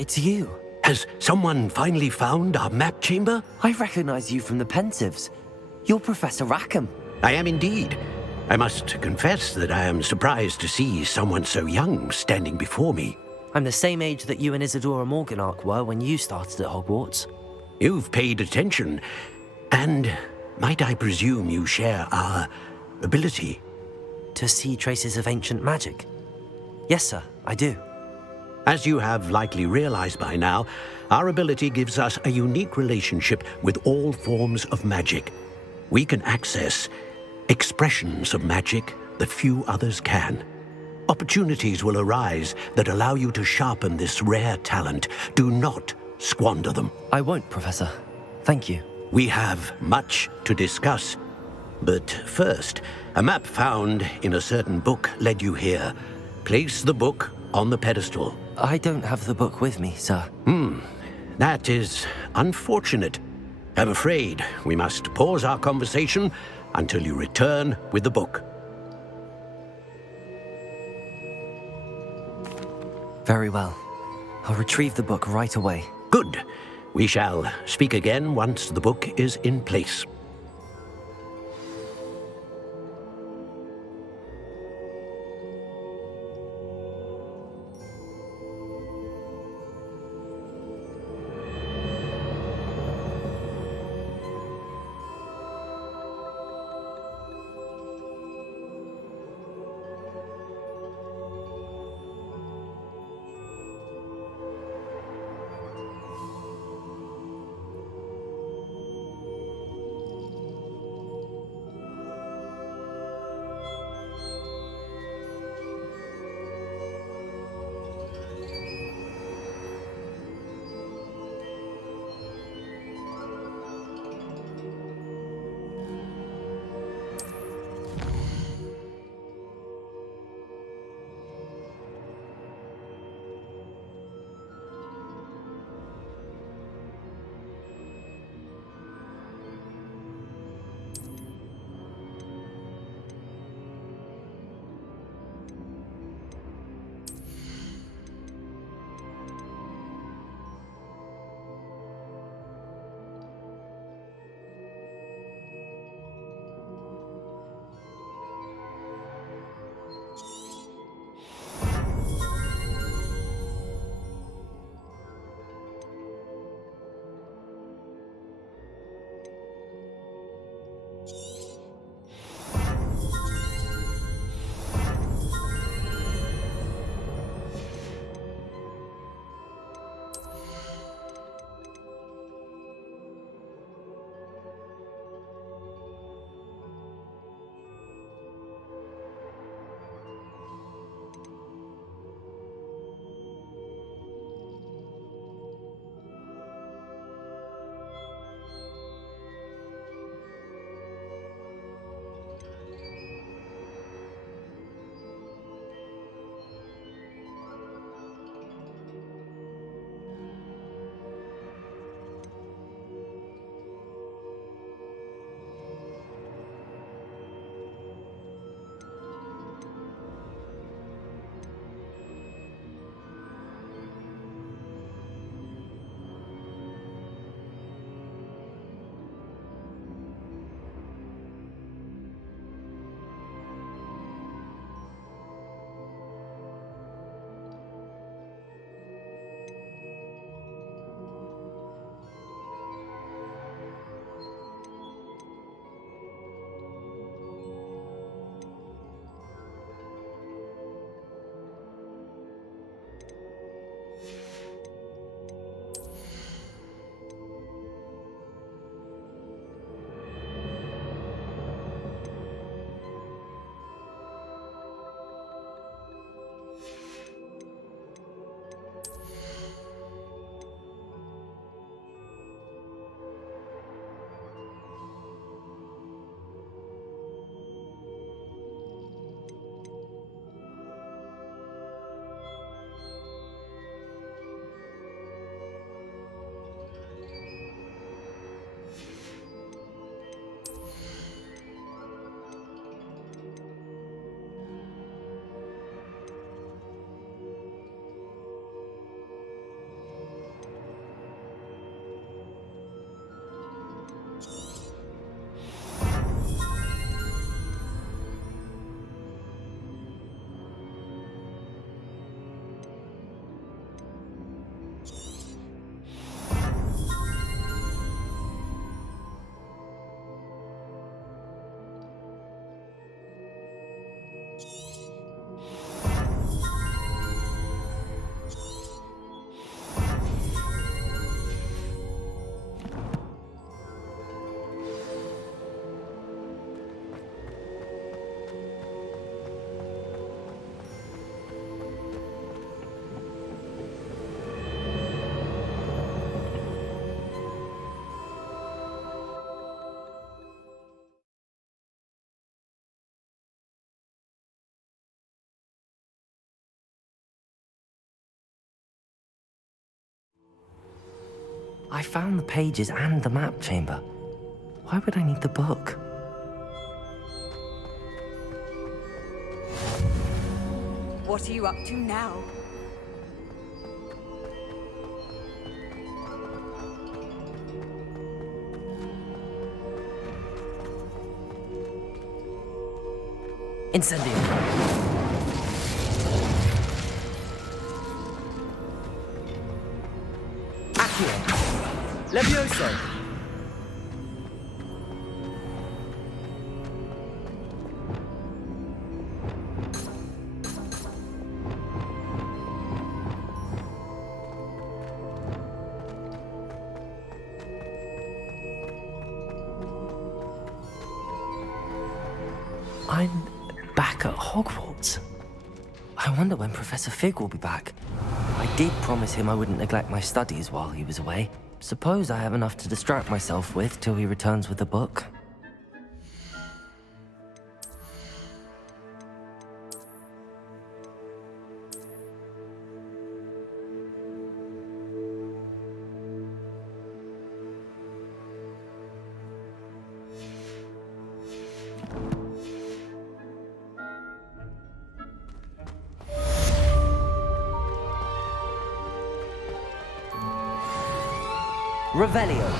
it's you. Has someone finally found our map chamber? I recognize you from the Pensieves. You're Professor Rackham. I am indeed. I must confess that I am surprised to see someone so young standing before me. I'm the same age that you and Isadora Morganach were when you started at Hogwarts. You've paid attention, and might I presume you share our ability? To see traces of ancient magic? Yes, sir, I do. As you have likely realized by now, our ability gives us a unique relationship with all forms of magic. We can access expressions of magic that few others can. Opportunities will arise that allow you to sharpen this rare talent. Do not squander them. I won't, Professor. Thank you. We have much to discuss. But first, a map found in a certain book led you here. Place the book on the pedestal. I don't have the book with me, sir. That is unfortunate. I'm afraid we must pause our conversation until you return with the book. Very well. I'll retrieve the book right away. Good. We shall speak again once the book is in place. I found the pages and the map chamber. Why would I need the book? What are you up to now? Incendio. Accio. Levioso. I'm back at Hogwarts. I wonder when Professor Fig will be back. I did promise him I wouldn't neglect my studies while he was away. Suppose I have enough to distract myself with till he returns with the book. Revelio.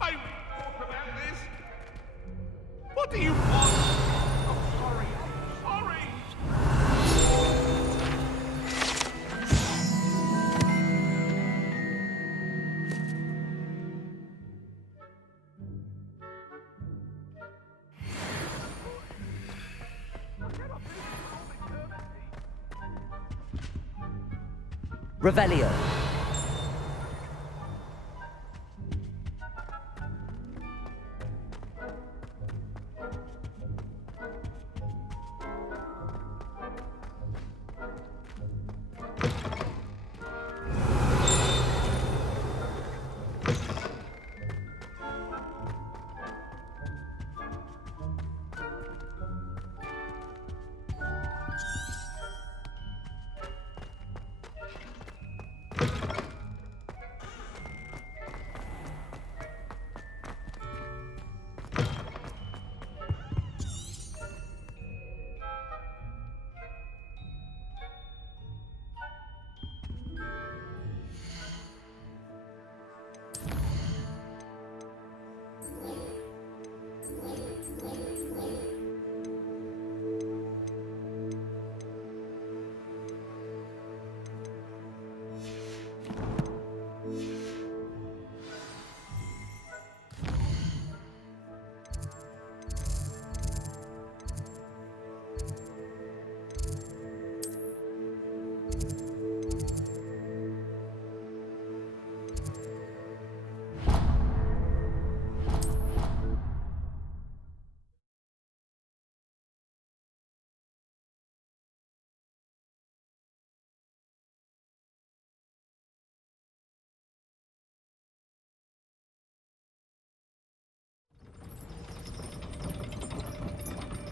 I won't talk about this. What do you want? I'm sorry. I'm sorry. Revelio.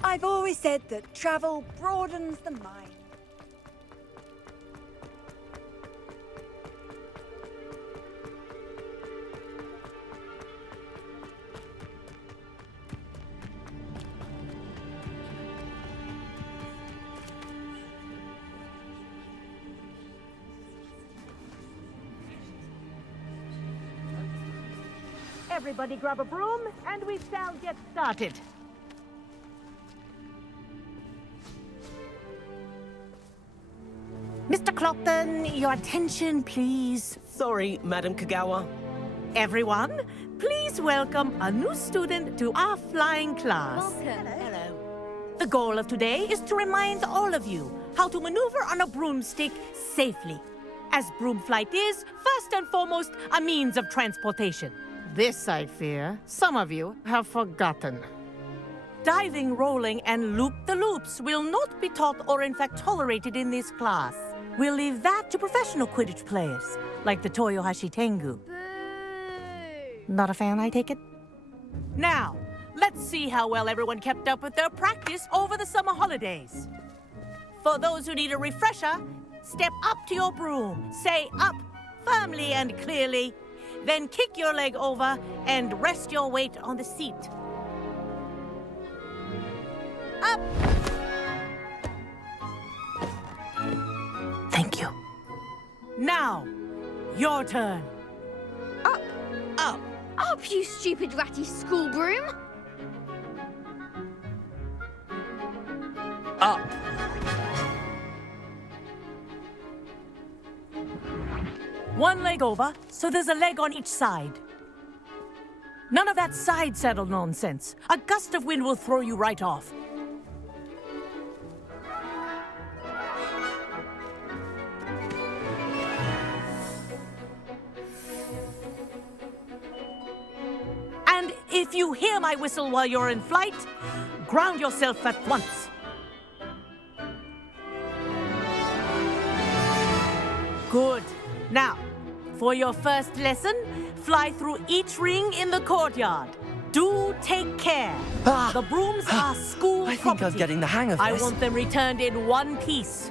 I've always said that travel broadens the mind. Everybody grab a broom, and we shall get started. Mr. Clopton, your attention, please. Sorry, Madam Kagawa. Everyone, please welcome a new student to our flying class. Hello. The goal of today is to remind all of you how to maneuver on a broomstick safely, as broom flight is, first and foremost, a means of transportation. This, I fear, some of you have forgotten. Diving, rolling, and loop-the-loops will not be taught or in fact tolerated in this class. We'll leave that to professional Quidditch players, like the Toyohashi Tengu. Not a fan, I take it? Now, let's see how well everyone kept up with their practice over the summer holidays. For those who need a refresher, step up to your broom, say up firmly and clearly, then kick your leg over and rest your weight on the seat. Up! Thank you. Now, your turn. Up, Up. up, you stupid ratty school broom! Up. One leg over, so there's a leg on each side. None of that side saddle nonsense. A gust of wind will throw you right off. And if you hear my whistle while you're in flight, ground yourself at once. Good. Now, for your first lesson, fly through each ring in the courtyard. Do take care. Ah! The brooms are school I think property. I'm getting the hang of I this. want them returned in one piece.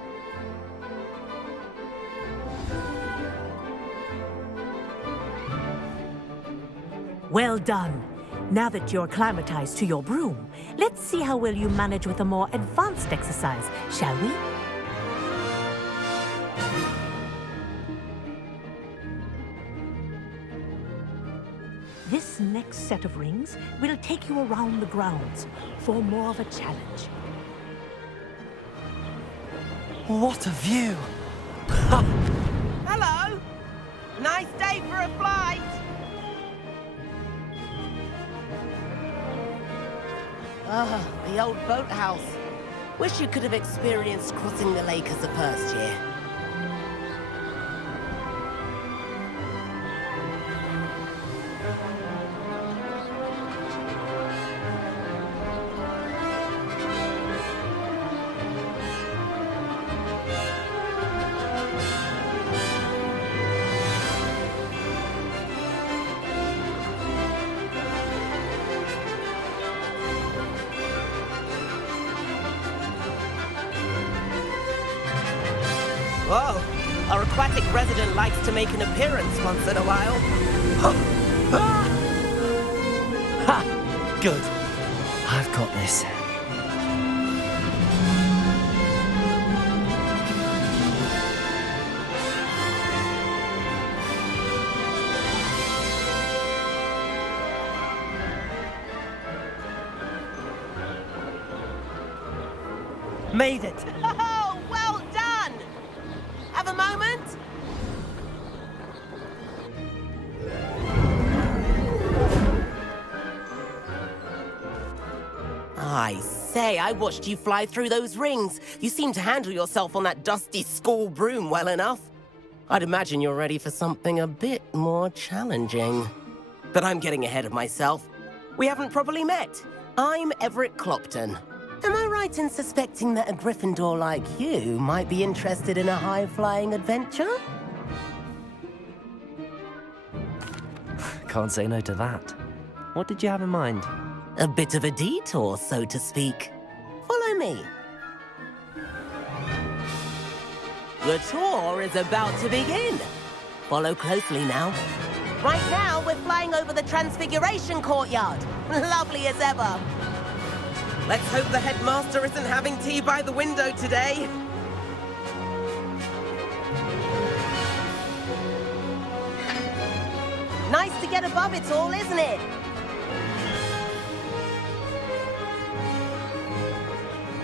Well done. Now that you're acclimatized to your broom, let's see how well you manage with a more advanced exercise, shall we? This next set of rings will take you around the grounds for more of a challenge. What a view! Hello. Nice day for a flight. Ah, the old boathouse. Wish you could have experienced crossing the lake as a first year. Whoa, our aquatic resident likes to make an appearance once in a while. Ha! Good. I've got this. Made it! Oh, well done! Have a moment? I say, I watched you fly through those rings. You seem to handle yourself on that dusty school broom well enough. I'd imagine you're ready for something a bit more challenging. But I'm getting ahead of myself. We haven't properly met. I'm Everett Clopton. Am I right in suspecting that a Gryffindor like you might be interested in a high-flying adventure? Can't say no to that. What did you have in mind? A bit of a detour, so to speak. Follow me. The tour is about to begin. Follow closely now. Right now, we're flying over the Transfiguration Courtyard. Lovely as ever. Let's hope the headmaster isn't having tea by the window today. Nice to get above it all, isn't it?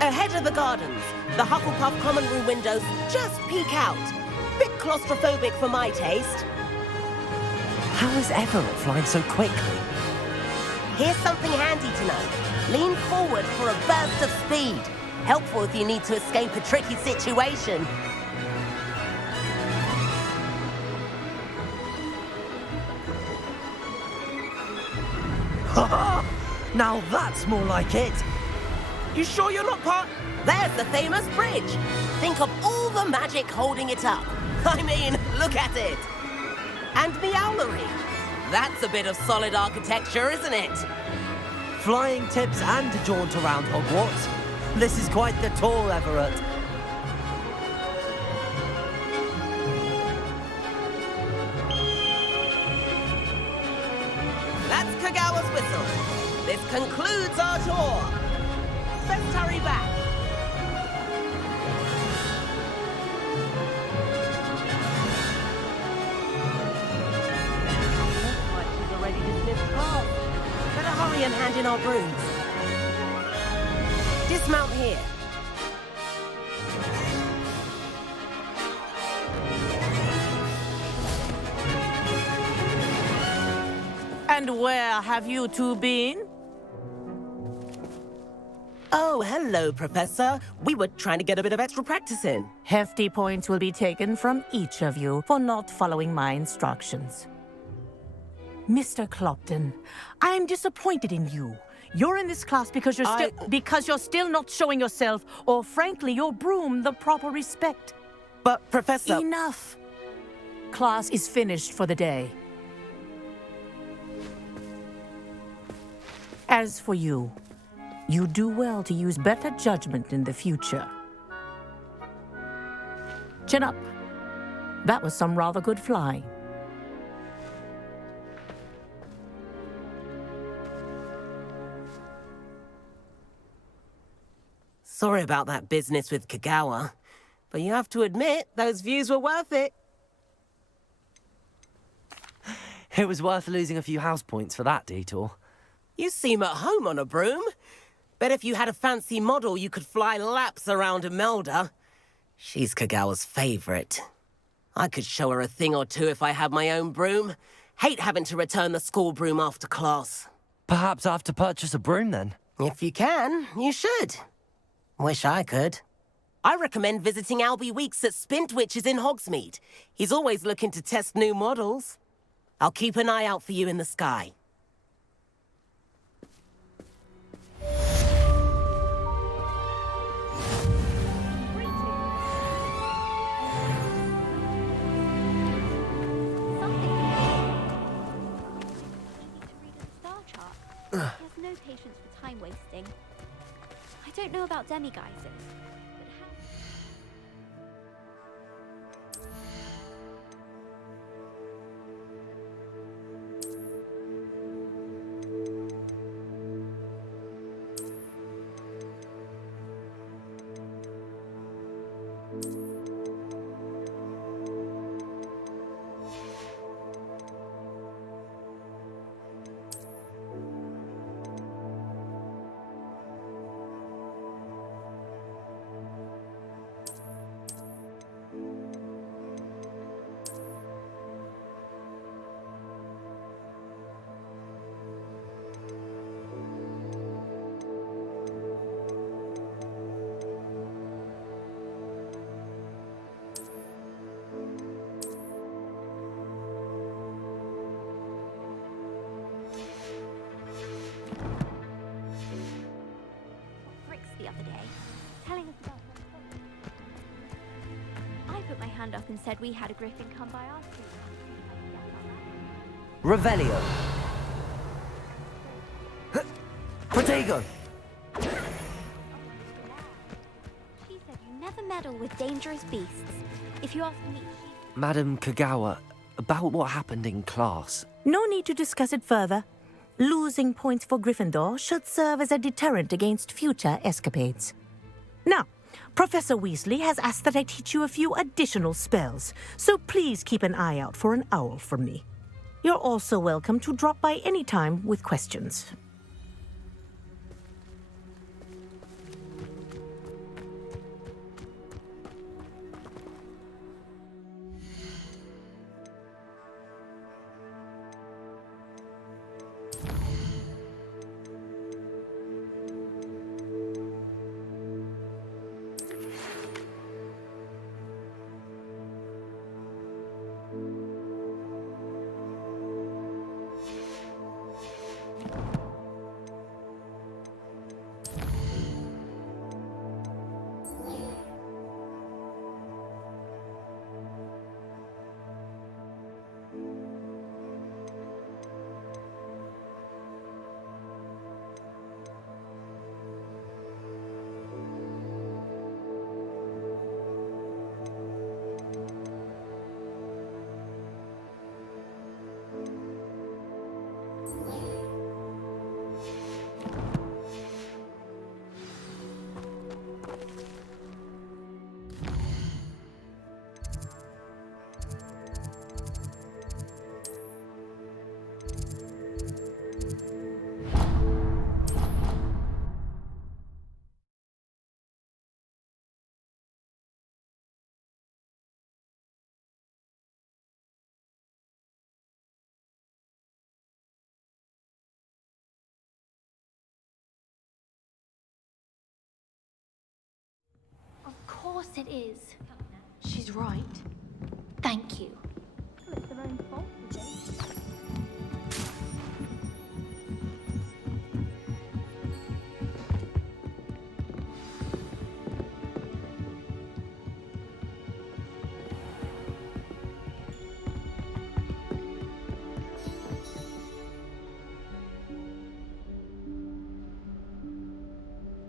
Ahead of the gardens, the Hufflepuff common room windows just peek out. Bit claustrophobic for my taste. How is Everett flying so quickly? Here's something handy to know. Lean forward for a burst of speed. Helpful if you need to escape a tricky situation. Now that's more like it! You sure you're not part? There's the famous bridge. Think of all the magic holding it up. I mean, look at it. And the owlery. That's a bit of solid architecture, isn't it? Flying tips and a jaunt around Hogwarts. This is quite the tour, Everett. That's Kagawa's whistle. This concludes our tour. Let's hurry back. Looks like she's already dismissed class. Better hurry and hand in our brooms. Dismount here. And where have you two been? Oh, hello, Professor. We were trying to get a bit of extra practice in. Hefty points will be taken from each of you for not following my instructions. Mr. Clopton, I am disappointed in you. You're in this class because you're still not showing yourself, or frankly, your broom, the proper respect. But, Professor... Enough. Class is finished for the day. As for you, you do well to use better judgment in the future. Chin up. That was some rather good flying. Sorry about that business with Kagawa, but you have to admit, those views were worth it. It was worth losing a few house points for that detour. You seem at home on a broom. Bet if you had a fancy model, you could fly laps around Imelda. She's Kagawa's favorite. I could show her a thing or two if I had my own broom. Hate having to return the school broom after class. Perhaps I have to purchase a broom then. If you can, you should. Wish I could. I recommend visiting Albie Weeks at Spintwitches in Hogsmeade. He's always looking to test new models. I'll keep an eye out for you in the sky. He has no patience for time wasting. I don't know about demiguises, but the other day, telling us about I put my hand up and said we had a griffin come by our school. Revelio. Protego. She said you never meddle with dangerous beasts. If you ask me, Madam Kagawa, about what happened in class. No need to discuss it further. Losing points for Gryffindor should serve as a deterrent against future escapades. Now, Professor Weasley has asked that I teach you a few additional spells, so please keep an eye out for an owl from me. You're also welcome to drop by any time with questions. course it is. She's right. Thank you. It's their own fault, is it?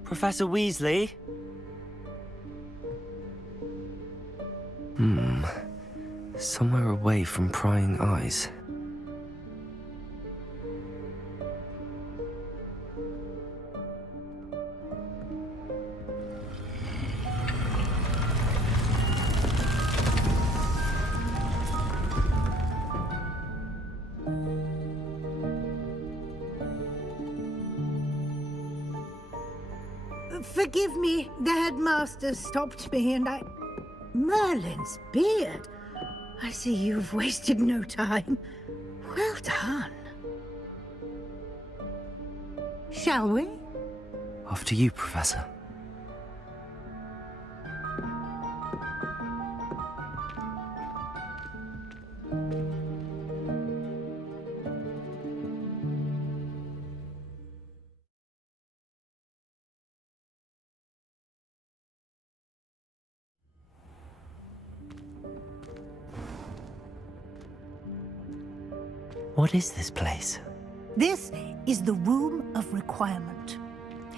Professor Weasley? Somewhere away from prying eyes. Forgive me, the headmaster stopped me and I... Merlin's beard! I see you've wasted no time. Well done. Shall we? After you, Professor. What is this place? This is the Room of Requirement.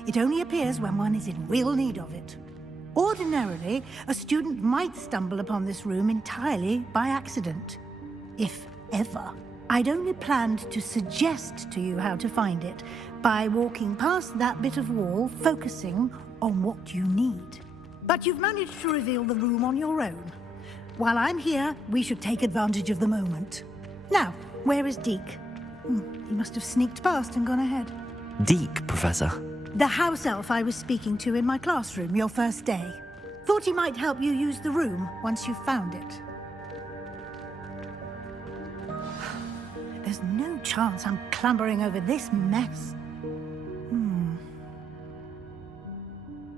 It only appears when one is in real need of it. Ordinarily, a student might stumble upon this room entirely by accident. If ever. I'd only planned to suggest to you how to find it by walking past that bit of wall, focusing on what you need. But you've managed to reveal the room on your own. While I'm here, we should take advantage of the moment. Now, where is Deke? He must have sneaked past and gone ahead. Deke, Professor. The house elf I was speaking to in my classroom your first day. Thought he might help you use the room once you found it. There's no chance I'm clambering over this mess.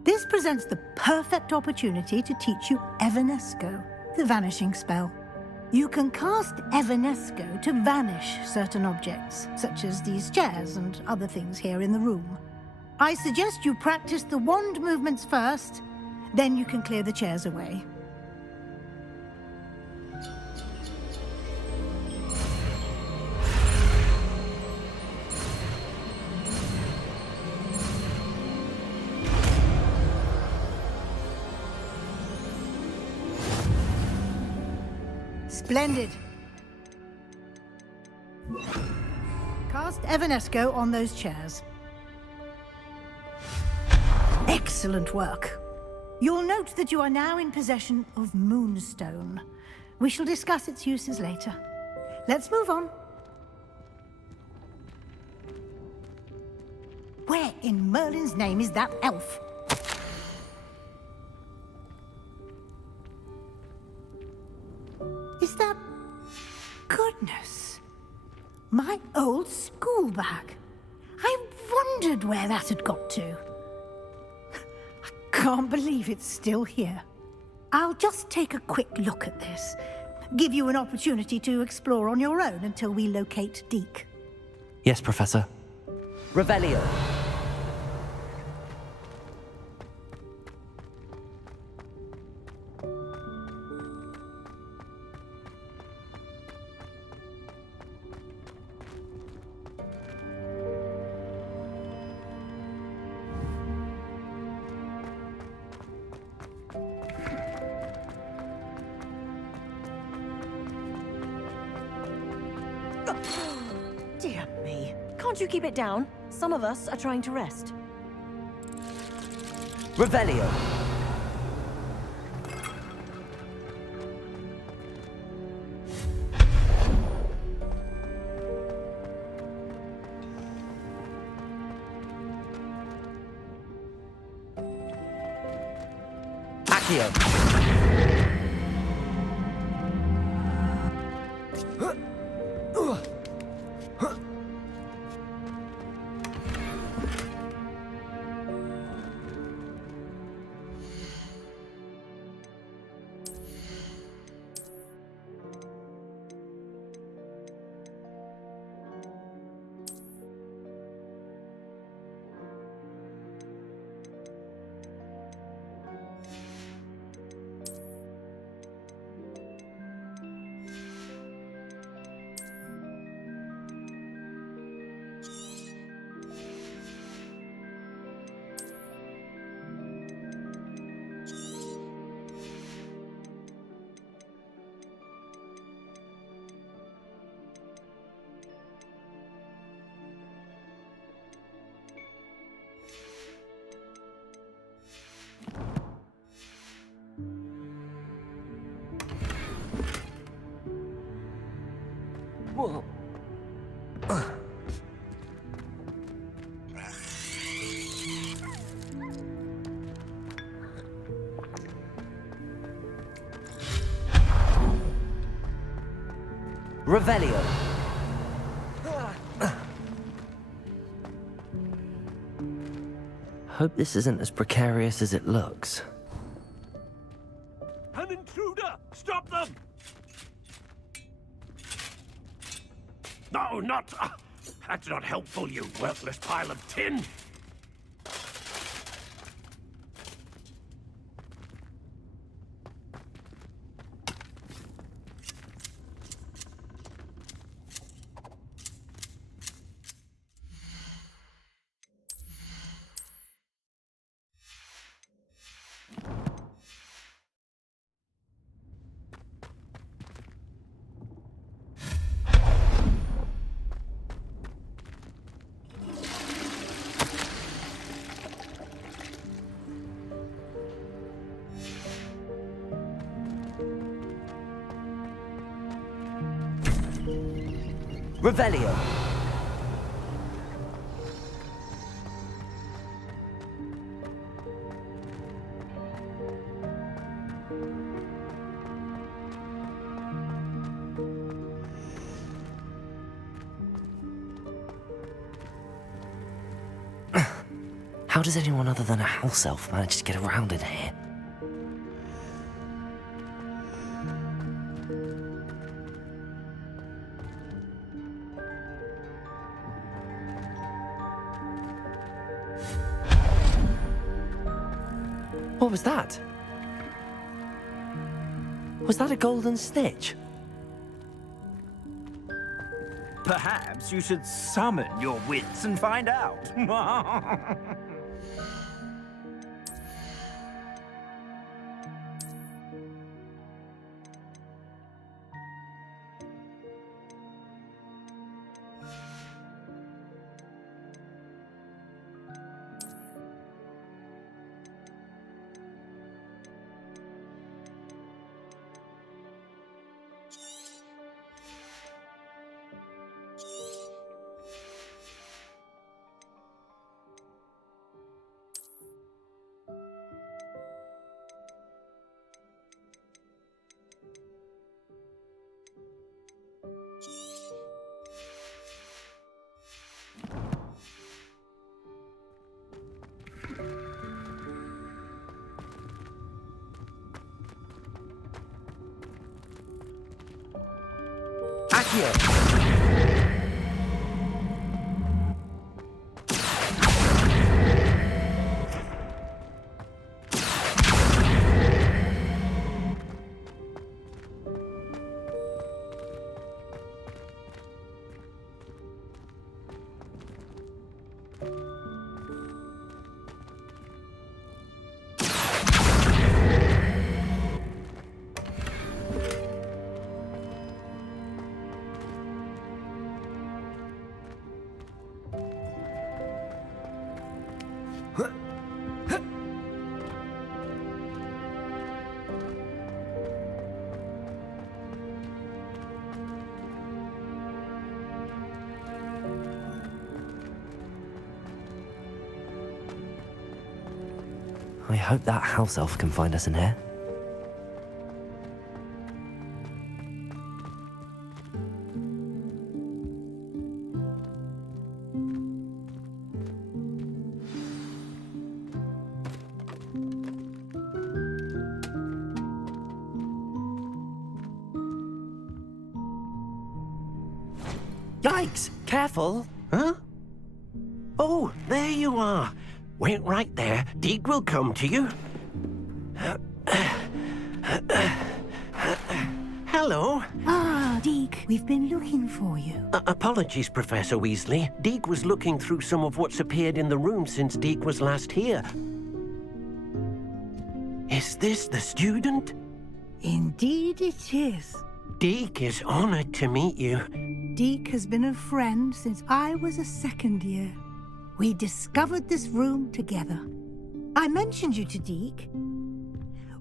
This presents the perfect opportunity to teach you Evanesco, the vanishing spell. You can cast Evanesco to vanish certain objects, such as these chairs and other things here in the room. I suggest you practice the wand movements first, then you can clear the chairs away. Splendid. Cast Evanesco on those chairs. Excellent work. You'll note that you are now in possession of Moonstone. We shall discuss its uses later. Let's move on. Where in Merlin's name is that elf? Is that... Goodness. My old school bag. I wondered where that had got to. I can't believe it's still here. I'll just take a quick look at this. Give you an opportunity to explore on your own until we locate Deke. Yes, Professor. Revelio. Dear me. Can't you keep it down? Some of us are trying to rest. Revelio. Accio. Revelio. Hope this isn't as precarious as it looks. An intruder! Stop them! No, not... that's not helpful, you worthless pile of tin! Revelio. How does anyone other than a house elf manage to get around in here? What was that? Was that a golden snitch? Perhaps you should summon your wits and find out. Accio! I hope that house elf can find us in here. Yikes! Careful! Huh? Oh, there you are. Wait right there. Deek will come to you. Hello. Ah, Deke, we've been looking for you. Apologies, Professor Weasley. Deek was looking through some of what's appeared in the room since Deek was last here. Is this the student? Indeed it is. Deek is honored to meet you. Deke has been a friend since I was a second year. We discovered this room together. I mentioned you to Deke.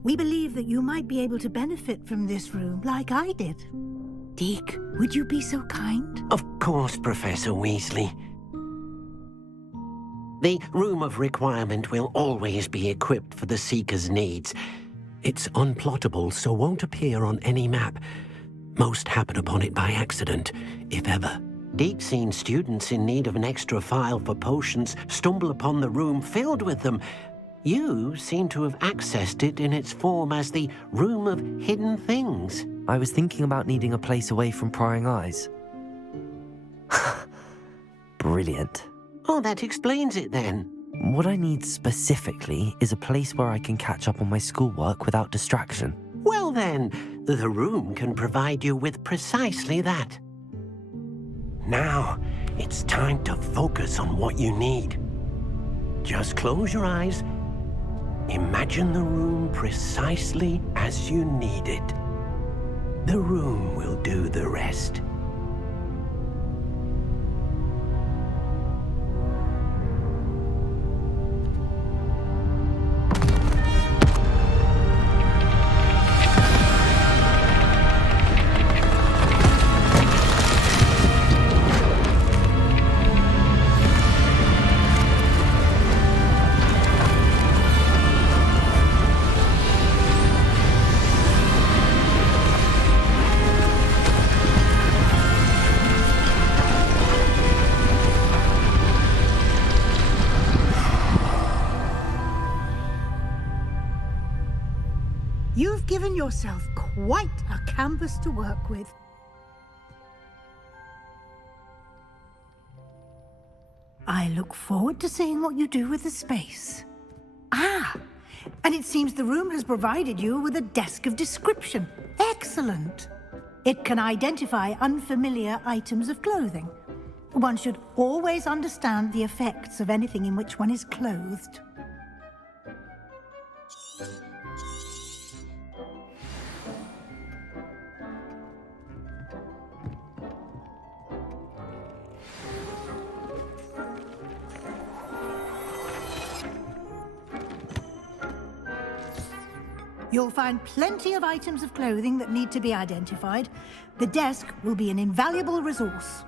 We believe that you might be able to benefit from this room like I did. Deke, would you be so kind? Of course, Professor Weasley. The Room of Requirement will always be equipped for the Seeker's needs. It's unplottable, so won't appear on any map. Most happen upon it by accident, if ever. Deke's seen students in need of an extra file for potions stumble upon the room filled with them. You seem to have accessed it in its form as the Room of Hidden Things. I was thinking about needing a place away from prying eyes. Brilliant. Oh, that explains it then. What I need specifically is a place where I can catch up on my schoolwork without distraction. Well then, the room can provide you with precisely that. Now, it's time to focus on what you need. Just close your eyes. Imagine the room precisely as you need it. The room will do the rest. You've given yourself quite a canvas to work with. I look forward to seeing what you do with the space. Ah, and it seems the room has provided you with a desk of description. Excellent. It can identify unfamiliar items of clothing. One should always understand the effects of anything in which one is clothed. You'll find plenty of items of clothing that need to be identified. The desk will be an invaluable resource.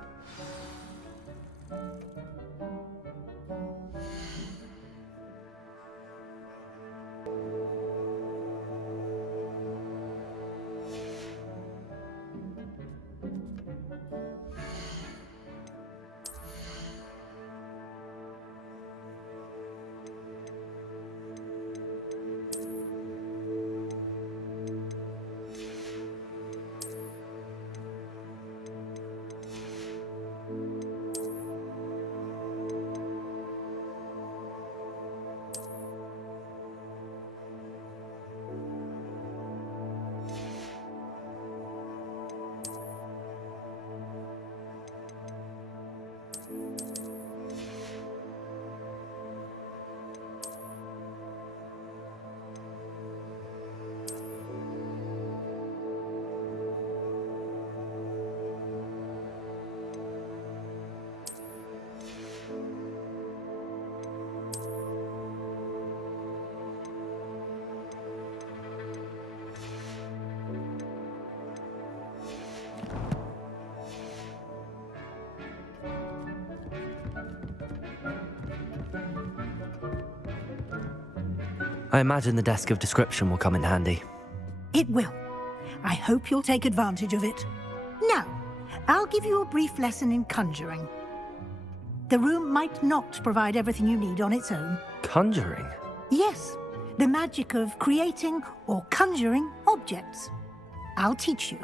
I imagine the desk of description will come in handy. It will. I hope you'll take advantage of it. Now, I'll give you a brief lesson in conjuring. The room might not provide everything you need on its own. Conjuring? Yes, the magic of creating or conjuring objects. I'll teach you.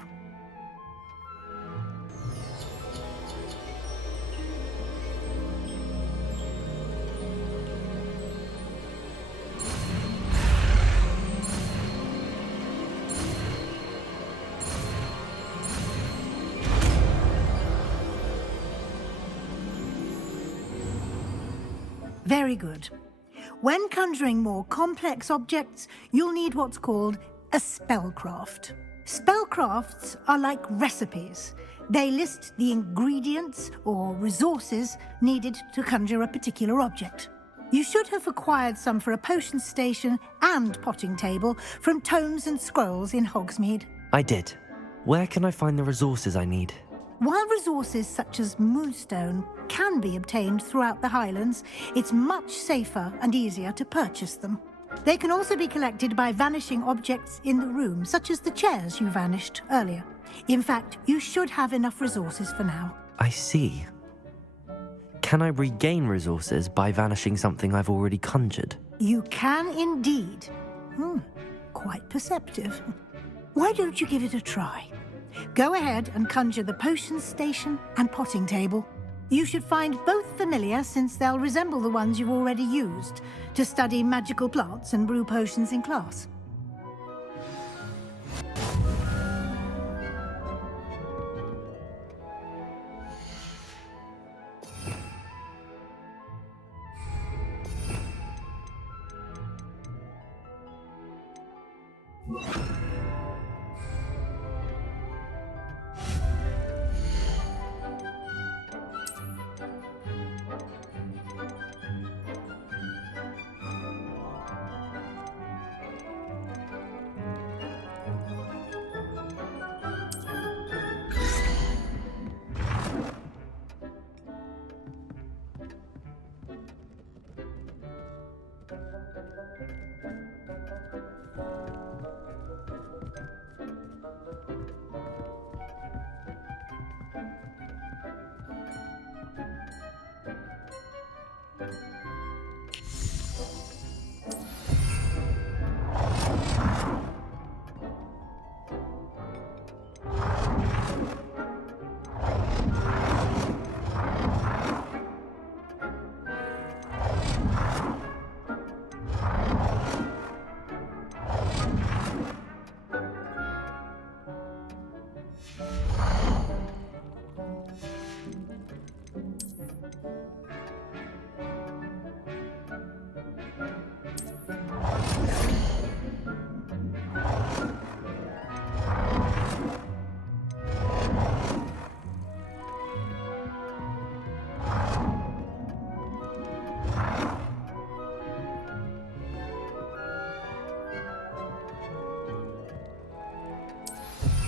Very good. When conjuring more complex objects, you'll need what's called a spellcraft. Spellcrafts are like recipes. They list the ingredients or resources needed to conjure a particular object. You should have acquired some for a potion station and potting table from tomes and scrolls in Hogsmeade. I did. Where can I find the resources I need? While resources such as moonstone can be obtained throughout the Highlands, it's much safer and easier to purchase them. They can also be collected by vanishing objects in the room, such as the chairs you vanished earlier. In fact, you should have enough resources for now. I see. Can I regain resources by vanishing something I've already conjured? You can indeed. Quite perceptive. Why don't you give it a try? Go ahead and conjure the potions station and potting table. You should find both familiar, since they'll resemble the ones you've already used to study magical plants and brew potions in class.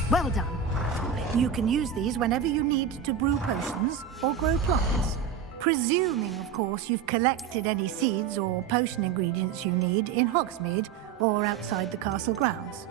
Well done. You can use these whenever you need to brew potions or grow plants. Presuming, of course, you've collected any seeds or potion ingredients you need in Hogsmeade or outside the castle grounds.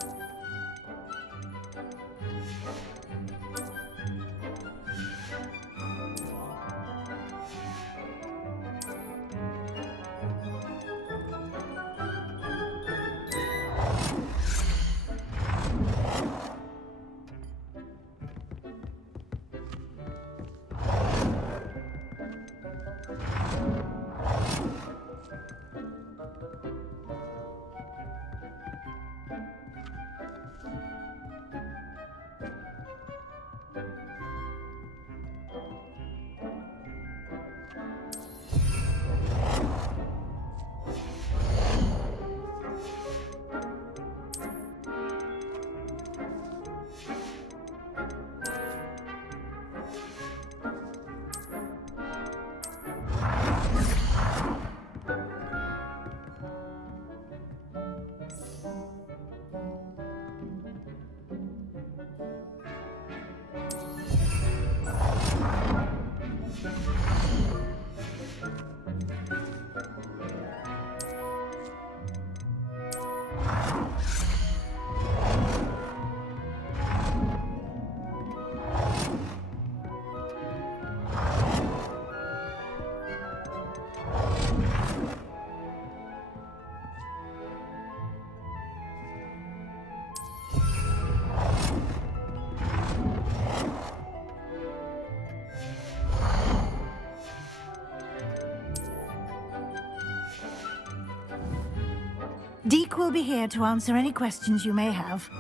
Deke will be here to answer any questions you may have.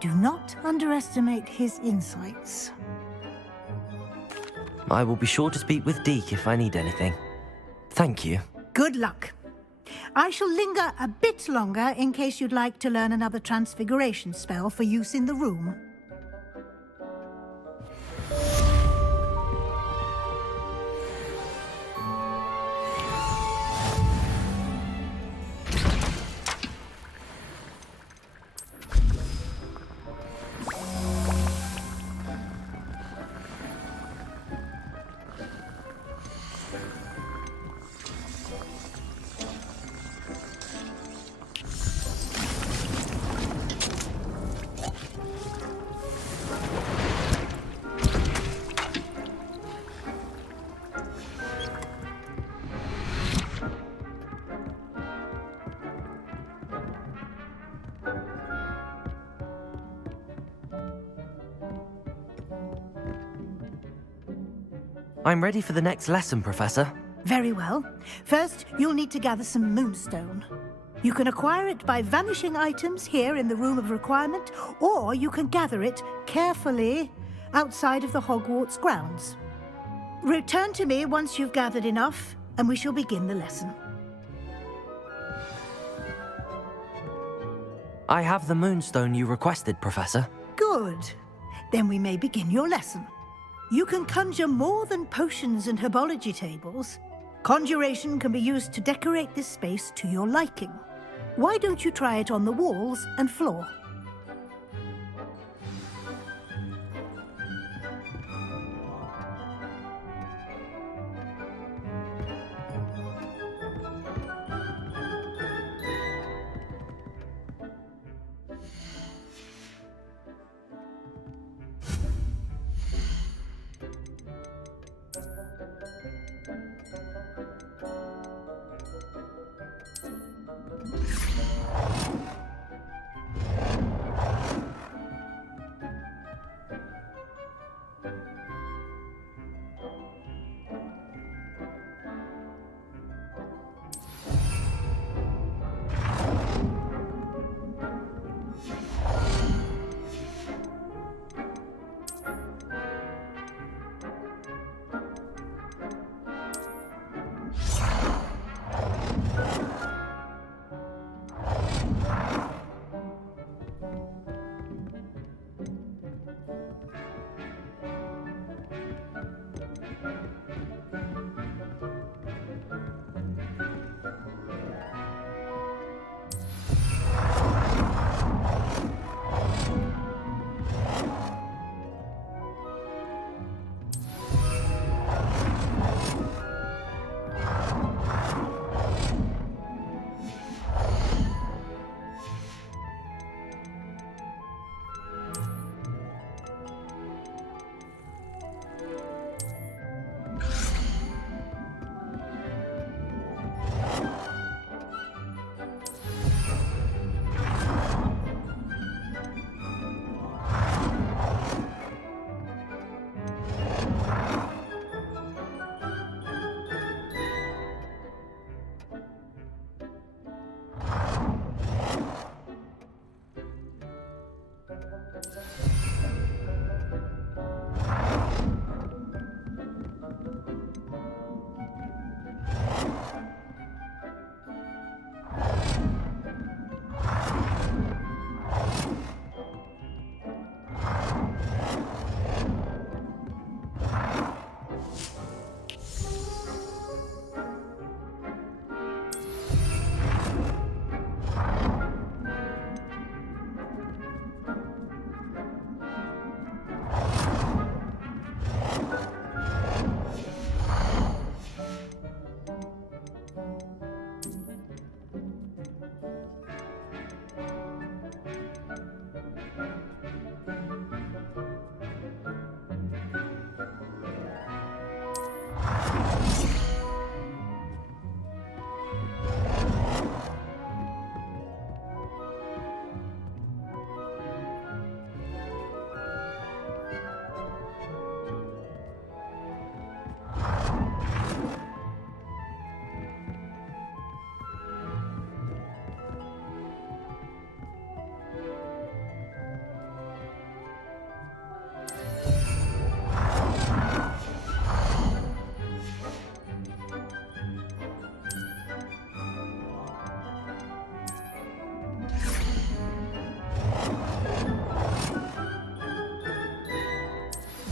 Do not underestimate his insights. I will be sure to speak with Deke if I need anything. Thank you. Good luck. I shall linger a bit longer in case you'd like to learn another transfiguration spell for use in the room. I'm ready for the next lesson, Professor. Very well. First, you'll need to gather some moonstone. You can acquire it by vanishing items here in the Room of Requirement, or you can gather it carefully outside of the Hogwarts grounds. Return to me once you've gathered enough, and we shall begin the lesson. I have the moonstone you requested, Professor. Good. Then we may begin your lesson. You can conjure more than potions and herbology tables. Conjuration can be used to decorate this space to your liking. Why don't you try it on the walls and floor?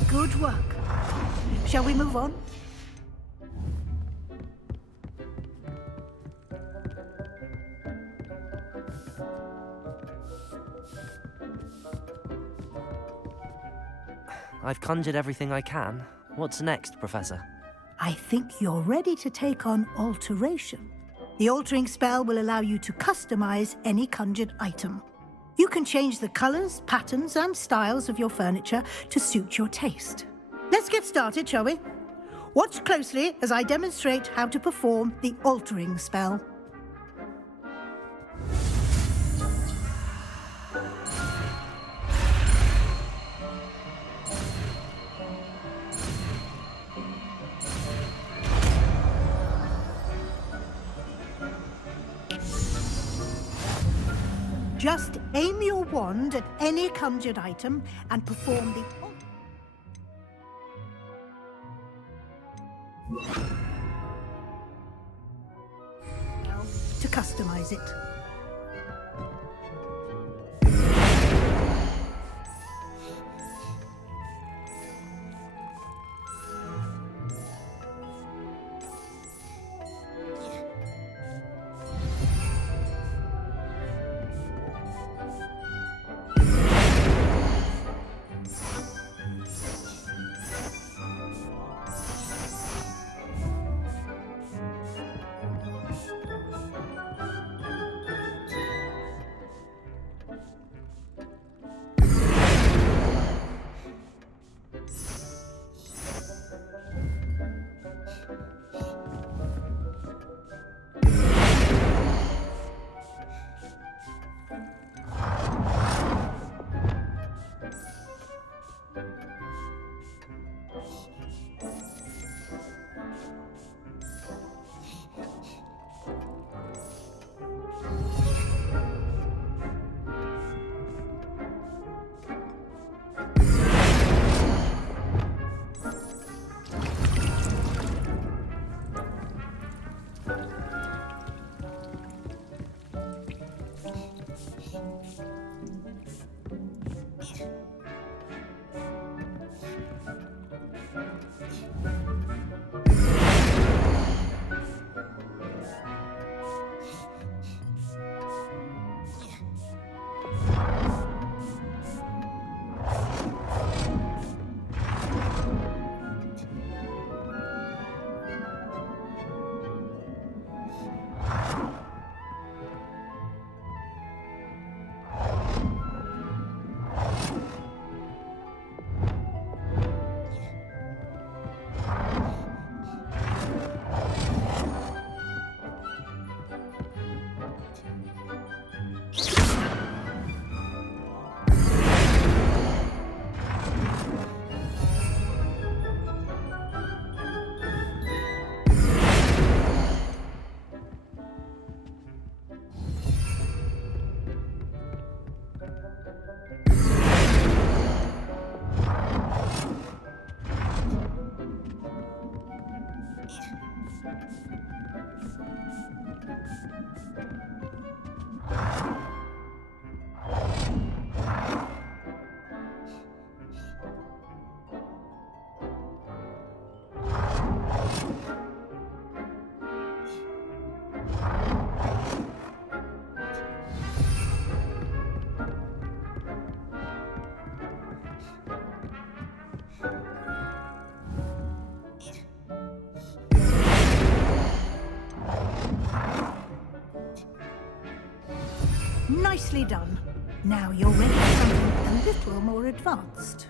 Good work. Shall we move on? I've conjured everything I can. What's next, Professor? I think you're ready to take on alteration. The altering spell will allow you to customize any conjured item. You can change the colors, patterns, and styles of your furniture to suit your taste. Let's get started, shall we? Watch closely as I demonstrate how to perform the altering spell. Just aim your wand at any conjured item and perform the... to customize it. Nicely done. Now you're ready for something a little more advanced.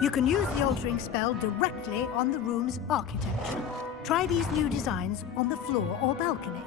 You can use the altering spell directly on the room's architecture. Try these new designs on the floor or balcony.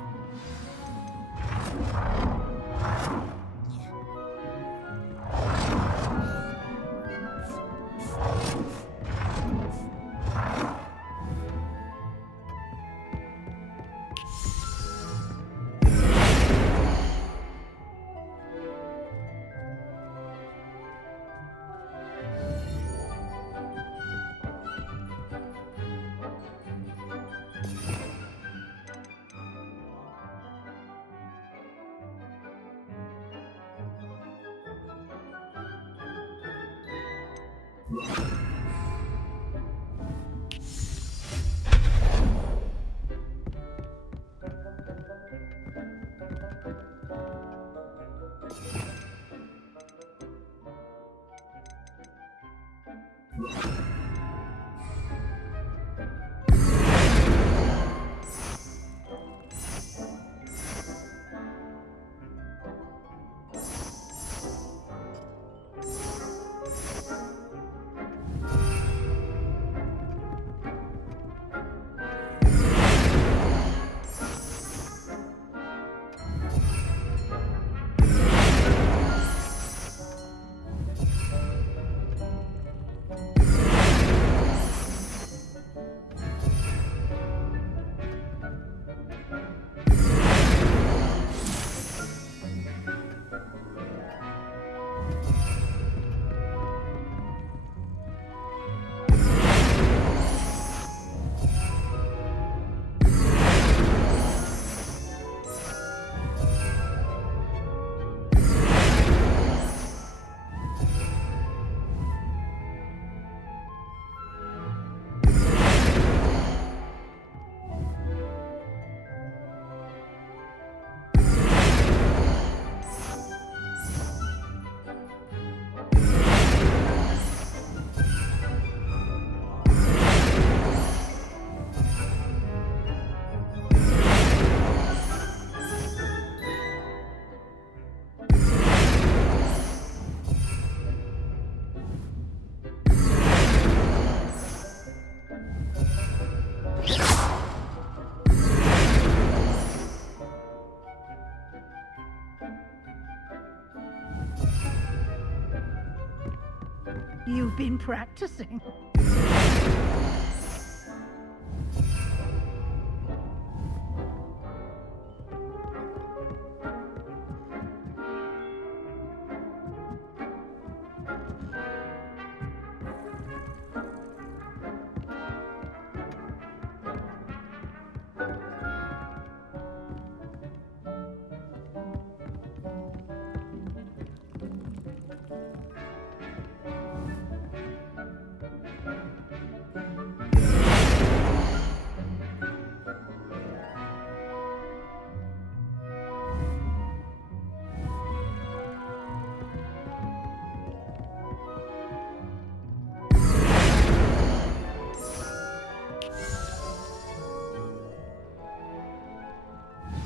You've been practicing.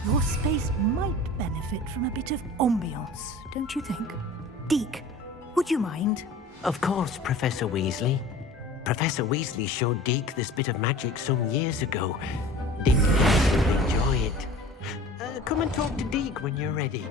Your space might benefit from a bit of ambiance, don't you think? Deke, would you mind? Of course, Professor Weasley. Professor Weasley showed Deke this bit of magic some years ago. Deke will enjoy it. Come and talk to Deke when you're ready.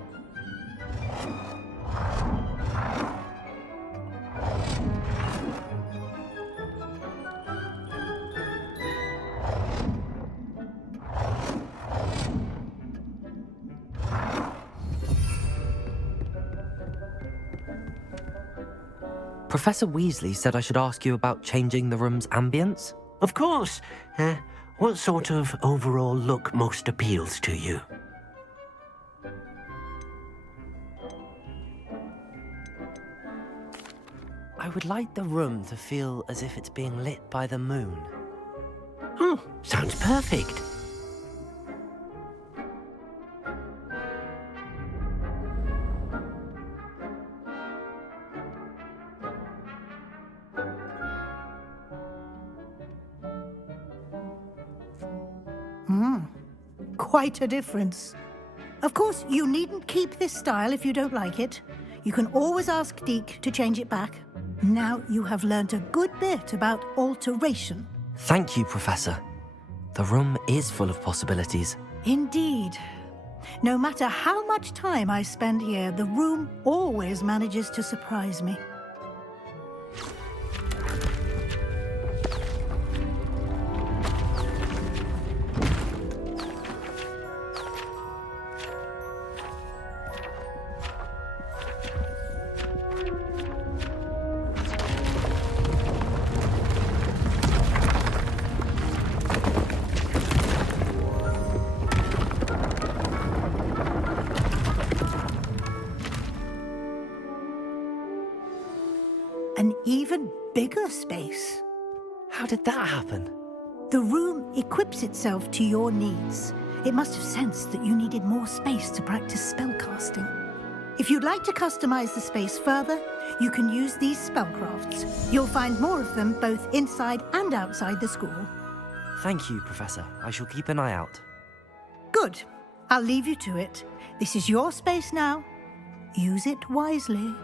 Professor Weasley said I should ask you about changing the room's ambience? Of course. What sort of overall look most appeals to you? I would like the room to feel as if it's being lit by the moon. Oh, sounds perfect. Quite a difference. Of course, you needn't keep this style if you don't like it. You can always ask Deke to change it back. Now you have learnt a good bit about alteration. Thank you, Professor. The room is full of possibilities. Indeed. No matter how much time I spend here, the room always manages to surprise me. An even bigger space. How did that happen? The room equips itself to your needs. It must have sensed that you needed more space to practice spellcasting. If you'd like to customize the space further, you can use these spellcrafts. You'll find more of them both inside and outside the school. Thank you, Professor. I shall keep an eye out. Good. I'll leave you to it. This is your space now. Use it wisely.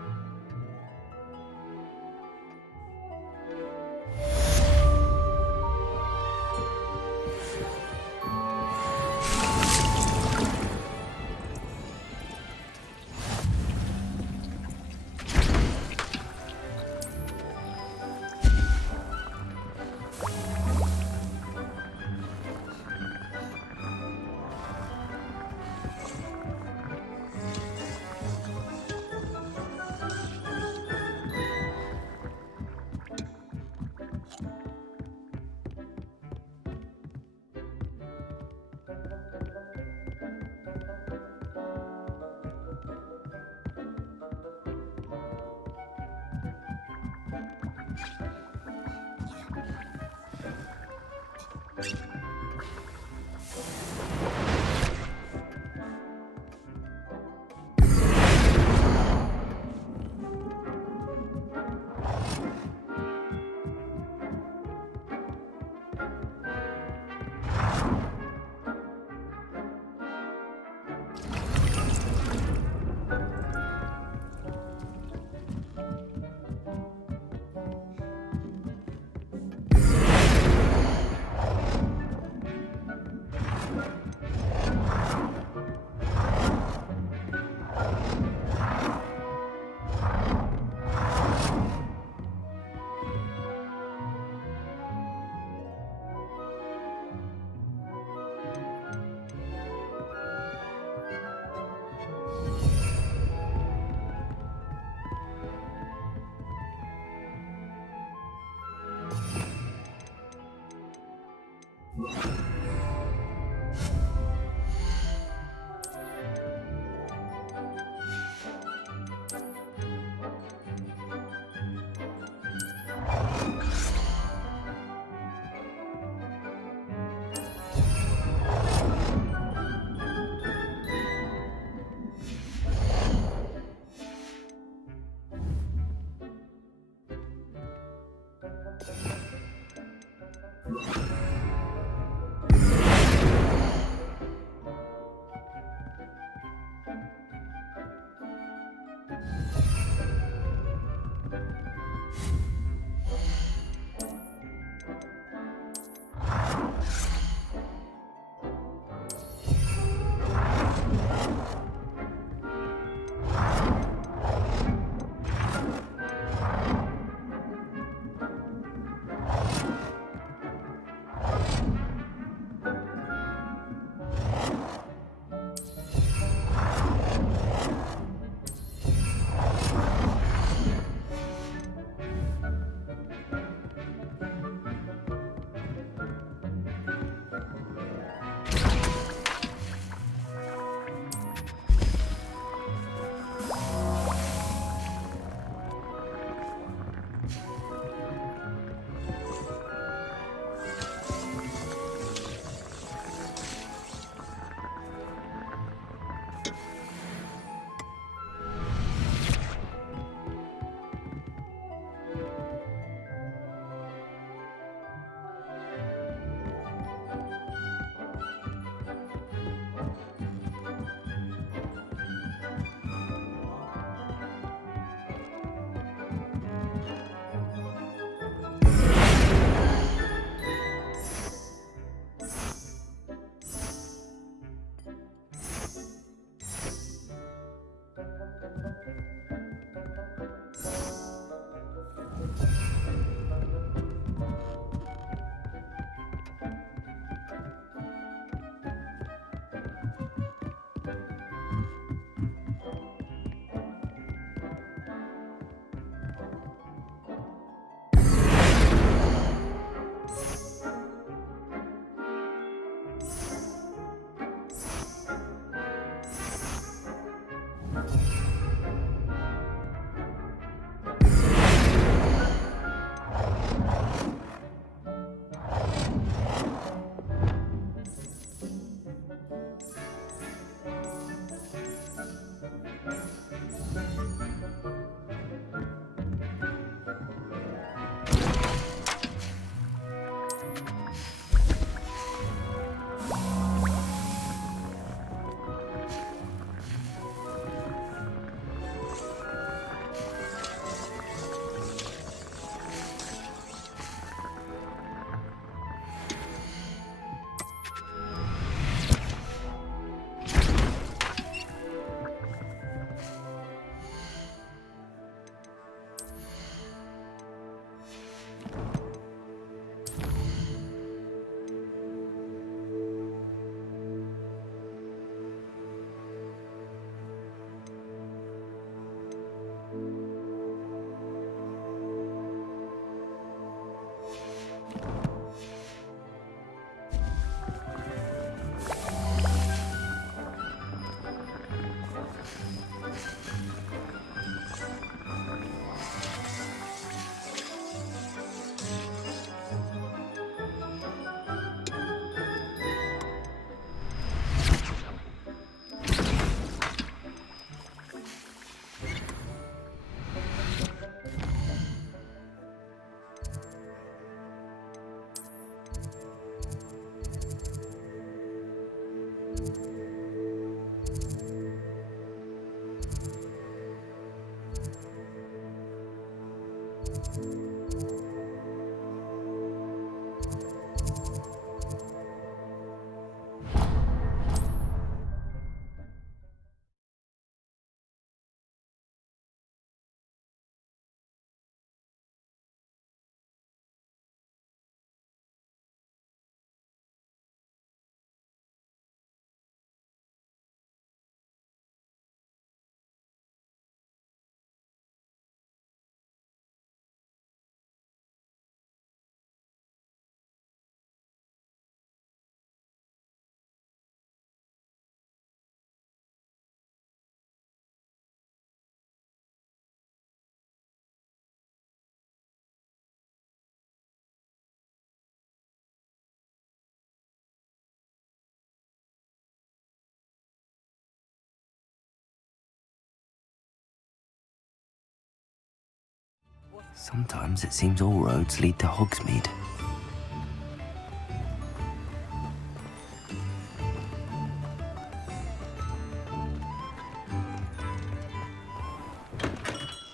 Sometimes it seems all roads lead to Hogsmeade.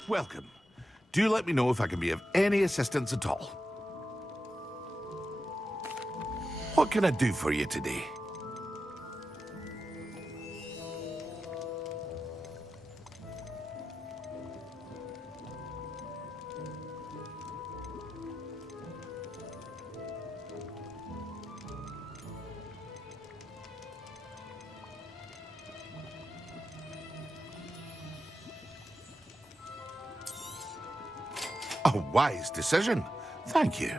Welcome. Do let me know if I can be of any assistance at all. What can I do for you today? A wise decision. Thank you.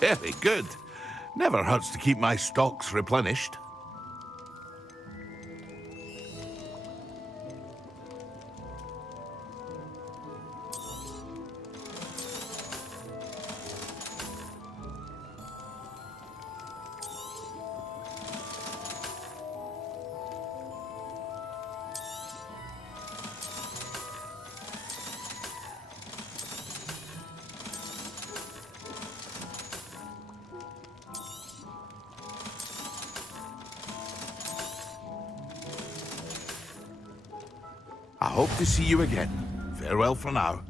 Very good. Never hurts to keep my stocks replenished. I hope to see you again. Farewell for now.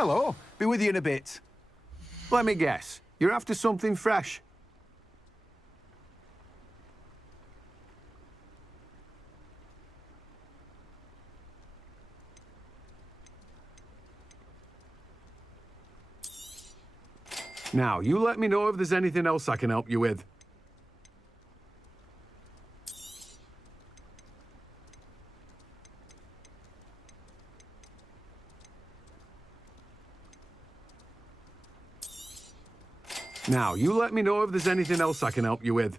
Hello, be with you in a bit. Let me guess, you're after something fresh? Now, you let me know if there's anything else I can help you with. Now, you let me know if there's anything else I can help you with.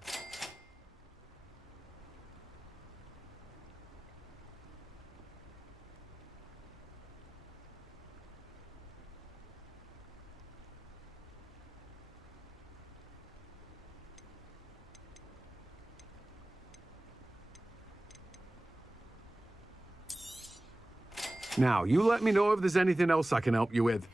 Now, you let me know if there's anything else I can help you with.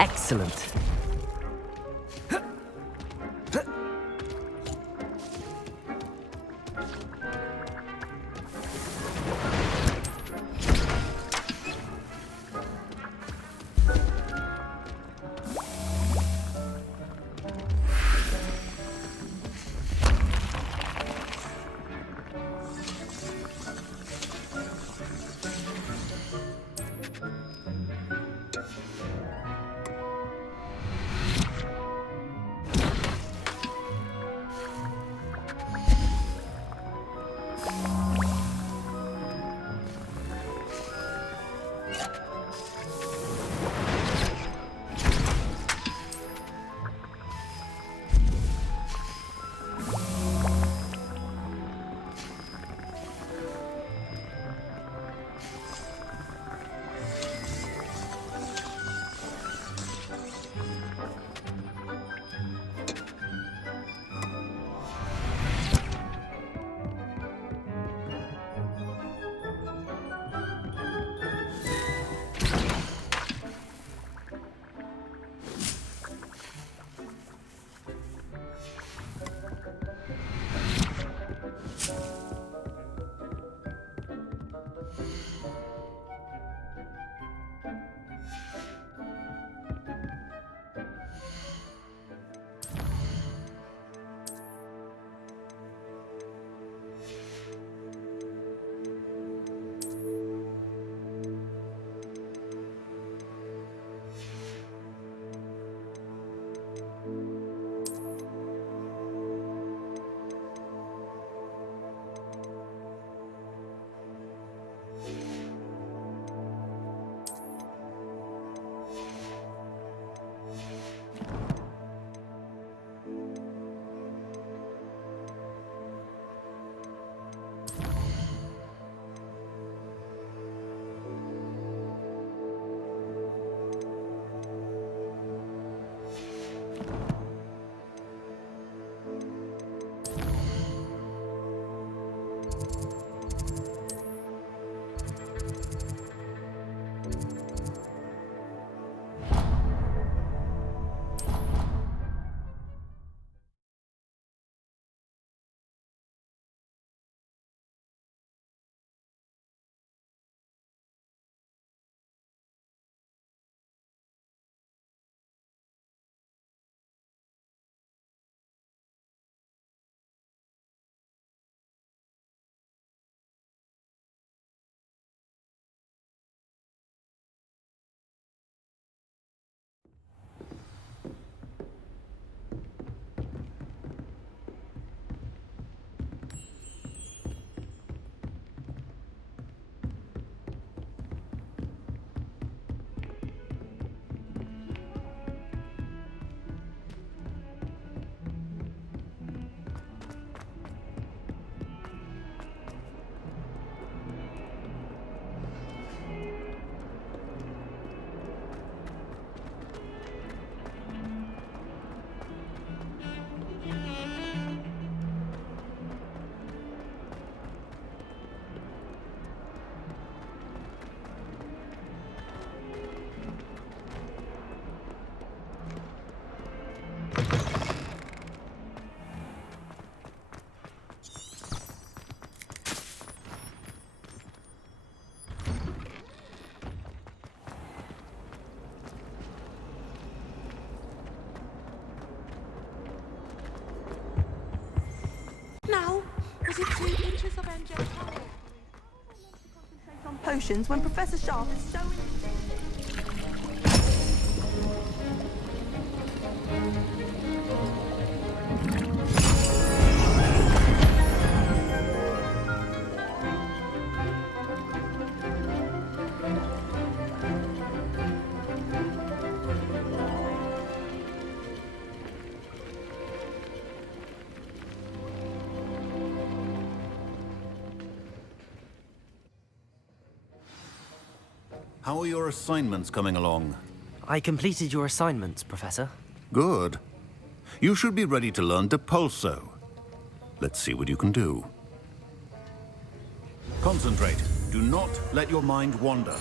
Excellent. Now, was it 2 inches of angelic power? Concentrate on potions when Professor Sharp is so... How are your assignments coming along? I completed your assignments, Professor. Good. You should be ready to learn Depulso. Let's see what you can do. Concentrate. Do not let your mind wander.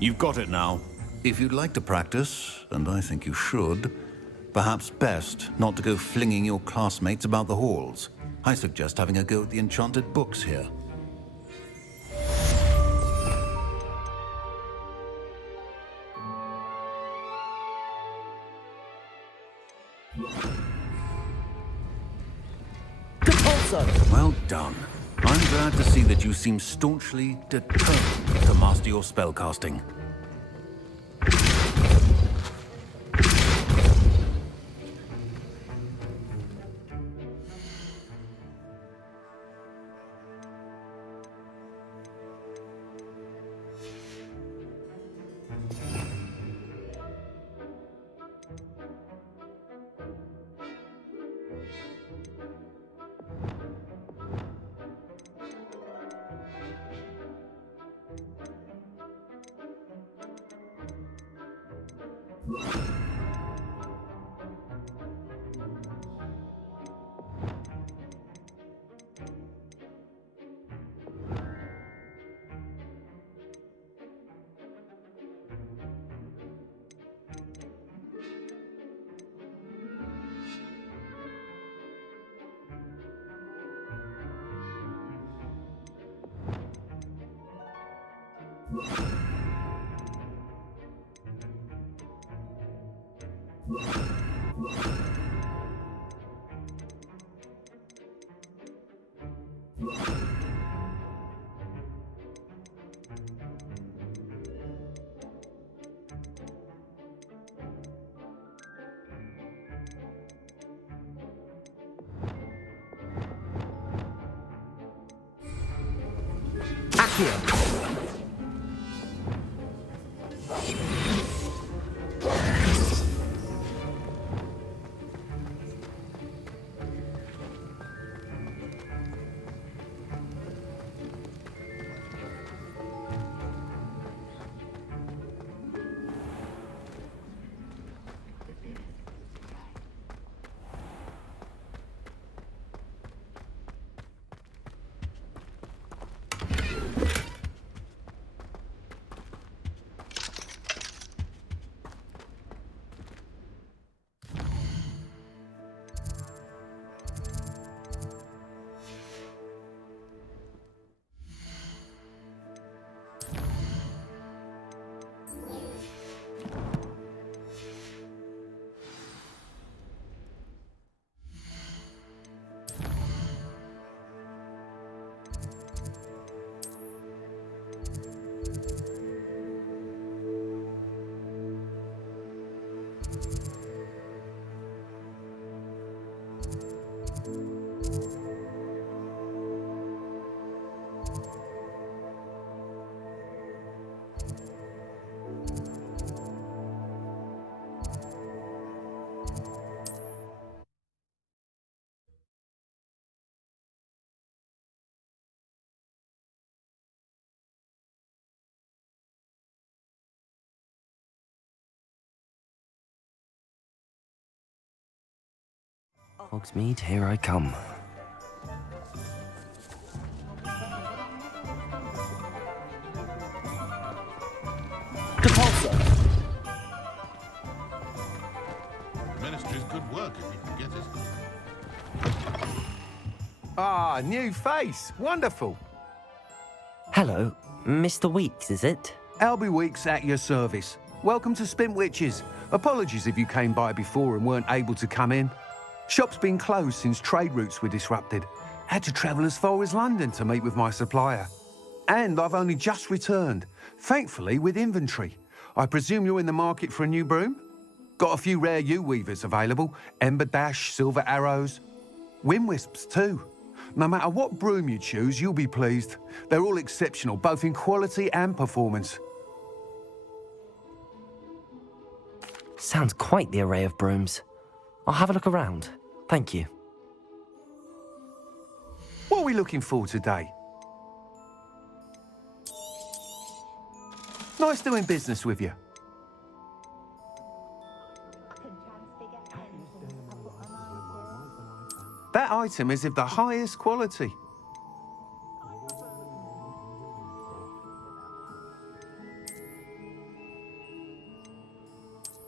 You've got it now. If you'd like to practice, and I think you should, perhaps best not to go flinging your classmates about the halls. I suggest having a go at the enchanted books here. Well done. I'm glad to see that you seem staunchly determined to master your spellcasting. Hogsmeade, here I come. Ministry's good work if you can get it. Ah, new face. Wonderful. Hello, Mr. Weeks, is it? Albie Weeks at your service. Welcome to Spintwitches. Apologies if you came by before and weren't able to come in. Shop's been closed since trade routes were disrupted. Had to travel as far as London to meet with my supplier. And I've only just returned, thankfully with inventory. I presume you're in the market for a new broom? Got a few rare U-weavers available. Ember Dash, Silver Arrows. Wind Wisps too. No matter what broom you choose, you'll be pleased. They're all exceptional, both in quality and performance. Sounds quite the array of brooms. I'll have a look around. Thank you. What are we looking for today? Nice doing business with you. That item is of the highest quality.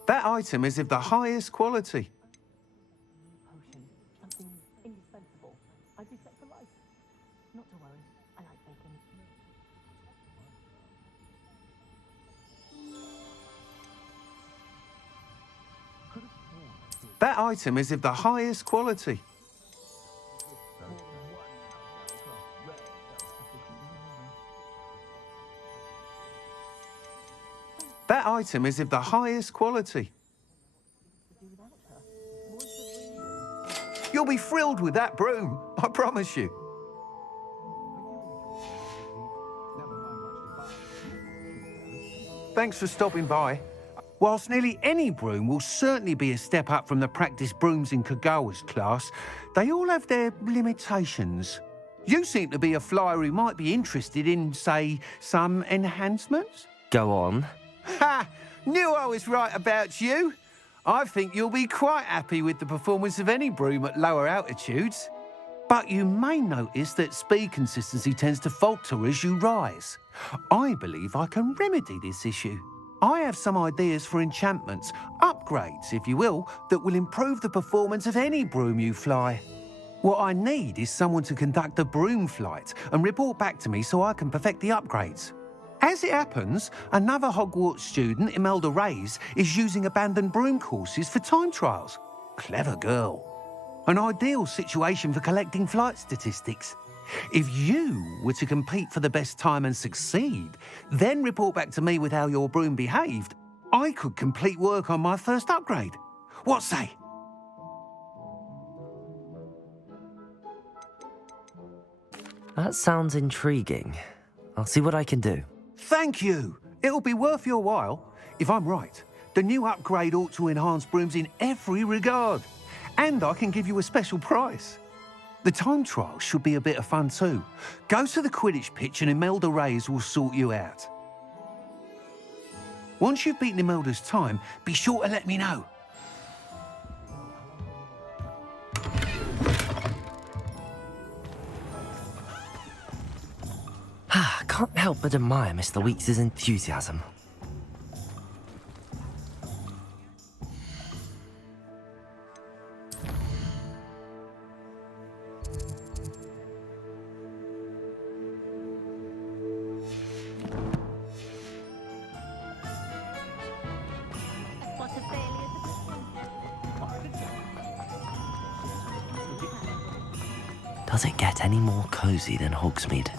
That item is of the highest quality. That item is of the highest quality. That item is of the highest quality. You'll be thrilled with that broom, I promise you. Thanks for stopping by. Whilst nearly any broom will certainly be a step up from the practice brooms in Kagawa's class, they all have their limitations. You seem to be a flyer who might be interested in, say, some enhancements? Go on. Ha! Knew I was right about you. I think you'll be quite happy with the performance of any broom at lower altitudes. But you may notice that speed consistency tends to falter as you rise. I believe I can remedy this issue. I have some ideas for enchantments, upgrades, if you will, that will improve the performance of any broom you fly. What I need is someone to conduct a broom flight and report back to me so I can perfect the upgrades. As it happens, another Hogwarts student, Imelda Reyes, is using abandoned broom courses for time trials. Clever girl. An ideal situation for collecting flight statistics. If you were to compete for the best time and succeed, then report back to me with how your broom behaved, I could complete work on my first upgrade. What say? That sounds intriguing. I'll see what I can do. Thank you. It'll be worth your while. If I'm right, the new upgrade ought to enhance brooms in every regard. And I can give you a special price. The time trial should be a bit of fun too. Go to the Quidditch pitch and Imelda Reyes will sort you out. Once you've beaten Imelda's time, be sure to let me know. Can't help but admire Mr. Weeks' enthusiasm. Does it get any more cozy than Hogsmeade?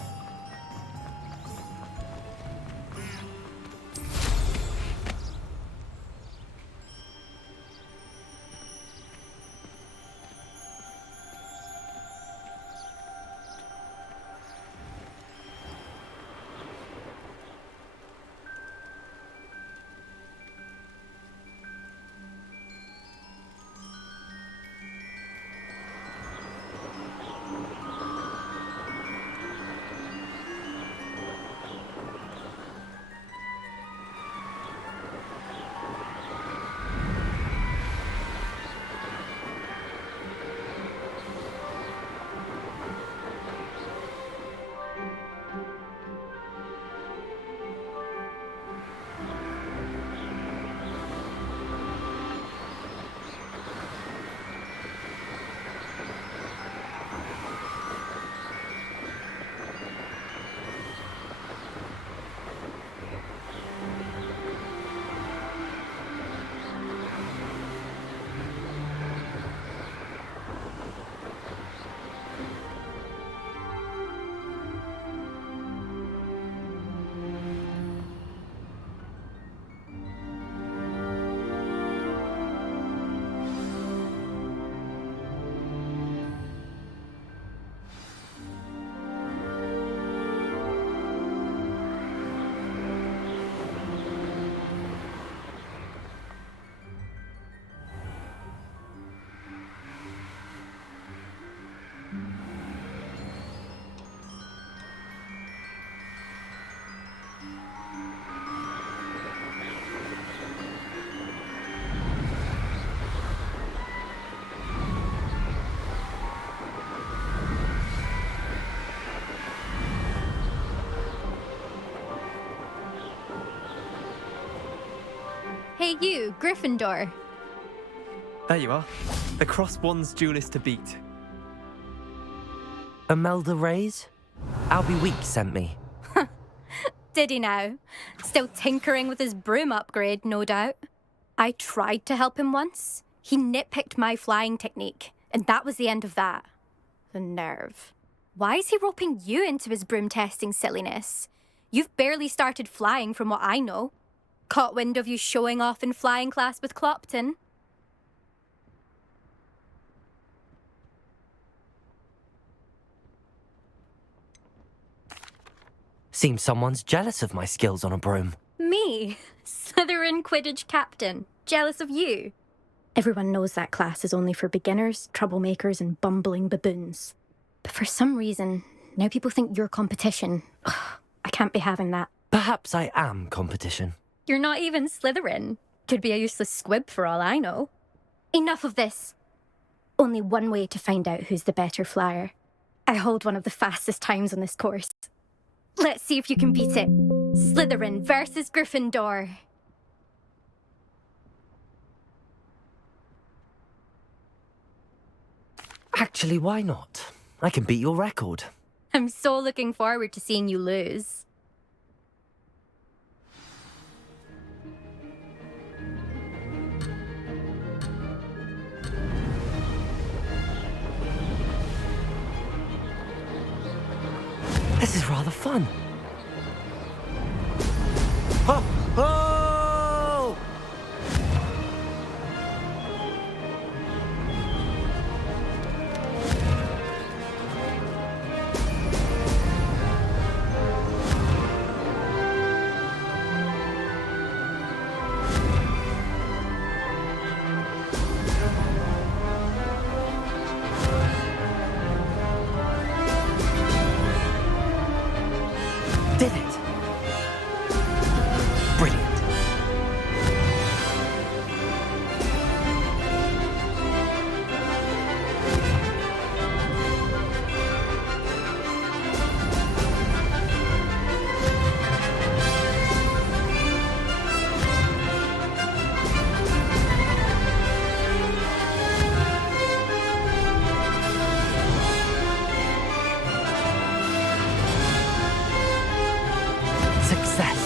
Hey you, Gryffindor. There you are. The cross-wands duelist to beat. Imelda Reyes? Albie Weeks sent me. Did he now? Still tinkering with his broom upgrade, no doubt. I tried to help him once. He nitpicked my flying technique, and that was the end of that. The nerve. Why is he roping you into his broom testing silliness? You've barely started flying from what I know. Caught wind of you showing off in flying class with Clopton. Seems someone's jealous of my skills on a broom. Me? Slytherin Quidditch captain. Jealous of you? Everyone knows that class is only for beginners, troublemakers, and bumbling baboons. But for some reason, now people think you're competition. Ugh, I can't be having that. Perhaps I am competition. You're not even Slytherin. Could be a useless squib for all I know. Enough of this. Only one way to find out who's the better flyer. I hold one of the fastest times on this course. Let's see if you can beat it. Slytherin versus Gryffindor. Actually, why not? I can beat your record. I'm so looking forward to seeing you lose. This is rather fun. Oh! Oh! Did it. Brilliant. Success.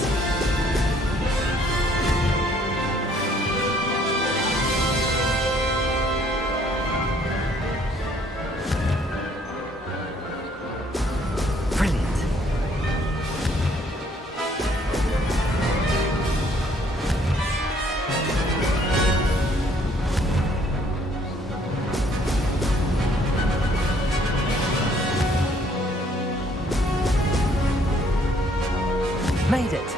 Brilliant. Made it.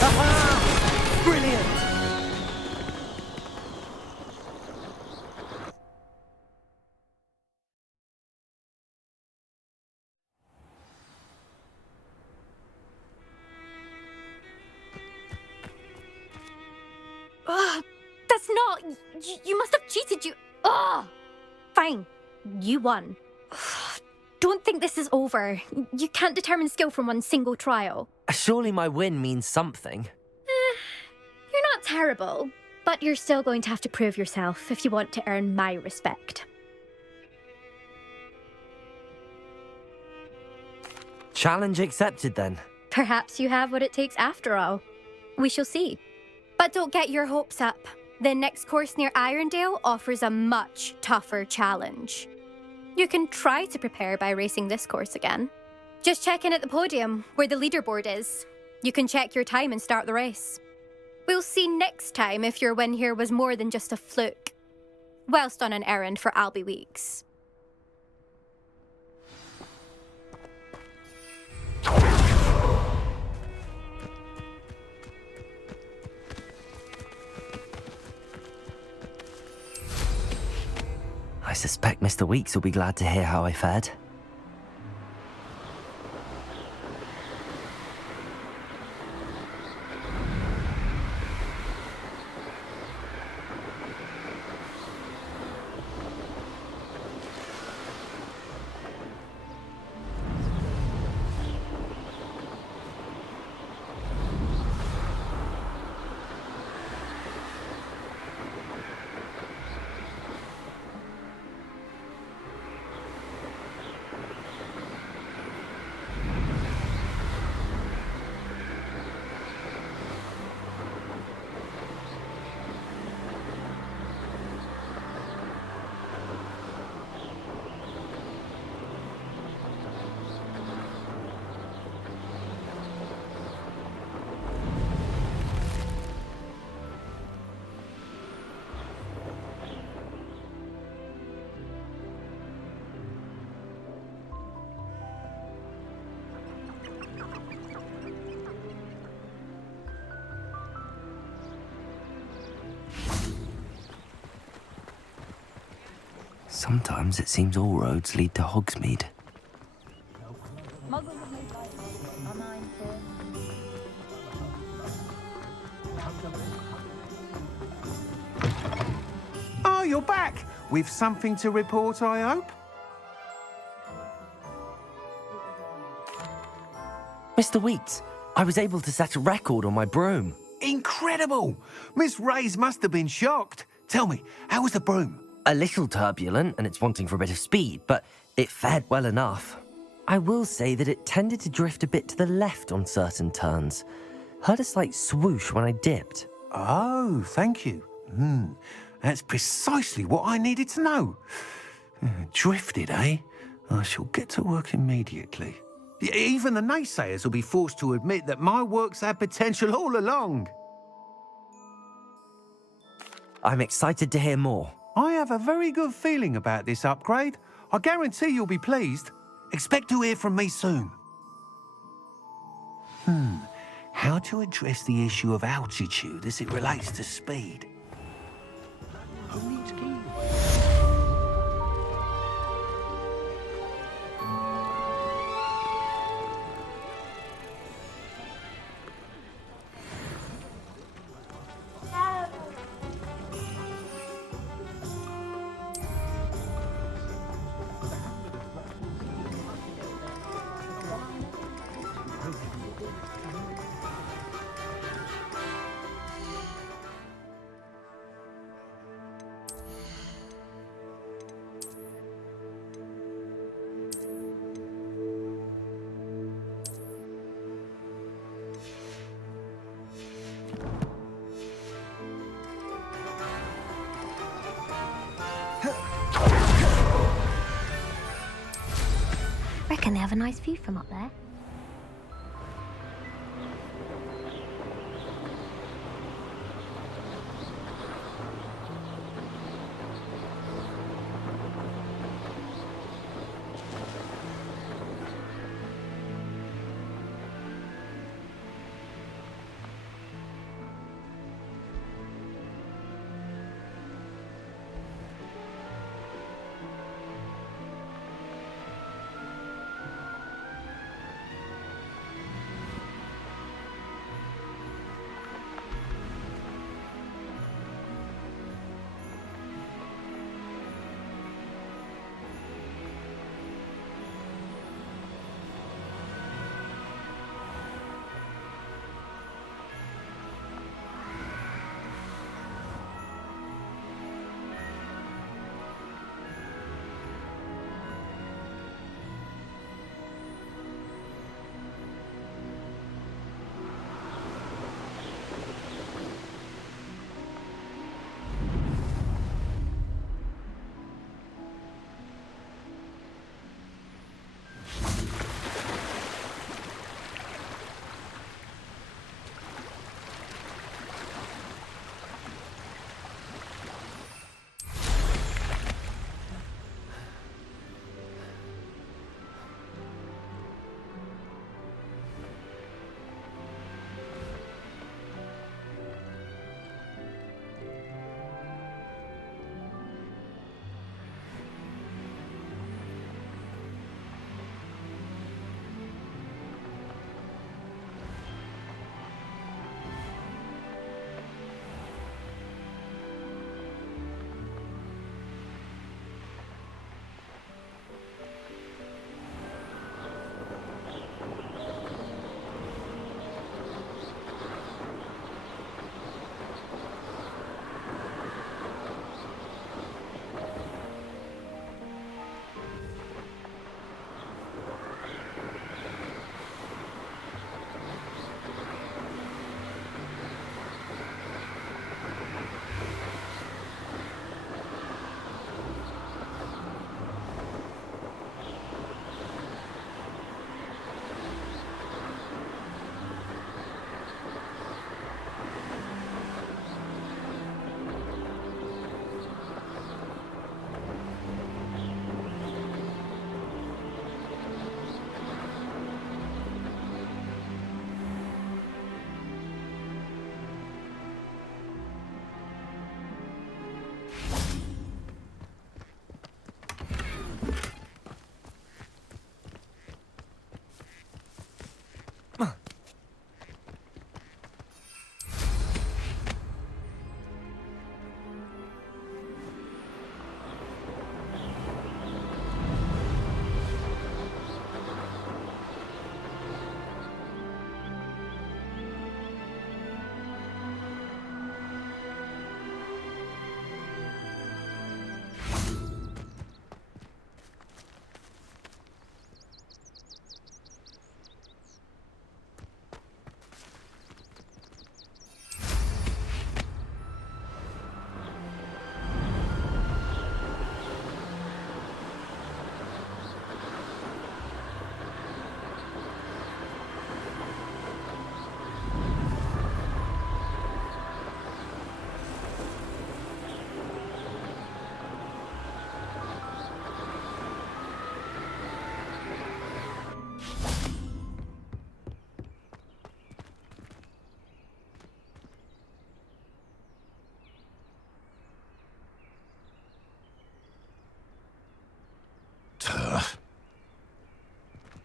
Aha! Brilliant. Ugh, that's not... You must have cheated, you... Ugh! Fine. You won. Don't think this is over. You can't determine skill from one single trial. Surely my win means something. You're not terrible, but you're still going to have to prove yourself if you want to earn my respect. Challenge accepted then. Perhaps you have what it takes after all. We shall see. But don't get your hopes up. The next course near Irondale offers a much tougher challenge. You can try to prepare by racing this course again. Just check in at the podium, where the leaderboard is. You can check your time and start the race. We'll see next time if your win here was more than just a fluke, whilst on an errand for Albie Weeks. I suspect Mr. Weeks will be glad to hear how I fared. Sometimes it seems all roads lead to Hogsmeade. Oh, you're back! With something to report, I hope? Mr. Weeks, I was able to set a record on my broom. Incredible! Miss Reyes must have been shocked. Tell me, how was the broom? A little turbulent, and it's wanting for a bit of speed, but it fared well enough. I will say that it tended to drift a bit to the left on certain turns. Heard a slight swoosh when I dipped. Oh, thank you. That's precisely what I needed to know. Drifted, eh? I shall get to work immediately. Even the naysayers will be forced to admit that my work's had potential all along. I'm excited to hear more. I have a very good feeling about this upgrade. I guarantee you'll be pleased. Expect to hear from me soon. How to address the issue of altitude as it relates to speed? Who needs keys? Reckon they have a nice view from up there.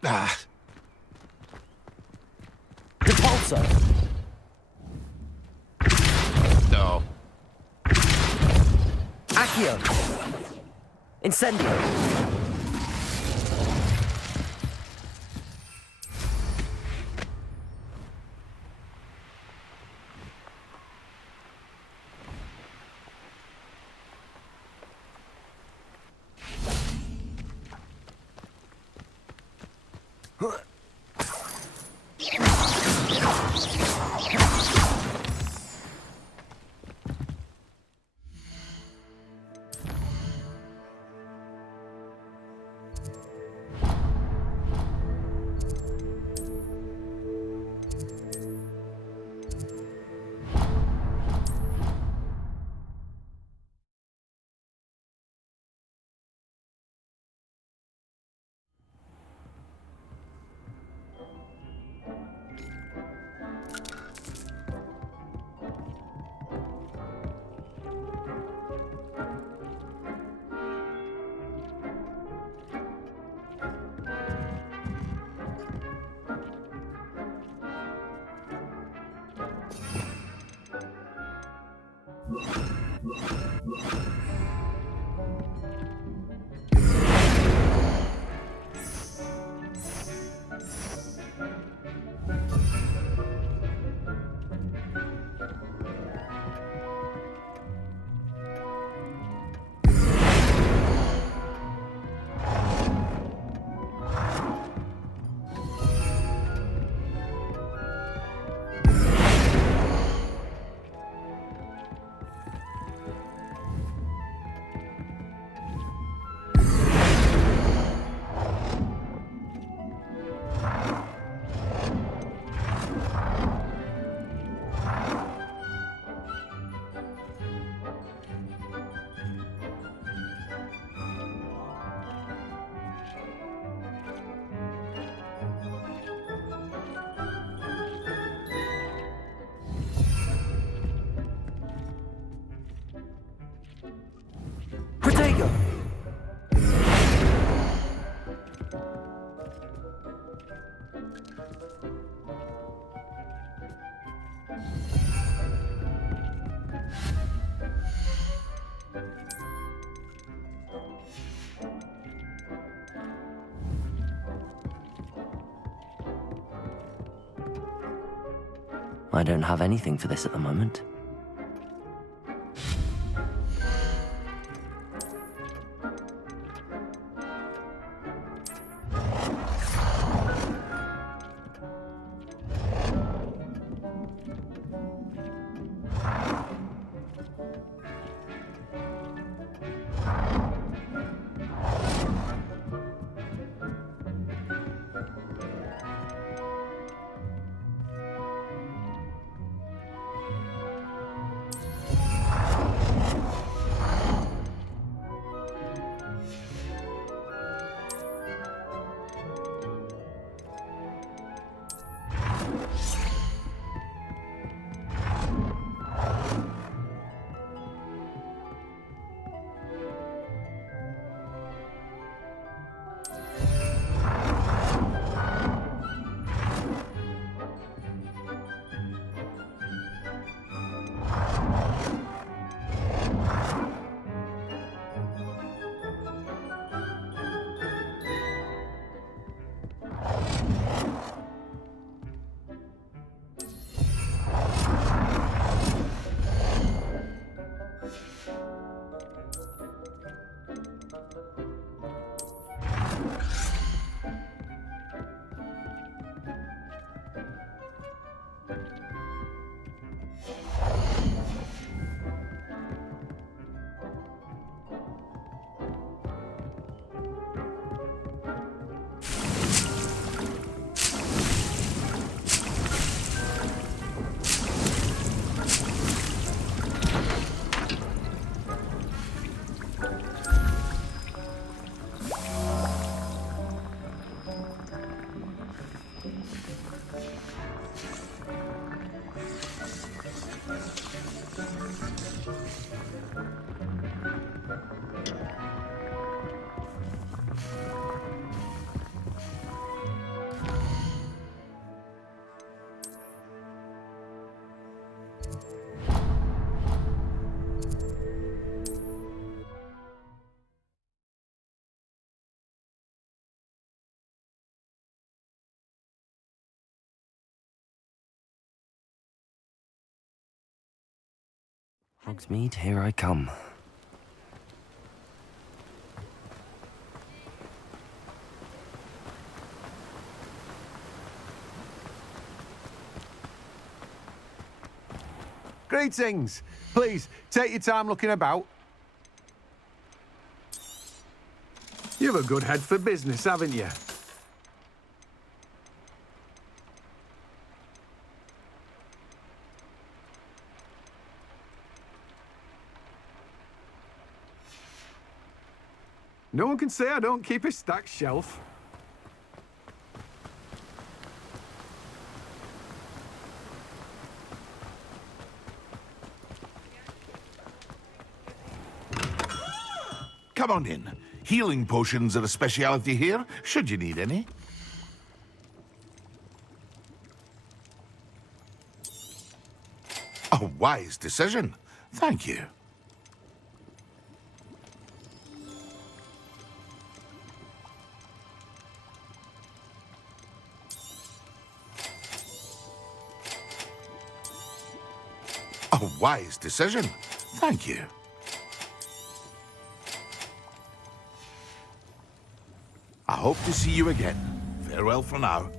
Ah. Depulso! No. Accio! Incendio! Protego! I don't have anything for this at the moment. Hogsmeade, here I come. Greetings. Please, take your time looking about. You've a good head for business, haven't you? No one can say I don't keep a stacked shelf. Come on in. Healing potions are a speciality here, should you need any. A wise decision. Thank you. A wise decision. Thank you. I hope to see you again. Farewell for now.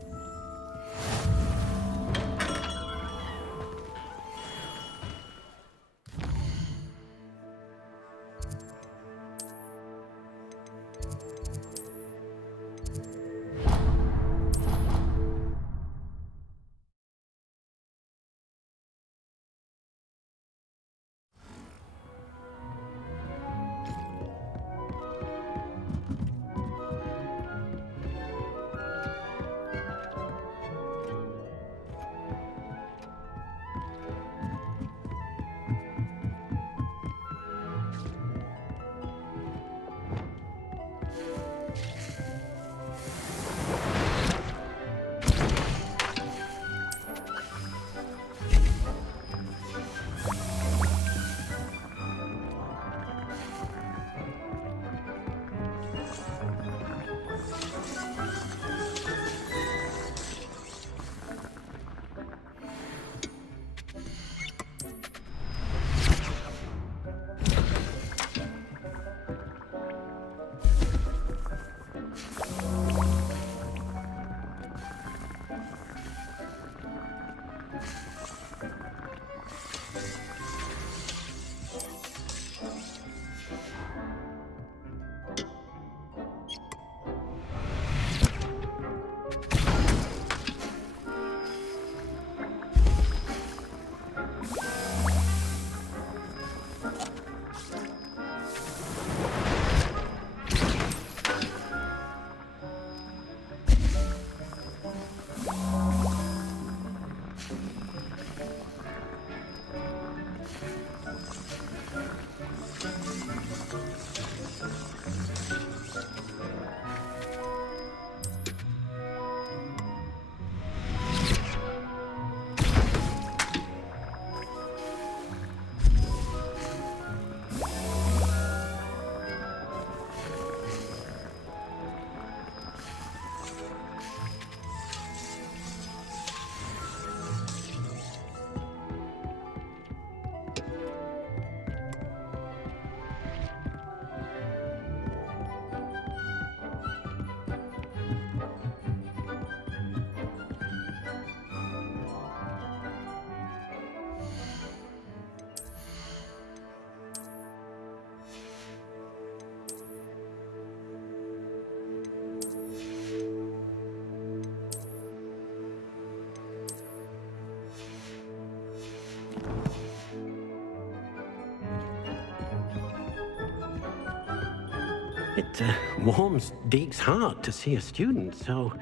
It warms Deke's heart to see a student so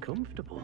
comfortable.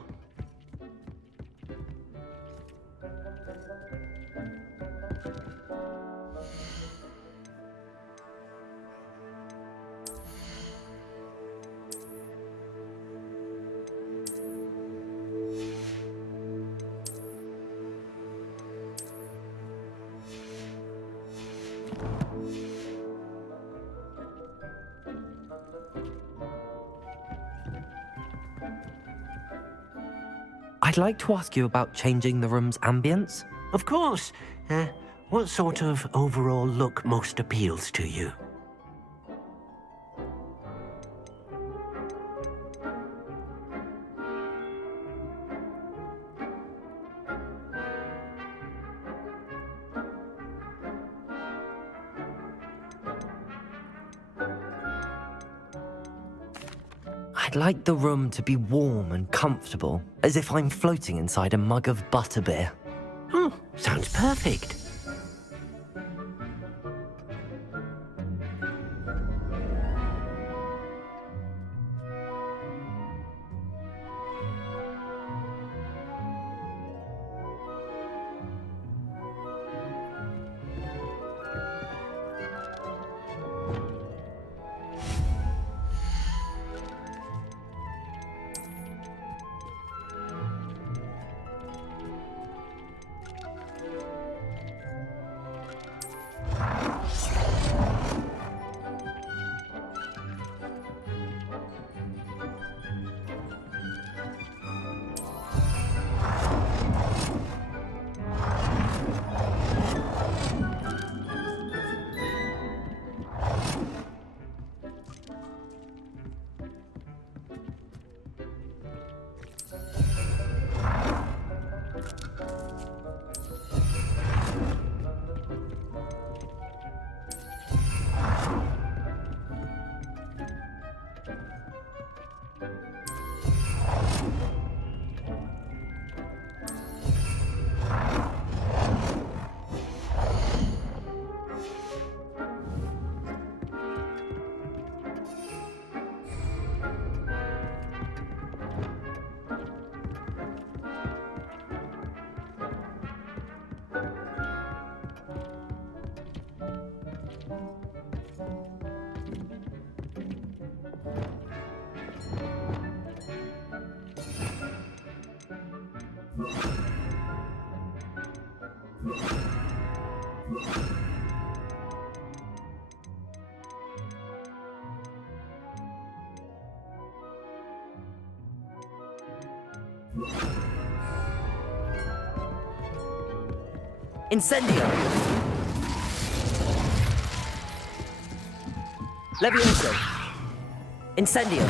I'd like to ask you about changing the room's ambience. Of course. What sort of overall look most appeals to you? I'd like the room to be warm and comfortable, as if I'm floating inside a mug of butterbeer. Oh, sounds perfect. Incendio! Levioso! Incendio!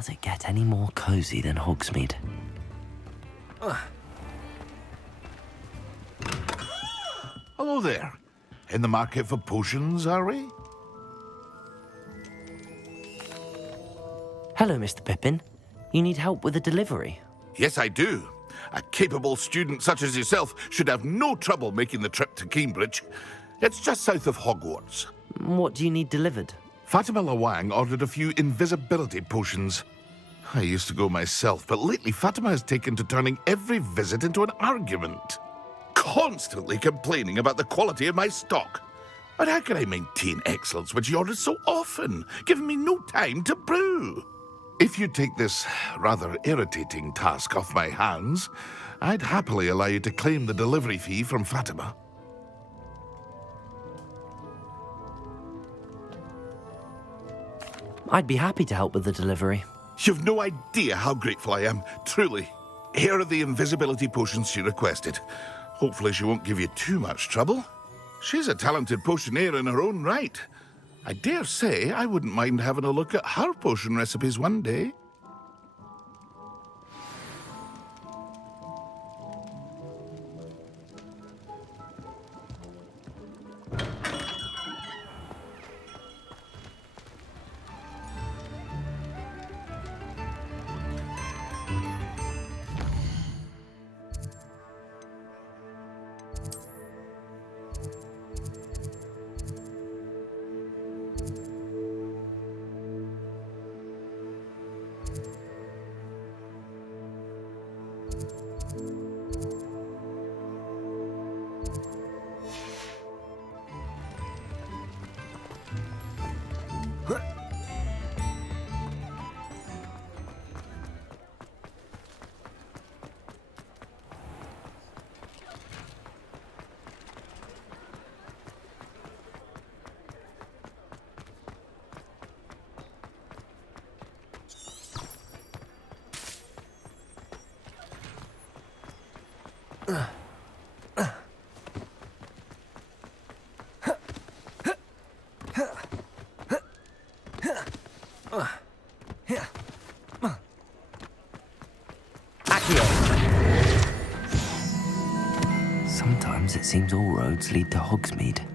Does it get any more cozy than Hogsmeade? Hello there. In the market for potions, are we? Hello, Mr. Pippin. You need help with a delivery? Yes, I do. A capable student such as yourself should have no trouble making the trip to Cambridge. It's just south of Hogwarts. What do you need delivered? Fatima Lawang ordered a few invisibility potions. I used to go myself, but lately Fatima has taken to turning every visit into an argument. constantly complaining about the quality of my stock. But how can I maintain excellence when she orders so often, giving me no time to brew? If you take this rather irritating task off my hands, I'd happily allow you to claim the delivery fee from Fatima. I'd be happy to help with the delivery. You've no idea how grateful I am, truly. Here are the invisibility potions she requested. Hopefully she won't give you too much trouble. She's a talented potioneer in her own right. I dare say I wouldn't mind having a look at her potion recipes one day. Sometimes it seems all roads lead to Hogsmeade.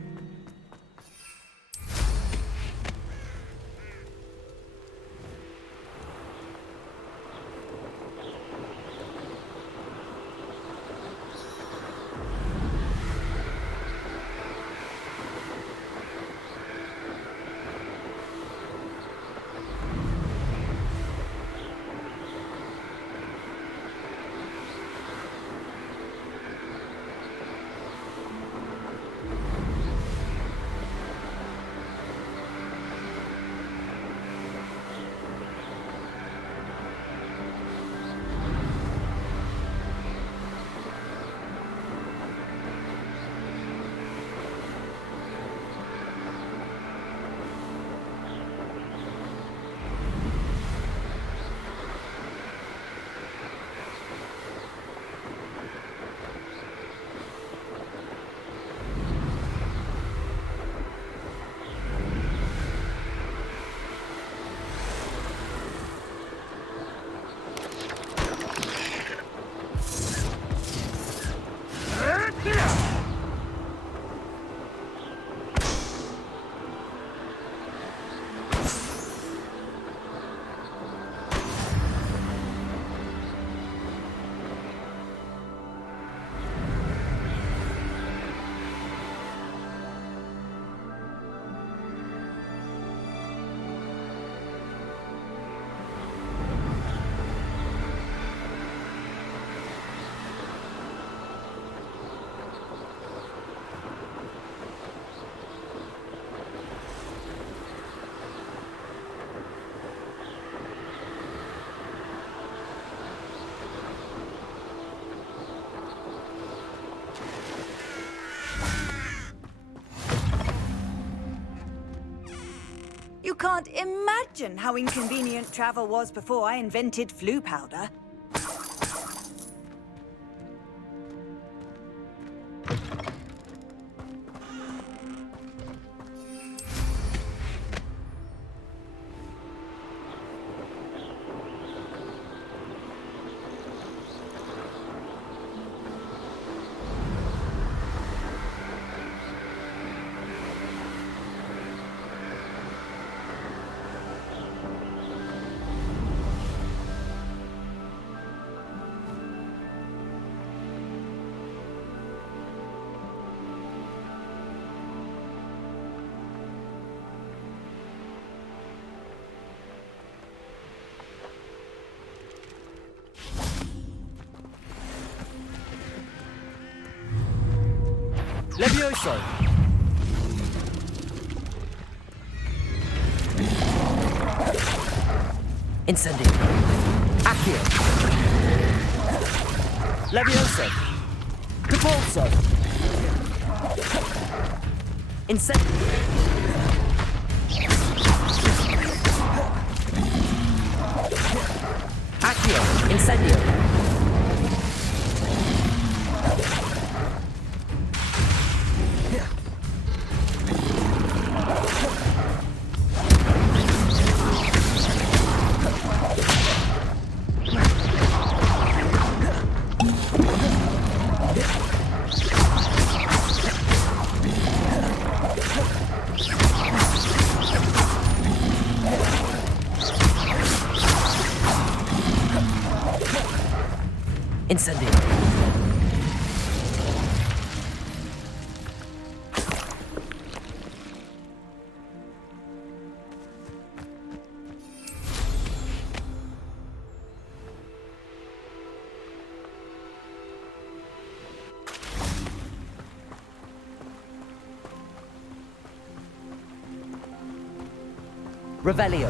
You can't imagine how inconvenient travel was before I invented flu powder. Levioso! Incendio. Accio. Levioso! Repulso! Incendio. Accio. Incendio. Incendio. Revelio.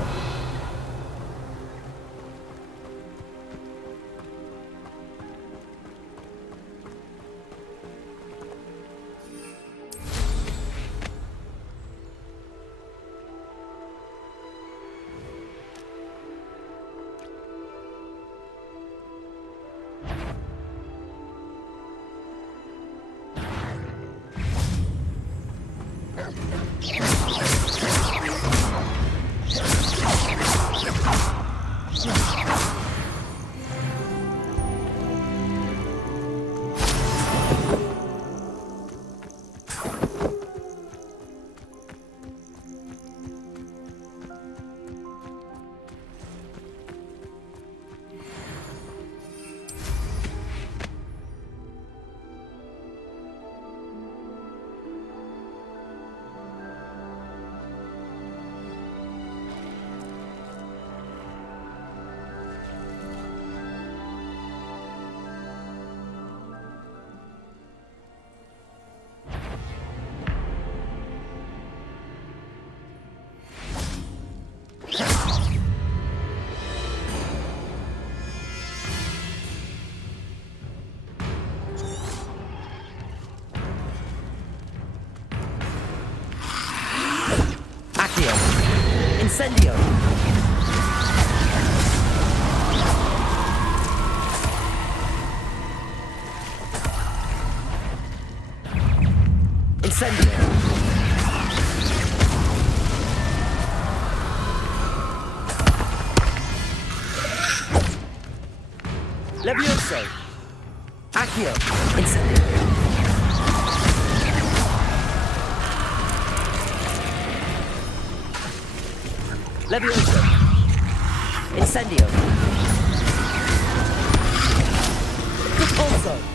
Incendio! Incendio! Levioso! Accio! Incendio! Levioso! Incendio! Repulso!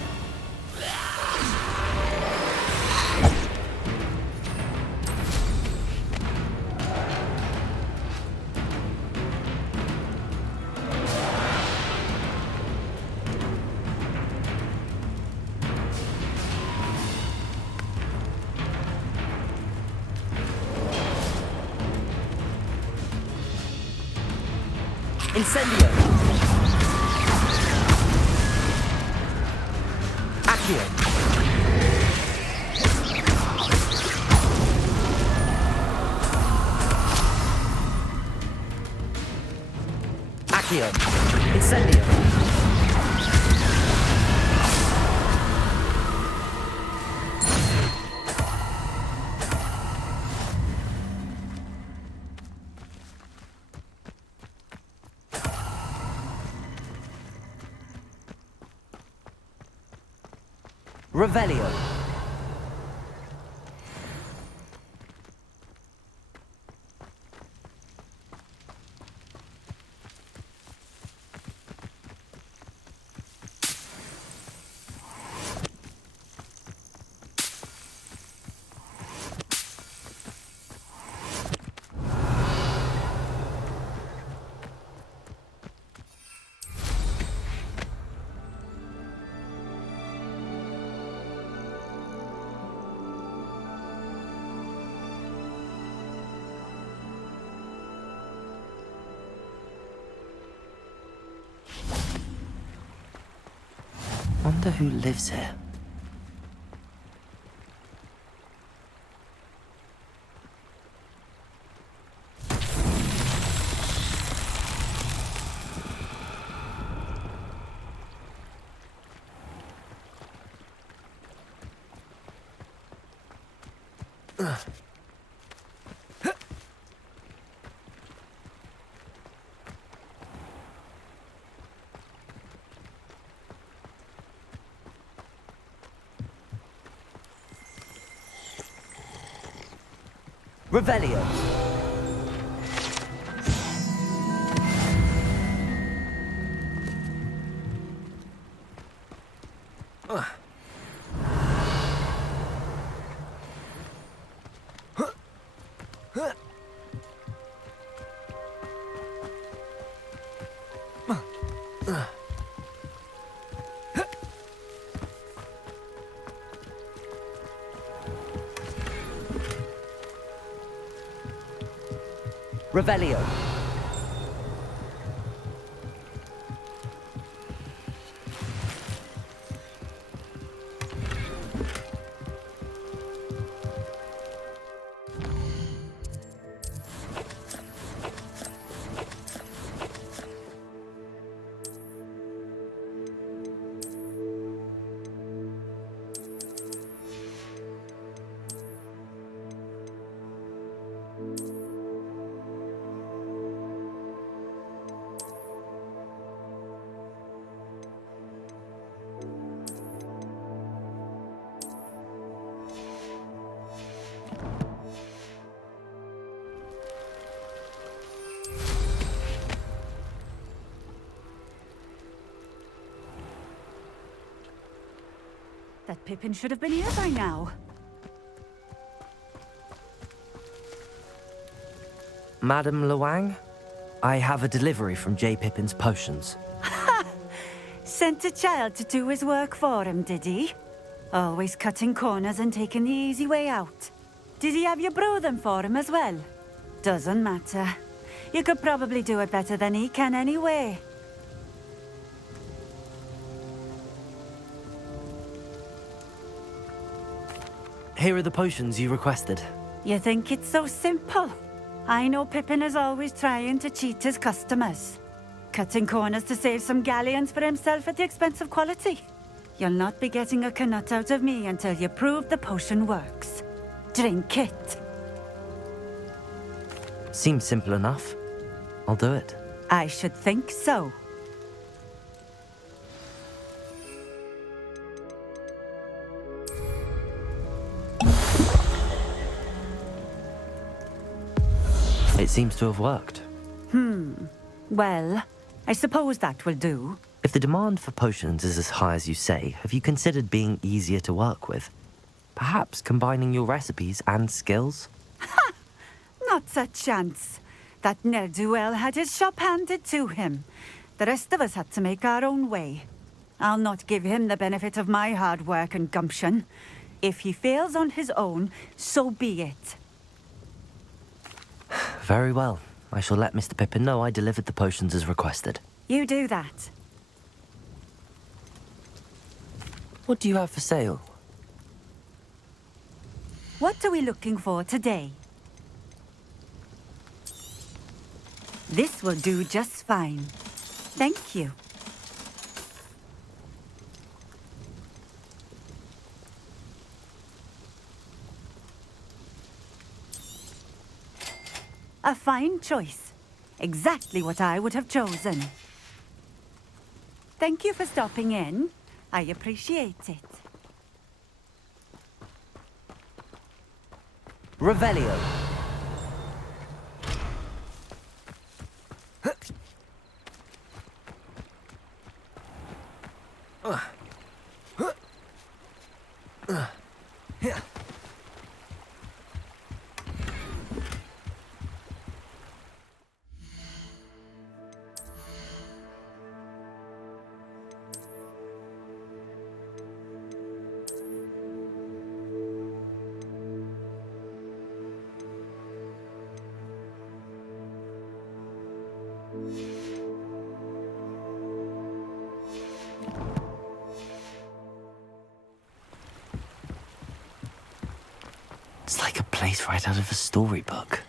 Incendio! Accio! Accio! Incendio! Revelio. Wonder who lives here. Revelio. Revelio. That Pippin should have been here by now. Madam Luang, I have a delivery from J. Pippin's potions. Sent a child to do his work for him, did he? Always cutting corners and taking the easy way out. Did he have you brew them for him as well? Doesn't matter. You could probably do it better than he can anyway. Here are the potions you requested. You think it's so simple? I know Pippin is always trying to cheat his customers. Cutting corners to save some galleons for himself at the expense of quality. You'll not be getting a canut out of me until you prove the potion works. Drink it. Seems simple enough. I'll do it. I should think so. It seems to have worked. Well, I suppose that will do. If the demand for potions is as high as you say, have you considered being easier to work with? Perhaps combining your recipes and skills? Not a chance. That ne'er-do-well had his shop handed to him. The rest of us had to make our own way. I'll not give him the benefit of my hard work and gumption. If he fails on his own, so be it. Very well. I shall let Mr. Pippin know I delivered the potions as requested. You do that. What do you have for sale? What are we looking for today? This will do just fine. Thank you. A fine choice. Exactly what I would have chosen. Thank you for stopping in. I appreciate it. Revelio. It's like a place right out of a storybook.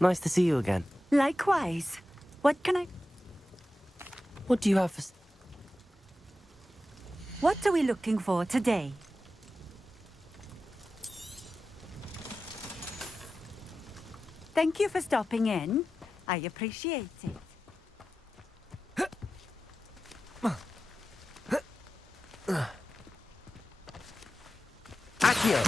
Nice to see you again. Likewise. What can I... What do you have for... What are we looking for today? Thank you for stopping in. I appreciate it. Accio!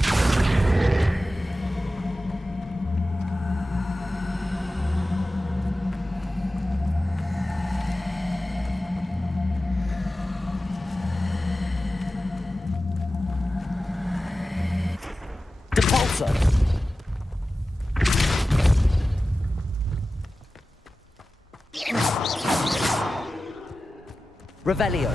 Depulso! Revelio!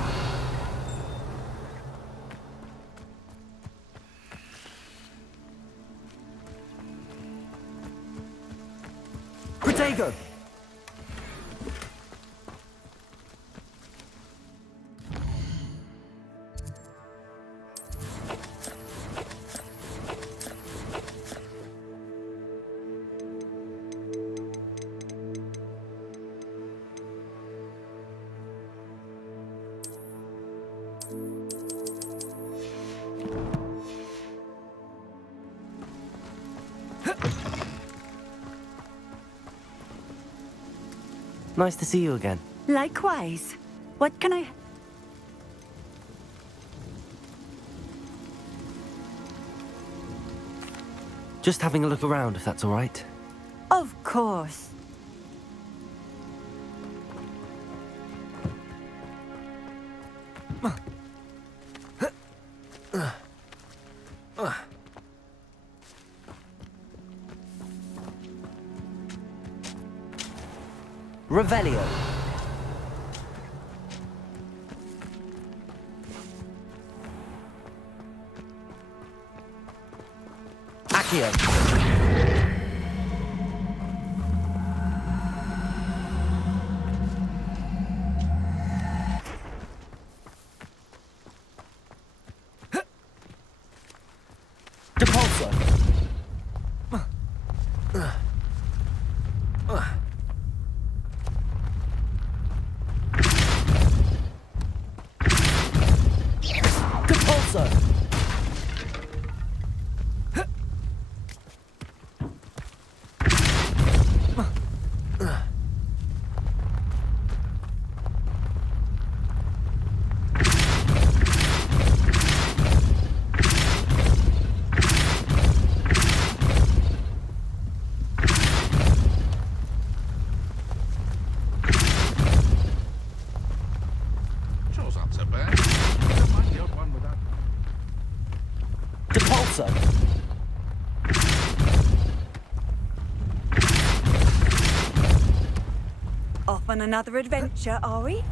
Protego! Nice to see you again. Likewise. What can I... Just having a look around, if that's all right. Of course. Revelio. Accio. Depulso. Depulso. Chore's not so bad. Don't mind the odd one with that. Depulso. Off on another adventure, are we?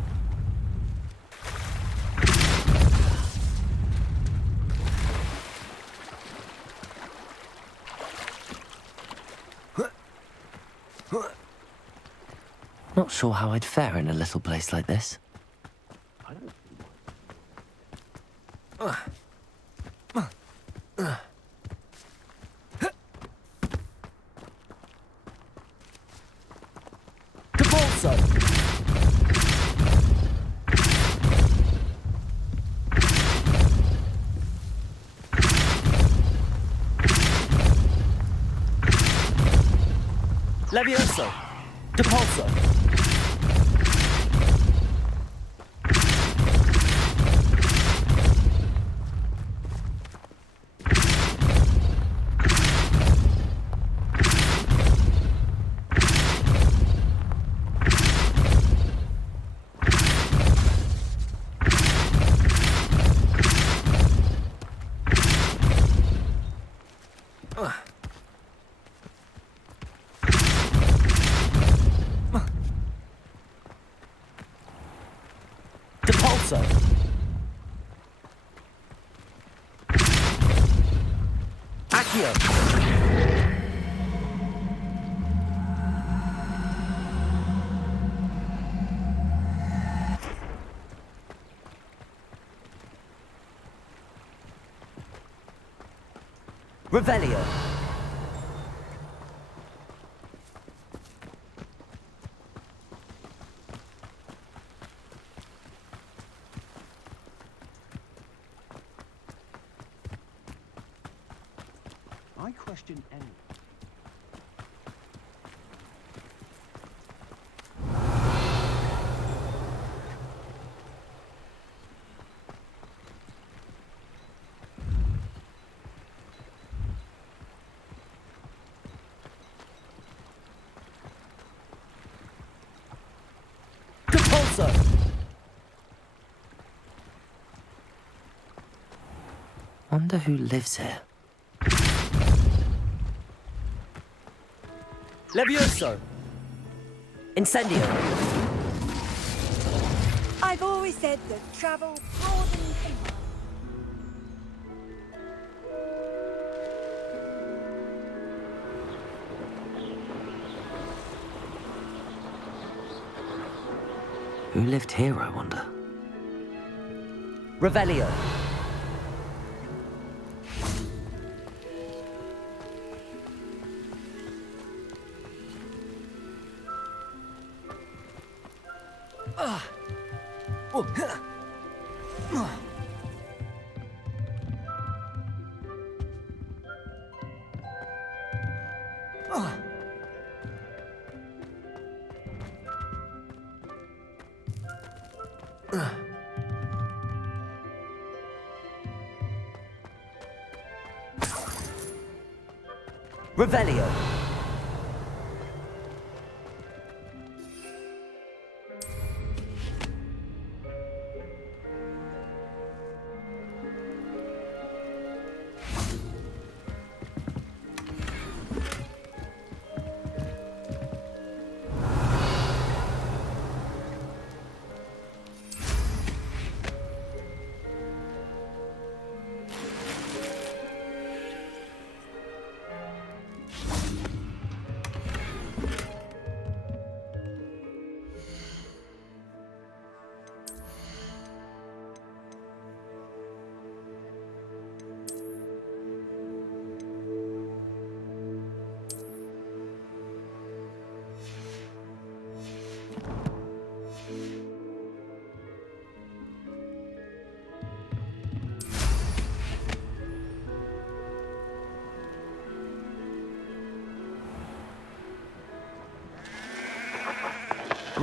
Not sure how I'd fare in a little place like this. Depulso. Levioso. Depulso. Depulso. Accio. Revelio. I question any. Compulso. Wonder who lives here. Levioso. Incendio. I've always said that travel broadens the mind. Who lived here, I wonder? Revelio. Revelio.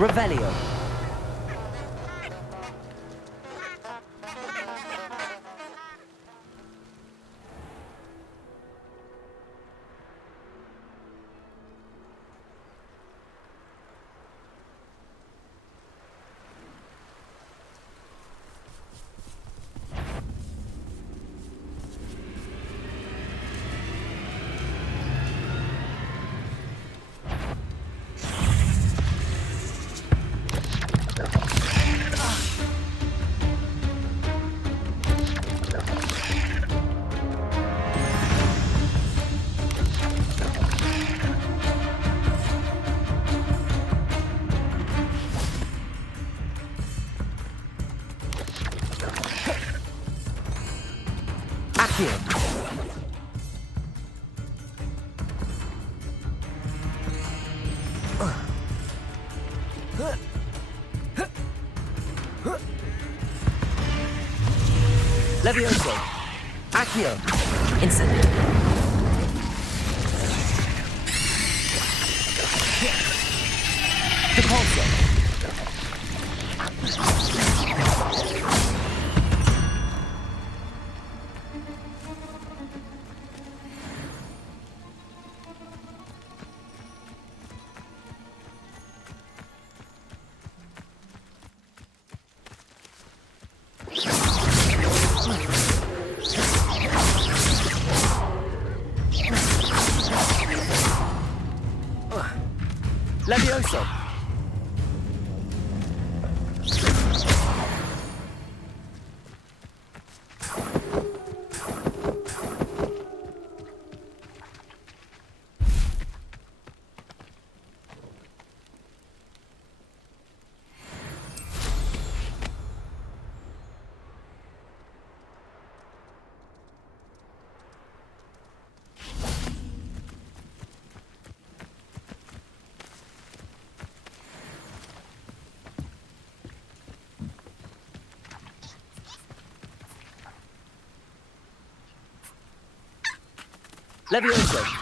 Revelio. Levioso. Accio. Incendio. Compulso. Levioso. Levioso.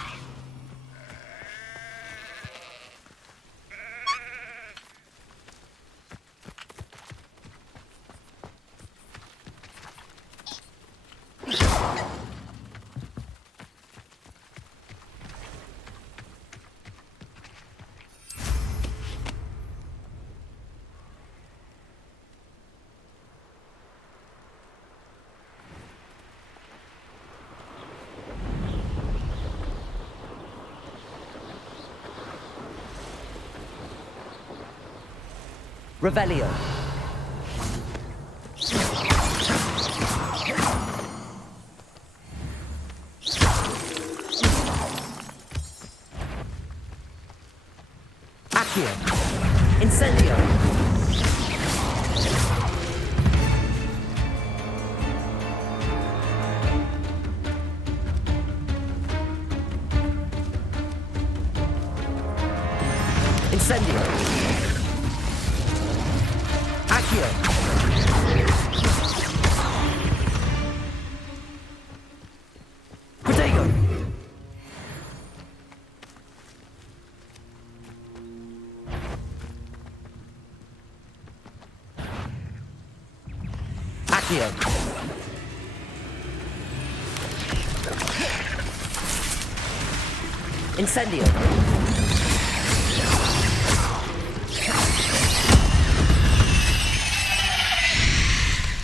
Revelio. Accio. Incendio. Incendio. Accio. Protego. Accio. Incendio.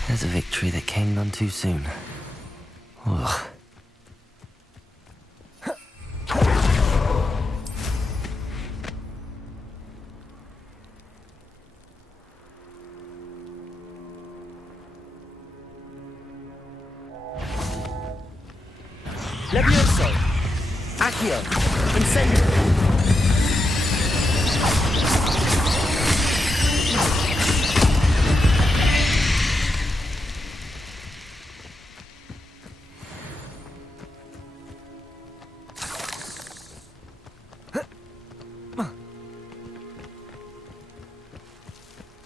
There's a victory that came none too soon. Ugh. Levioso. Accio. Incendio.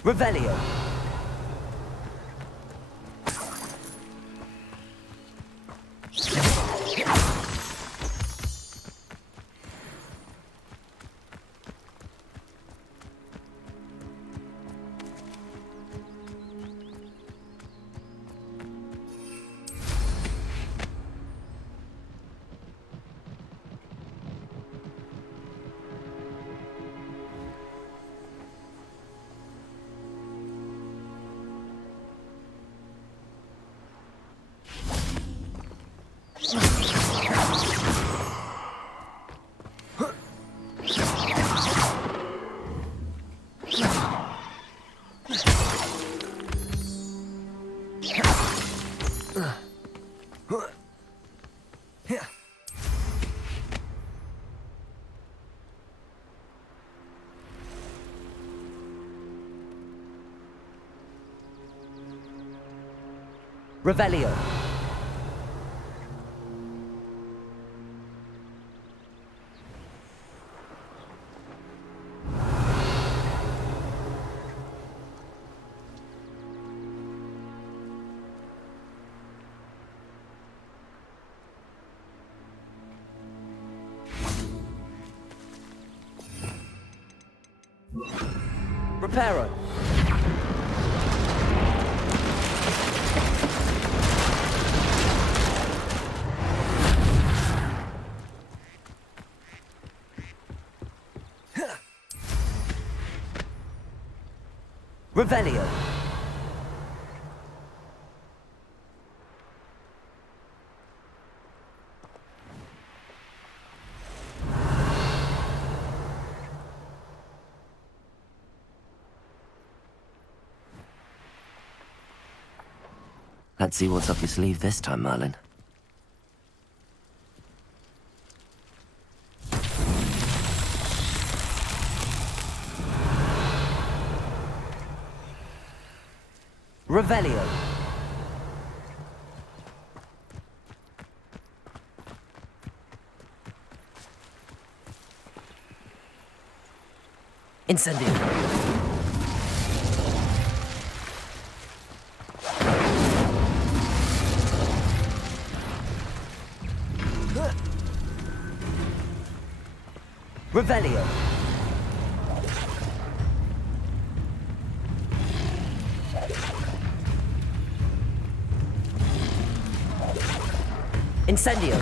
Revelio. Revelio. Reparo. Revelio. Let's see what's up your sleeve this time, Merlin. Revelio. Incendio. Revelio. Incendio.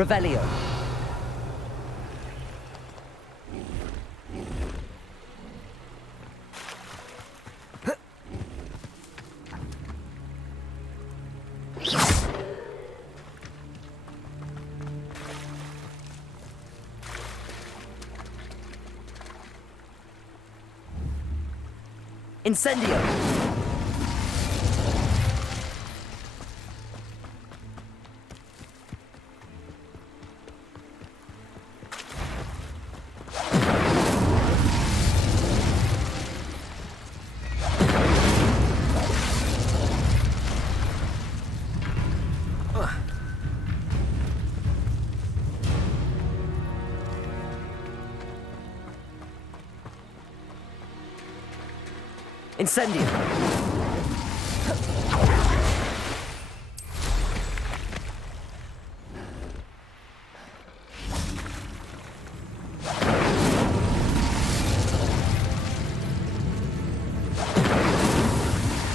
Revelio. Incendio. Incendio.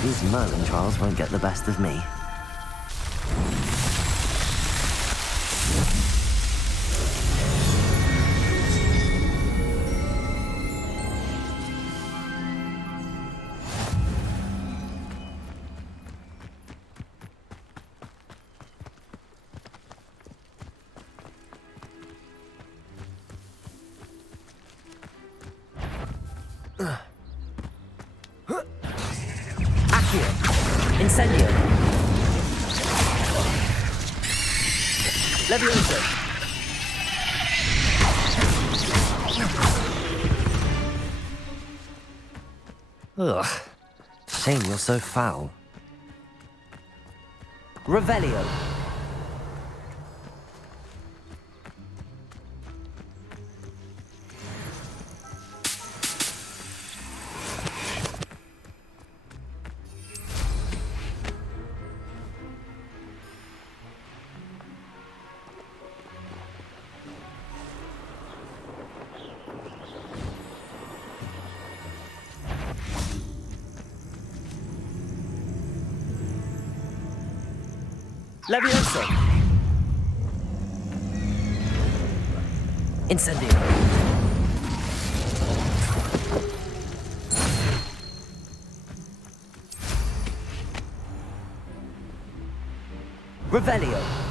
These Merlin trials won't get the best of me. Incendio. Levioso. Ugh. Shame you're so foul. Revelio. Levioso. Incendio. Revelio.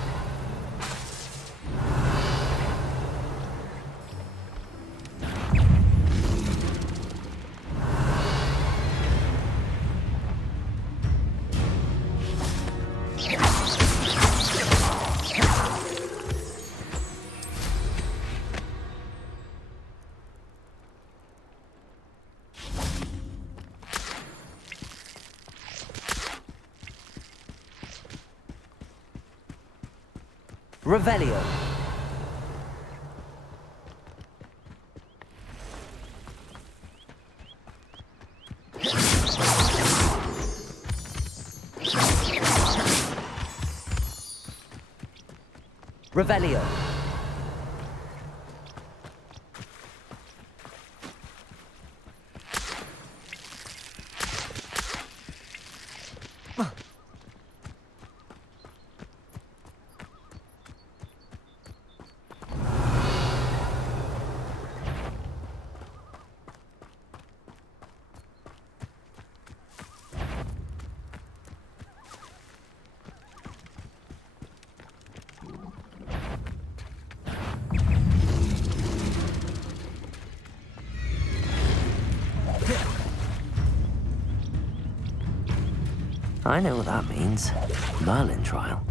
Revelio. Revelio. I know what that means. Merlin trial.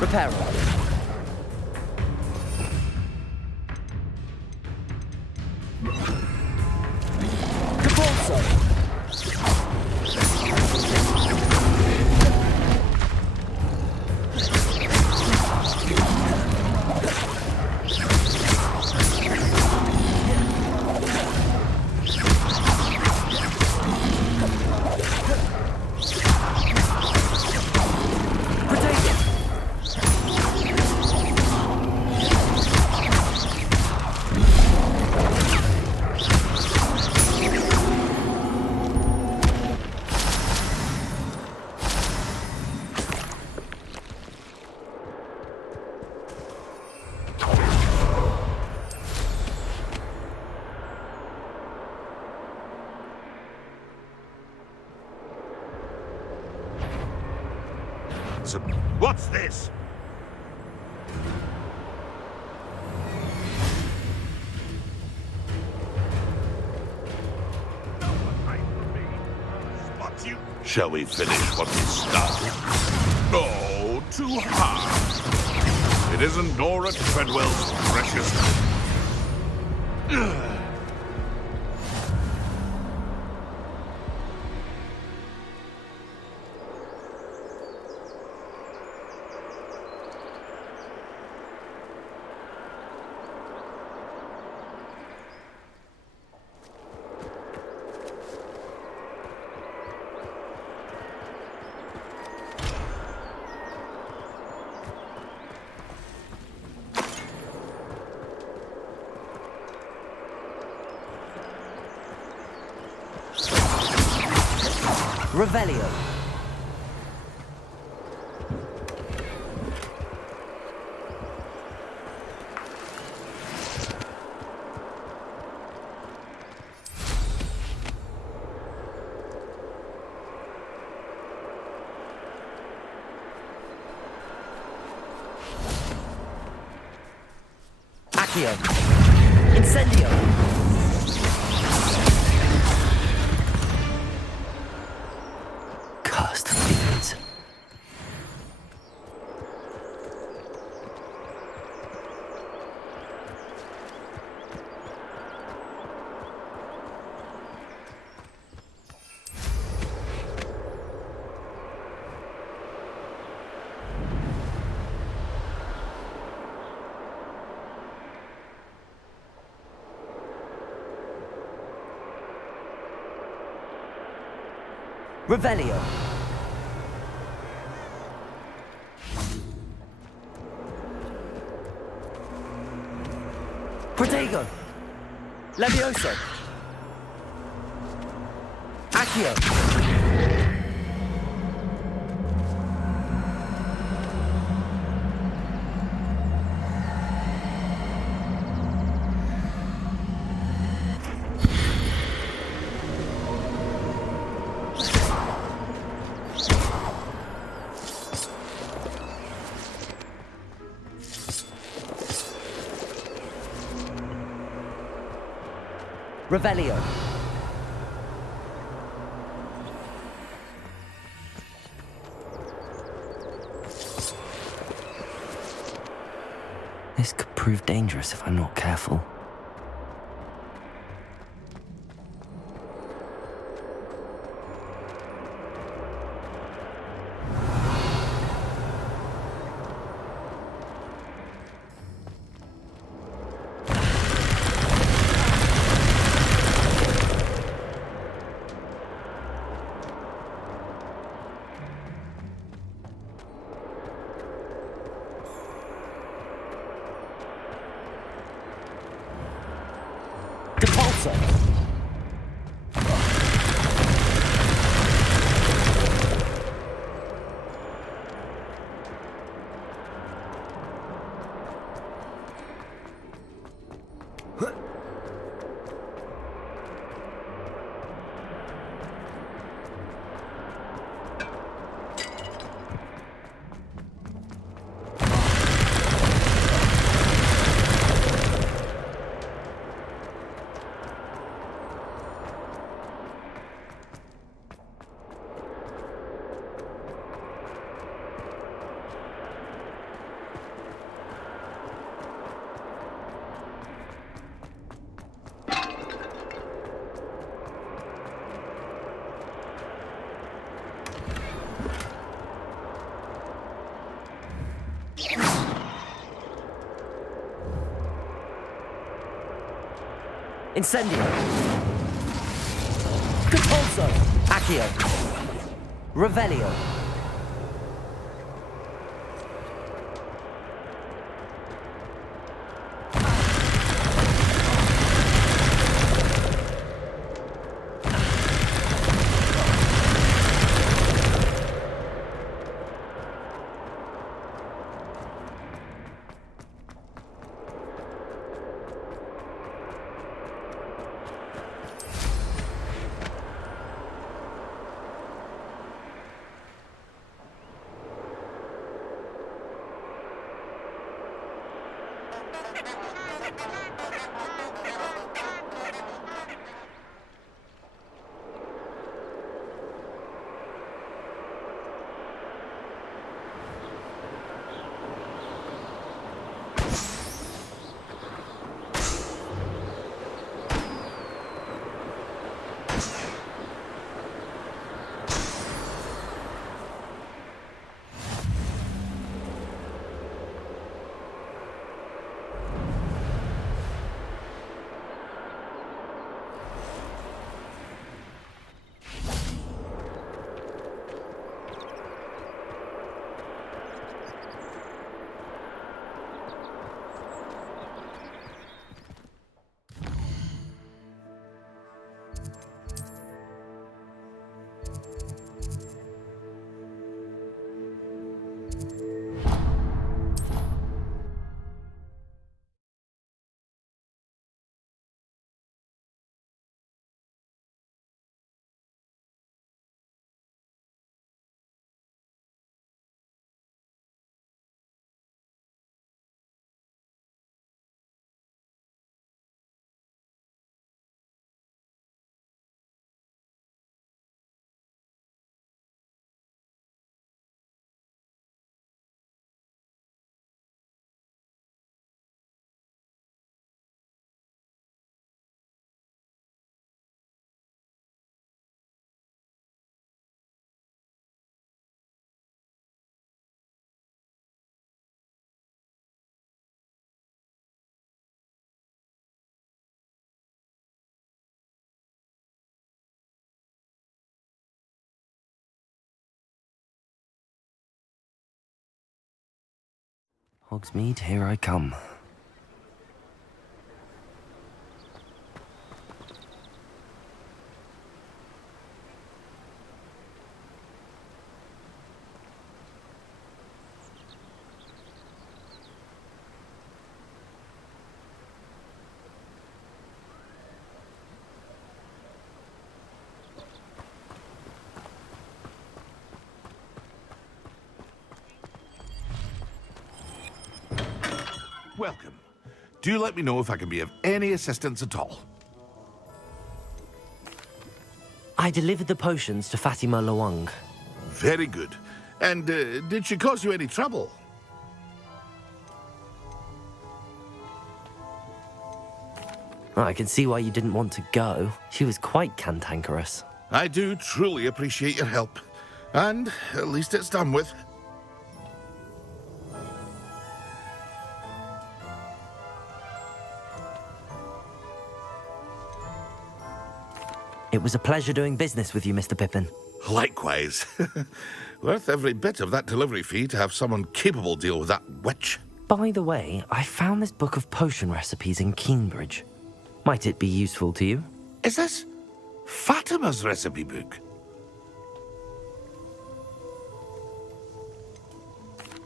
Reparo. Depulso. So, what's this? Shall we finish what we started? No, too hard. It isn't Nora Treadwell's precious. Revelio. Accio. Incendio. Cursed fiends. Revelio. Protego. Levioso. Accio. Revelio. This could prove dangerous if I'm not careful. Depulso. Incendio. Compulso. Accio. Revelio. Hogsmeade, here I come. Welcome. Do let me know if I can be of any assistance at all. I delivered the potions to Fatima Lawang. Very good. And did she cause you any trouble? I can see why you didn't want to go. She was quite cantankerous. I do truly appreciate your help. And at least it's done with. It was a pleasure doing business with you, Mr. Pippin. Likewise. Worth every bit of that delivery fee to have someone capable deal with that witch. By the way, I found this book of potion recipes in Cambridge. Might it be useful to you? Is this Fatima's recipe book?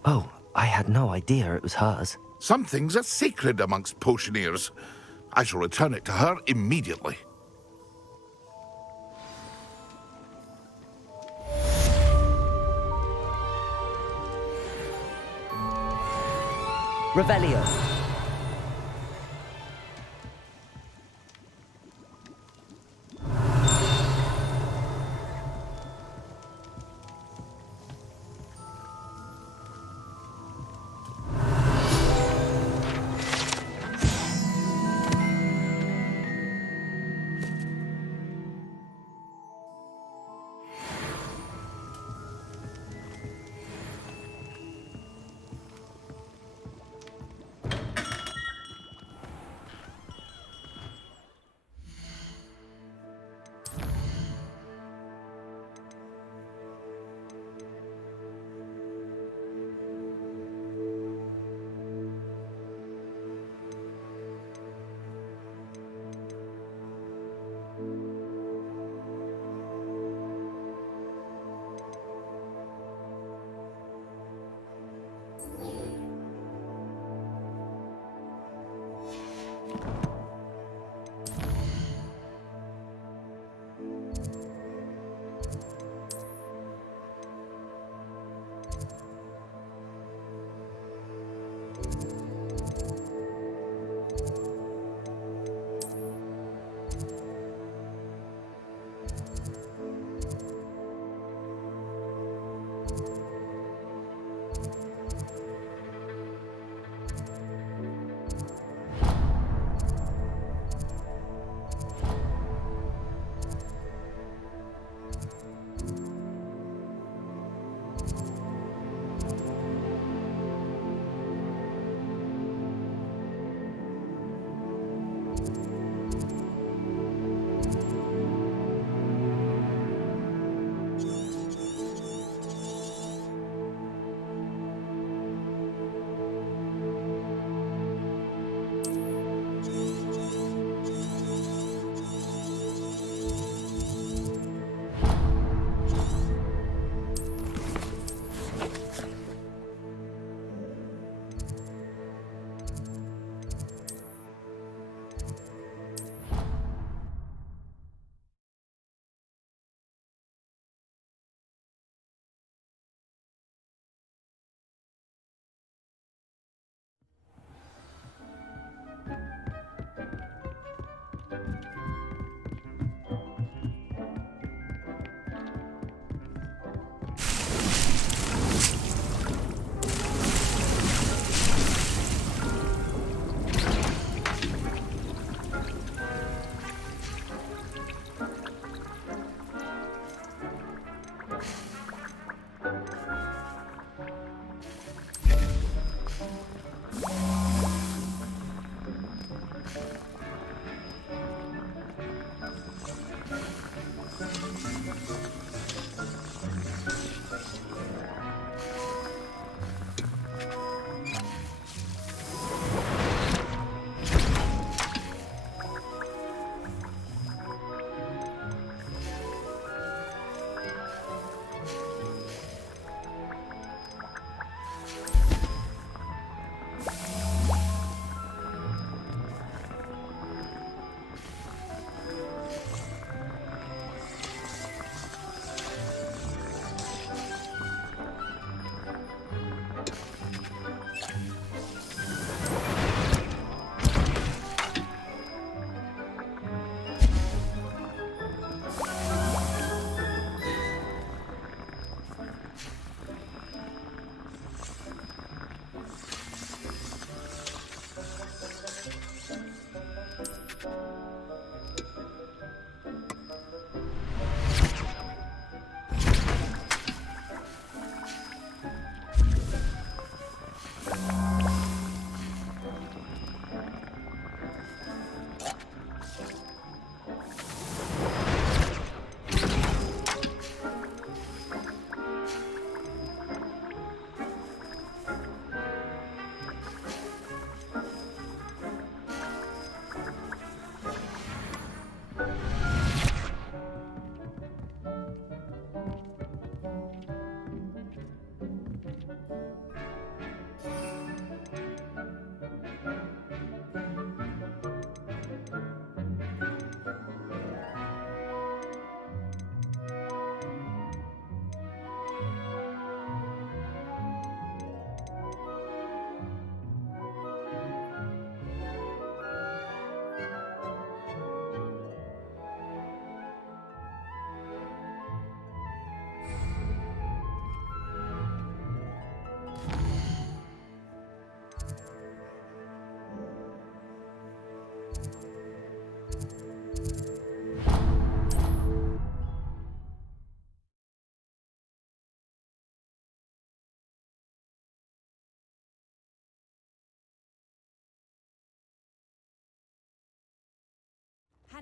Oh, I had no idea it was hers. Some things are sacred amongst potioneers. I shall return it to her immediately. Revelio.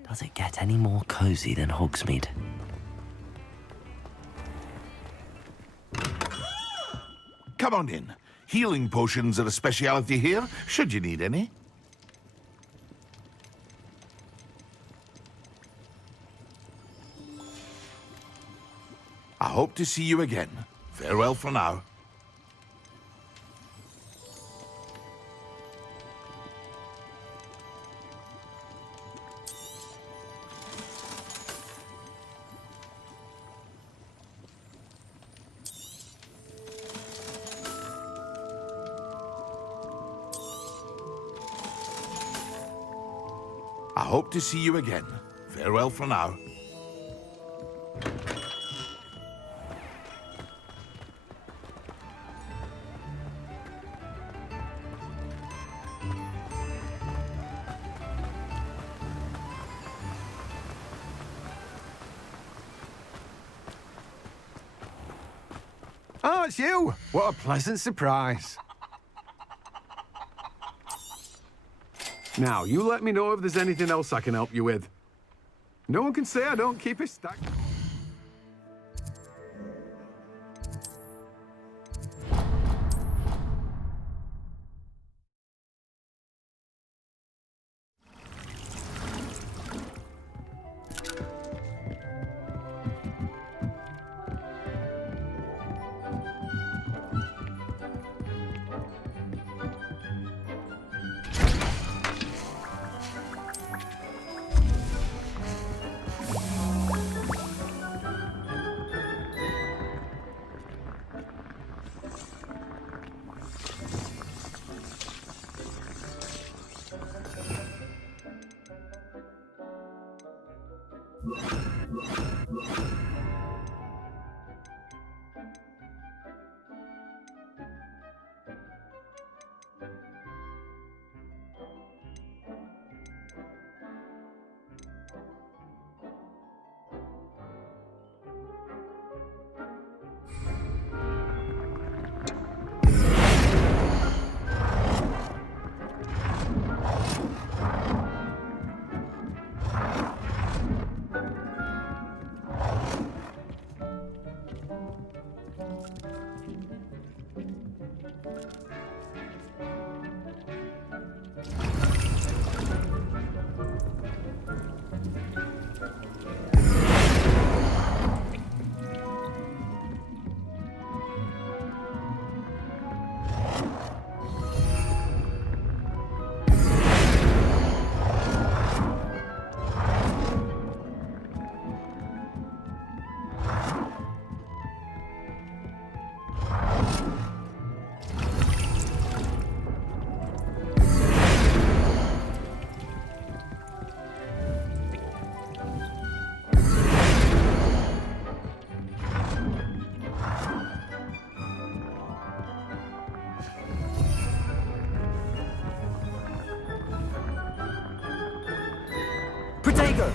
Does it get any more cozy than Hogsmeade? Come on in. Healing potions are a speciality here, should you need any. I hope to see you again. Farewell for now. I hope to see you again. Farewell for now. Oh, it's you! What a pleasant surprise. Now, you let me know if there's anything else I can help you with. No one can say I don't keep it stacked. Protego!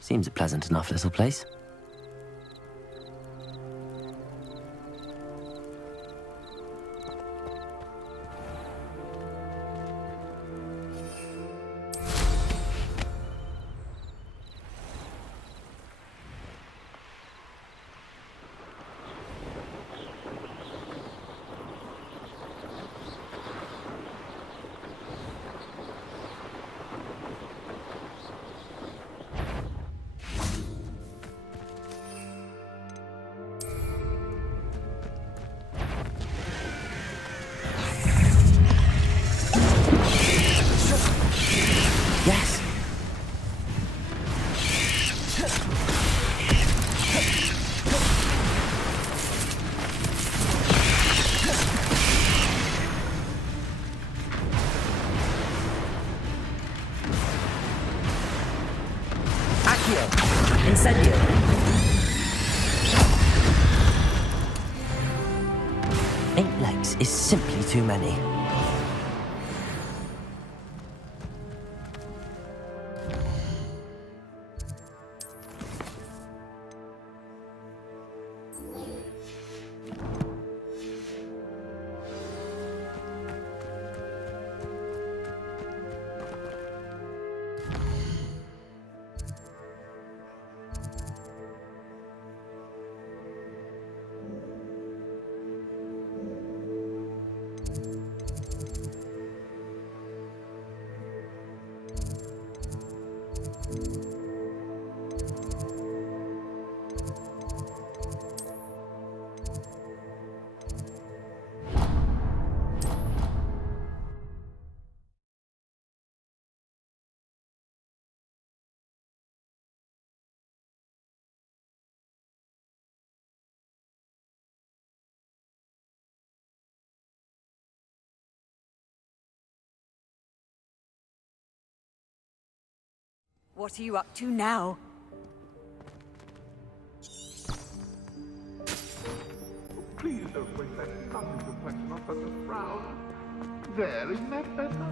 Seems a pleasant enough little place. Yes! Accio! Incendio! Eight legs is simply too many. What are you up to now? Please don't waste that lovely complexion on such a frown. There, isn't that better?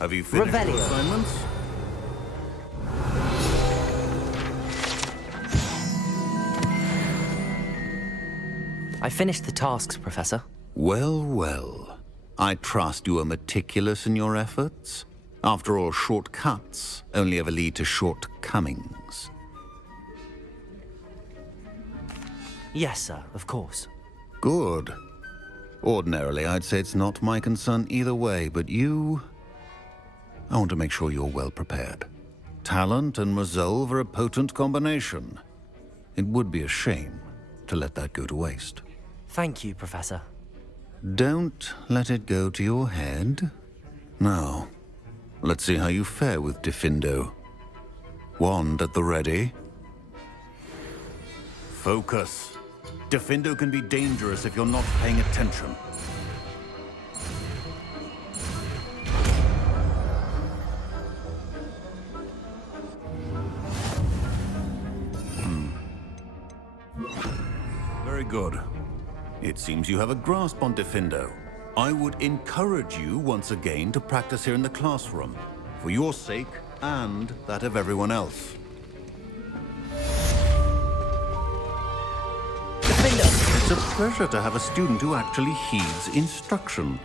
Have you finished your assignments? I finished the tasks, Professor. Well, well. I trust you are meticulous in your efforts. After all, shortcuts only ever lead to shortcomings. Yes, sir, of course. Good. Ordinarily, I'd say it's not my concern either way, but I want to make sure you're well prepared. Talent and resolve are a potent combination. It would be a shame to let that go to waste. Thank you, Professor. Don't let it go to your head. Now, let's see how you fare with Diffindo. Wand at the ready. Focus. Diffindo can be dangerous if you're not paying attention. Very good. It seems you have a grasp on Diffindo. I would encourage you once again to practice here in the classroom, for your sake and that of everyone else. It's a pleasure to have a student who actually heeds instruction.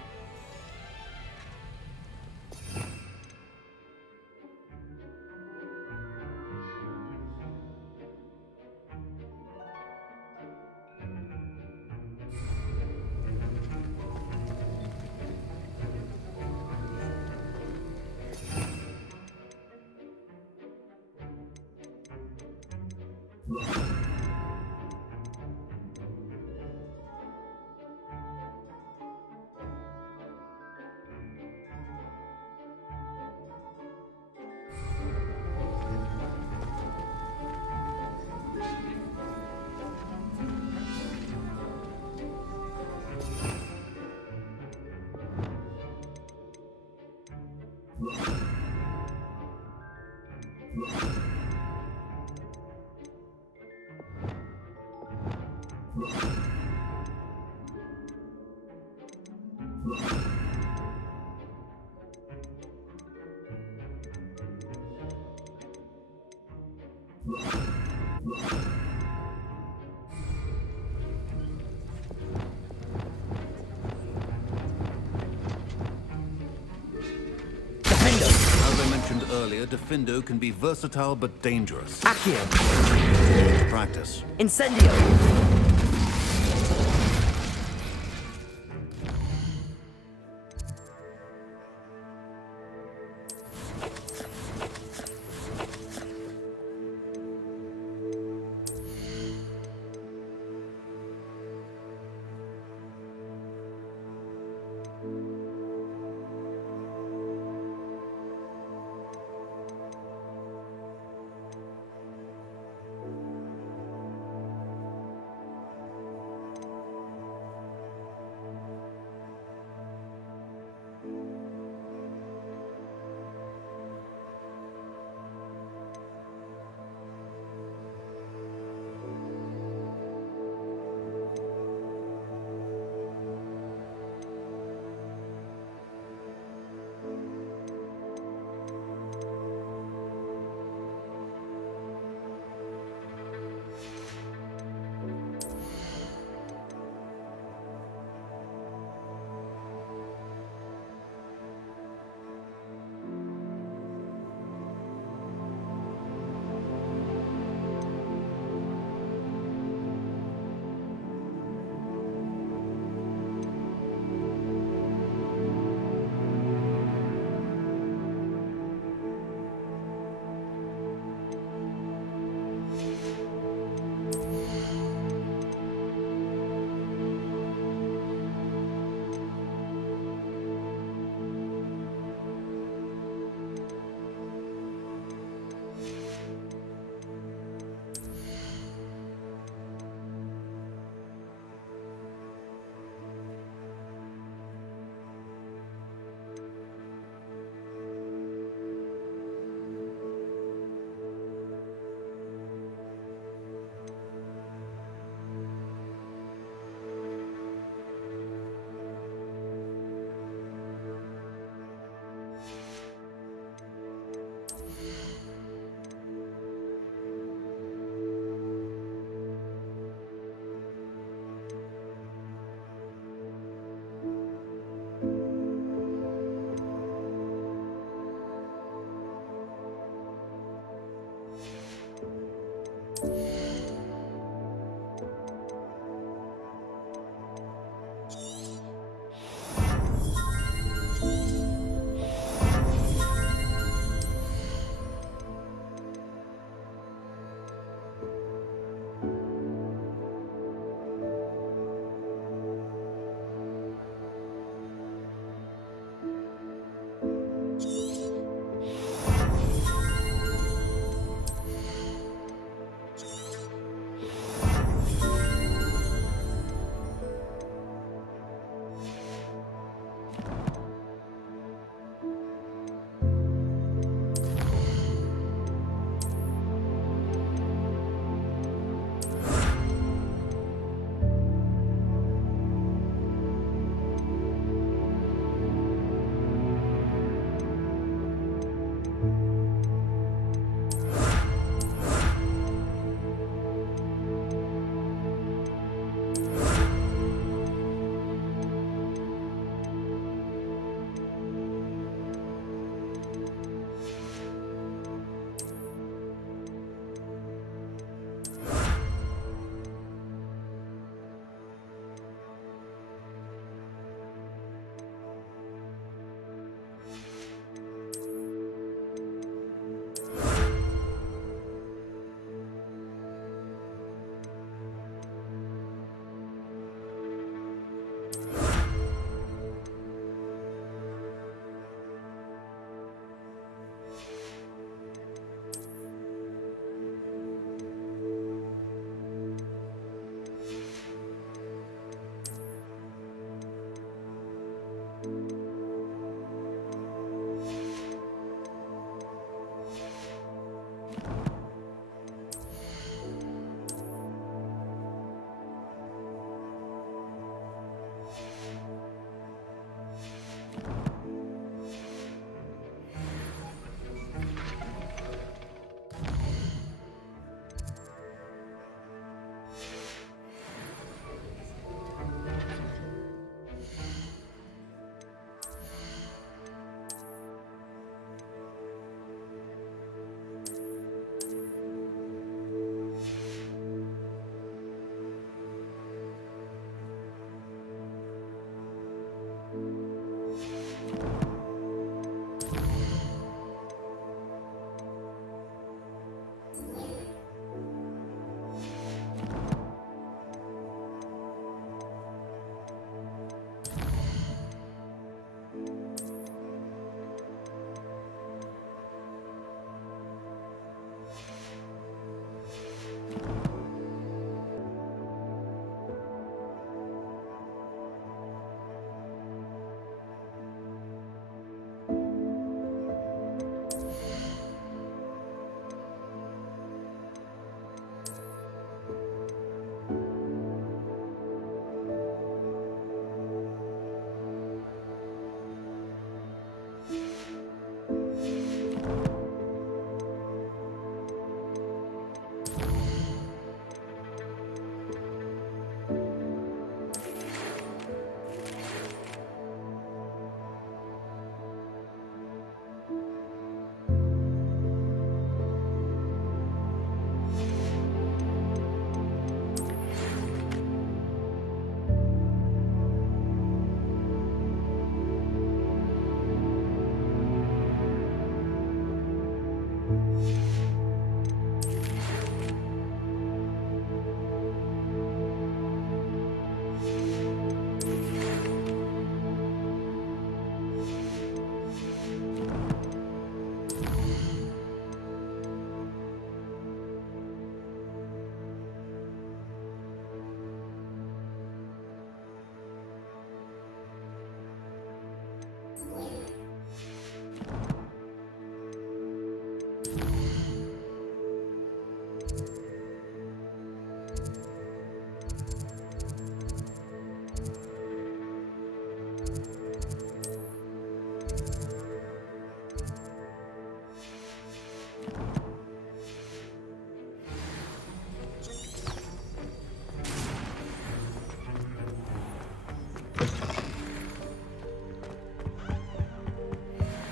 As I mentioned earlier, Defendo can be versatile but dangerous. Accio. Need to practice. Incendio.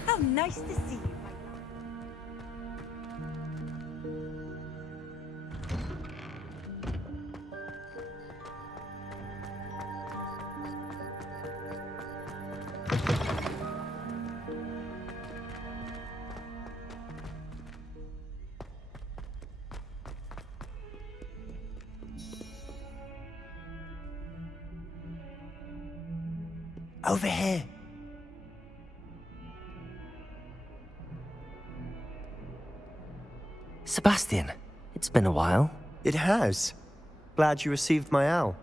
How nice to see you. Over here. Sebastian, it's been a while. It has. Glad you received my owl.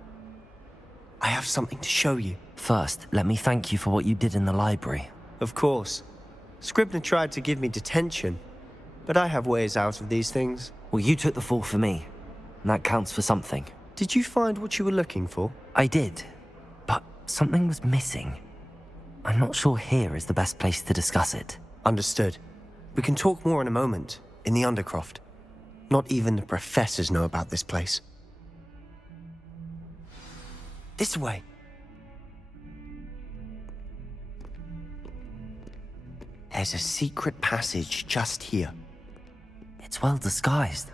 I have something to show you. First, let me thank you for what you did in the library. Of course. Scribner tried to give me detention, but I have ways out of these things. Well, you took the fall for me, and that counts for something. Did you find what you were looking for? I did, but something was missing. I'm not sure here is the best place to discuss it. Understood. We can talk more in a moment, in the Undercroft. Not even the professors know about this place. This way. There's a secret passage just here. It's well disguised.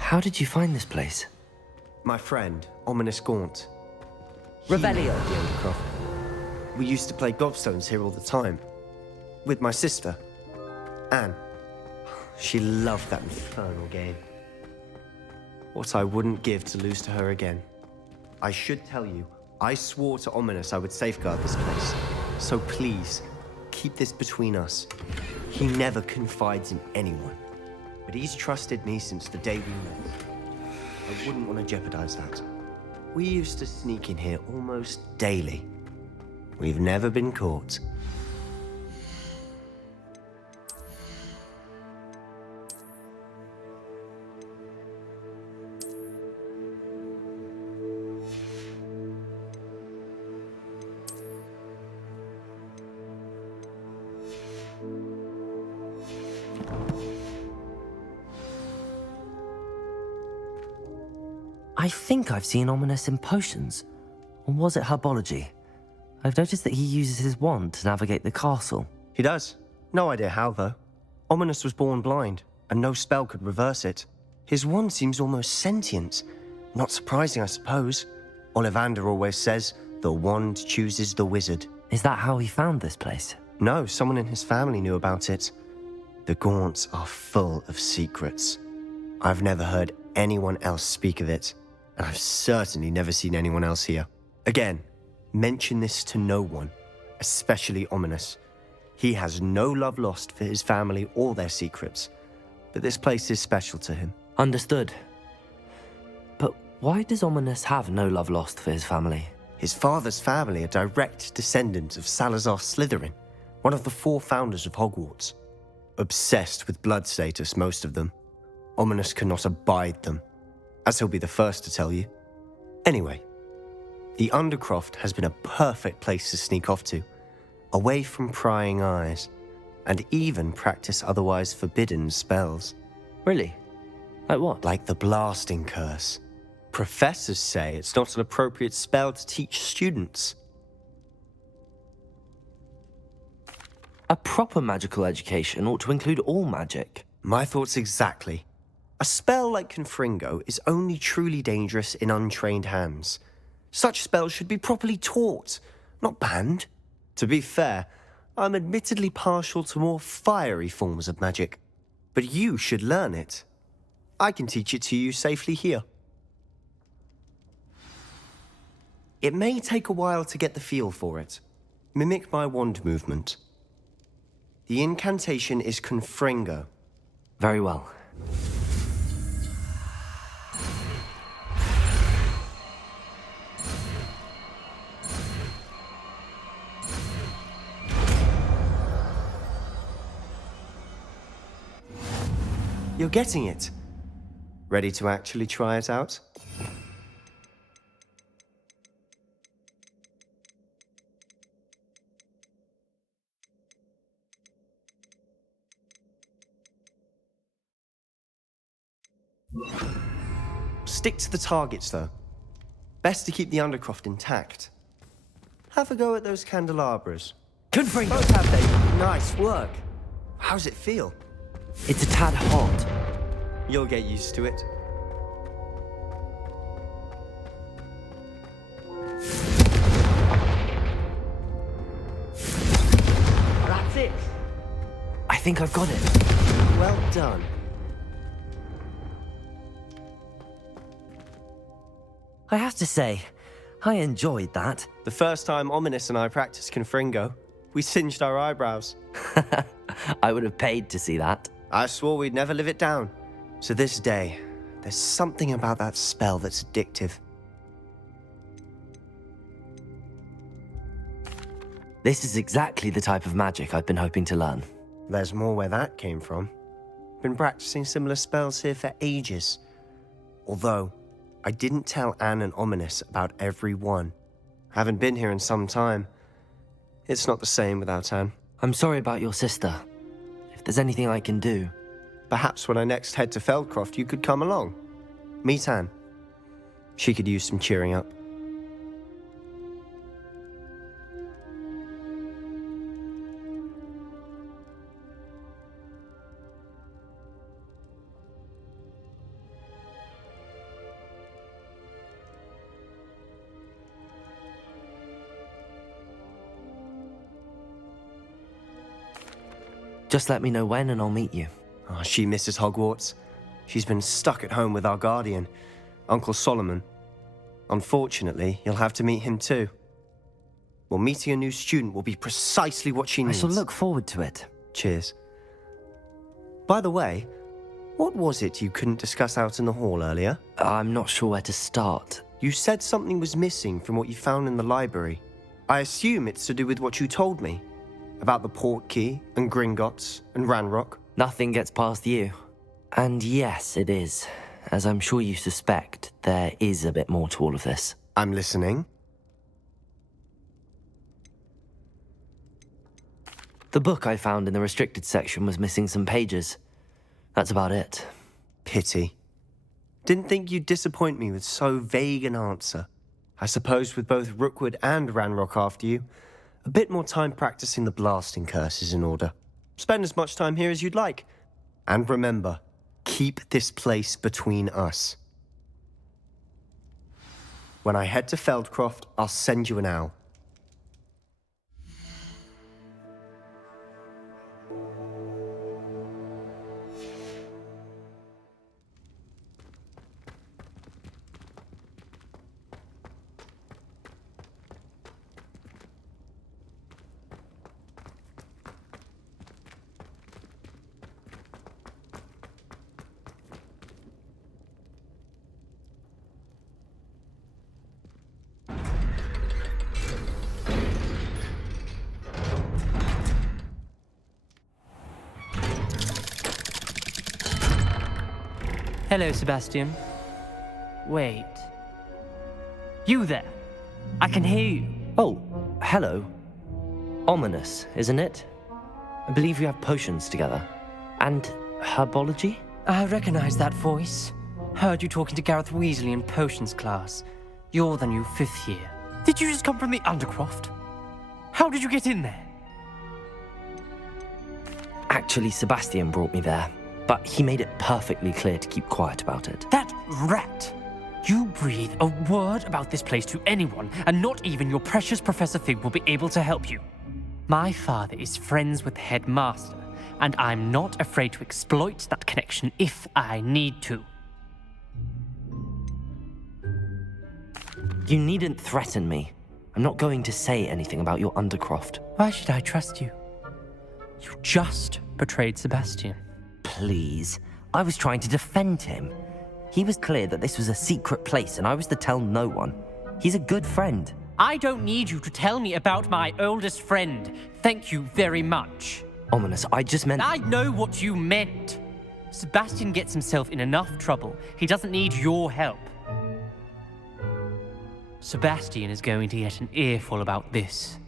How did you find this place? My friend, Ominous Gaunt. Revelio. The Undercroft. We used to play gobstones here all the time. With my sister, Anne. She loved that infernal game. What I wouldn't give to lose to her again. I should tell you, I swore to Ominous I would safeguard this place. So please, keep this between us. He never confides in anyone. But he's trusted me since the day we met. I wouldn't want to jeopardize that. We used to sneak in here almost daily. We've never been caught. I think I've seen Ominous in potions. Or was it herbology? I've noticed that he uses his wand to navigate the castle. He does. No idea how, though. Ominous was born blind, and no spell could reverse it. His wand seems almost sentient. Not surprising, I suppose. Ollivander always says, the wand chooses the wizard. Is that how he found this place? No, someone in his family knew about it. The Gaunts are full of secrets. I've never heard anyone else speak of it, and I've certainly never seen anyone else here. Again, mention this to no one, especially Ominous. He has no love lost for his family or their secrets, but this place is special to him. Understood. But why does Ominous have no love lost for his family? His father's family are direct descendants of Salazar Slytherin, one of the 4 founders of Hogwarts. Obsessed with blood status, most of them. Ominous cannot abide them, as he'll be the first to tell you. Anyway, the Undercroft has been a perfect place to sneak off to, away from prying eyes, and even practice otherwise forbidden spells. Really? Like what? Like the blasting curse. Professors say it's not an appropriate spell to teach students. A proper magical education ought to include all magic. My thoughts exactly. A spell like Confringo is only truly dangerous in untrained hands. Such spells should be properly taught, not banned. To be fair, I'm admittedly partial to more fiery forms of magic. But you should learn it. I can teach it to you safely here. It may take a while to get the feel for it. Mimic my wand movement. The incantation is Confringo. Very well. You're getting it. Ready to actually try it out? Stick to the targets, though. Best to keep the Undercroft intact. Have a go at those candelabras. Confringo! Both have they? Nice work. How's it feel? It's a tad hot. You'll get used to it. That's it. I think I've got it. Well done. I have to say, I enjoyed that. The first time Ominous and I practiced Confringo, we singed our eyebrows. I would have paid to see that. I swore we'd never live it down. To this day, there's something about that spell that's addictive. This is exactly the type of magic I've been hoping to learn. There's more where that came from. Been practicing similar spells here for ages. Although, I didn't tell Anne and Ominous about every one. Haven't been here in some time. It's not the same without Anne. I'm sorry about your sister. If there's anything I can do... Perhaps when I next head to Feldcroft, you could come along. Meet Anne. She could use some cheering up. Just let me know when and I'll meet you. Oh, she misses Hogwarts. She's been stuck at home with our guardian, Uncle Solomon. Unfortunately, you'll have to meet him too. Well, meeting a new student will be precisely what she needs. I shall look forward to it. Cheers. By the way, what was it you couldn't discuss out in the hall earlier? I'm not sure where to start. You said something was missing from what you found in the library. I assume it's to do with what you told me. About the Portkey, and Gringotts, and Ranrock. Nothing gets past you. And yes, it is. As I'm sure you suspect, there is a bit more to all of this. I'm listening. The book I found in the restricted section was missing some pages. That's about it. Pity. Didn't think you'd disappoint me with so vague an answer. I suppose with both Rookwood and Ranrock after you, a bit more time practicing the blasting curse is in order. Spend as much time here as you'd like. And remember, keep this place between us. When I head to Feldcroft, I'll send you an owl. Hello, Sebastian. Wait. You there? I can hear you. Oh, hello. Ominous, isn't it? I believe you have potions together. And herbology? I recognize that voice. Heard you talking to Gareth Weasley in potions class. You're the new 5th year. Did you just come from the Undercroft? How did you get in there? Actually, Sebastian brought me there. But he made it perfectly clear to keep quiet about it. That rat! You breathe a word about this place to anyone, and not even your precious Professor Fig will be able to help you. My father is friends with the headmaster, and I'm not afraid to exploit that connection if I need to. You needn't threaten me. I'm not going to say anything about your Undercroft. Why should I trust you? You just betrayed Sebastian. Please. I was trying to defend him. He was clear that this was a secret place and I was to tell no one. He's a good friend. I don't need you to tell me about my oldest friend. Thank you very much. Ominous, I just meant... I know what you meant. Sebastian gets himself in enough trouble. He doesn't need your help. Sebastian is going to get an earful about this.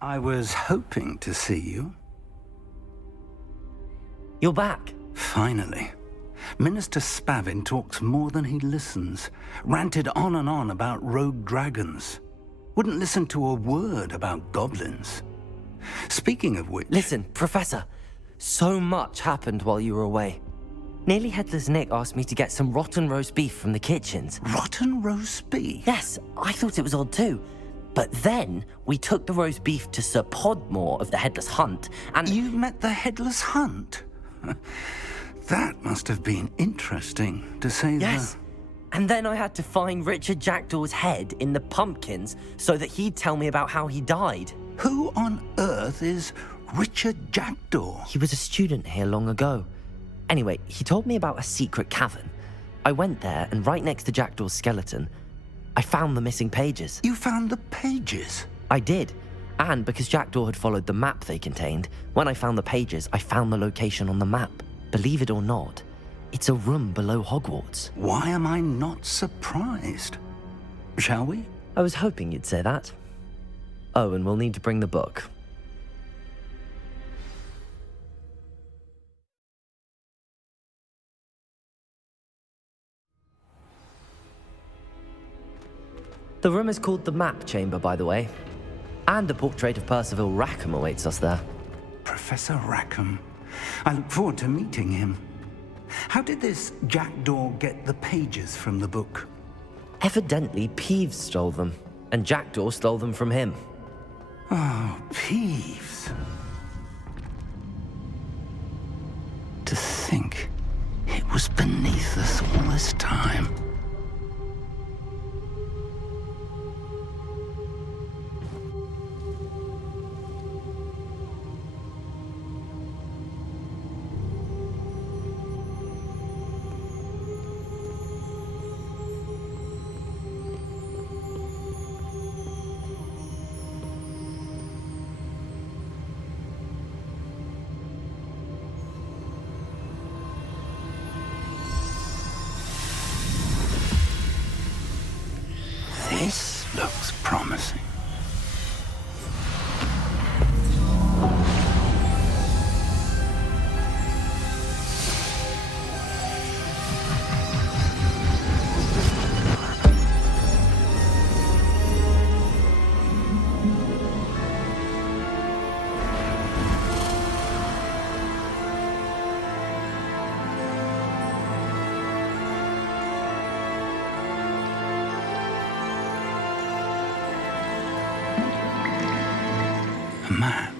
I was hoping to see you. You're back. Finally. Minister Spavin talks more than he listens. Ranted on and on about rogue dragons. Wouldn't listen to a word about goblins. Speaking of which... Listen, Professor. So much happened while you were away. Nearly Headless Nick asked me to get some rotten roast beef from the kitchens. Rotten roast beef? Yes, I thought it was odd too. But then we took the roast beef to Sir Podmore of the Headless Hunt, and... You met the Headless Hunt? That must have been interesting, to say the... Yes. And then I had to find Richard Jackdaw's head in the pumpkins so that he'd tell me about how he died. Who on earth is Richard Jackdaw? He was a student here long ago. Anyway, he told me about a secret cavern. I went there, and right next to Jackdaw's skeleton, I found the missing pages. You found the pages? I did. And because Jackdaw had followed the map they contained, when I found the pages, I found the location on the map. Believe it or not, it's a room below Hogwarts. Why am I not surprised? Shall we? I was hoping you'd say that. Oh, and we'll need to bring the book. The room is called the Map Chamber, by the way. And a portrait of Percival Rackham awaits us there. Professor Rackham. I look forward to meeting him. How did this Jackdaw get the pages from the book? Evidently, Peeves stole them, and Jackdaw stole them from him. Oh, Peeves. To think it was beneath us all this time. This looks promising. A map.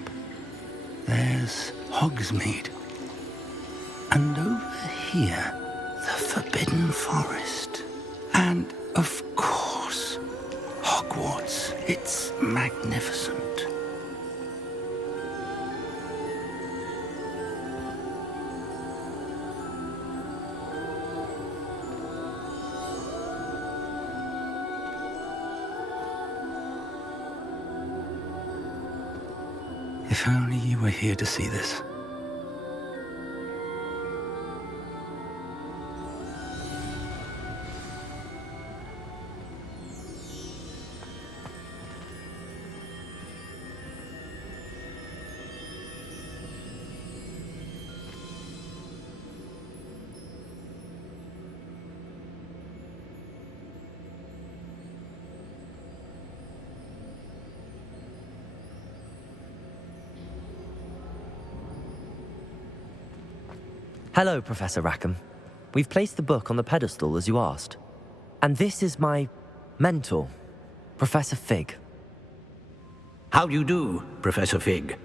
There's Hogsmeade. And over here, the Forbidden It's magnificent. If only you were here to see this. Hello, Professor Rackham. We've placed the book on the pedestal as you asked. And this is my mentor, Professor Fig. How do you do, Professor Fig?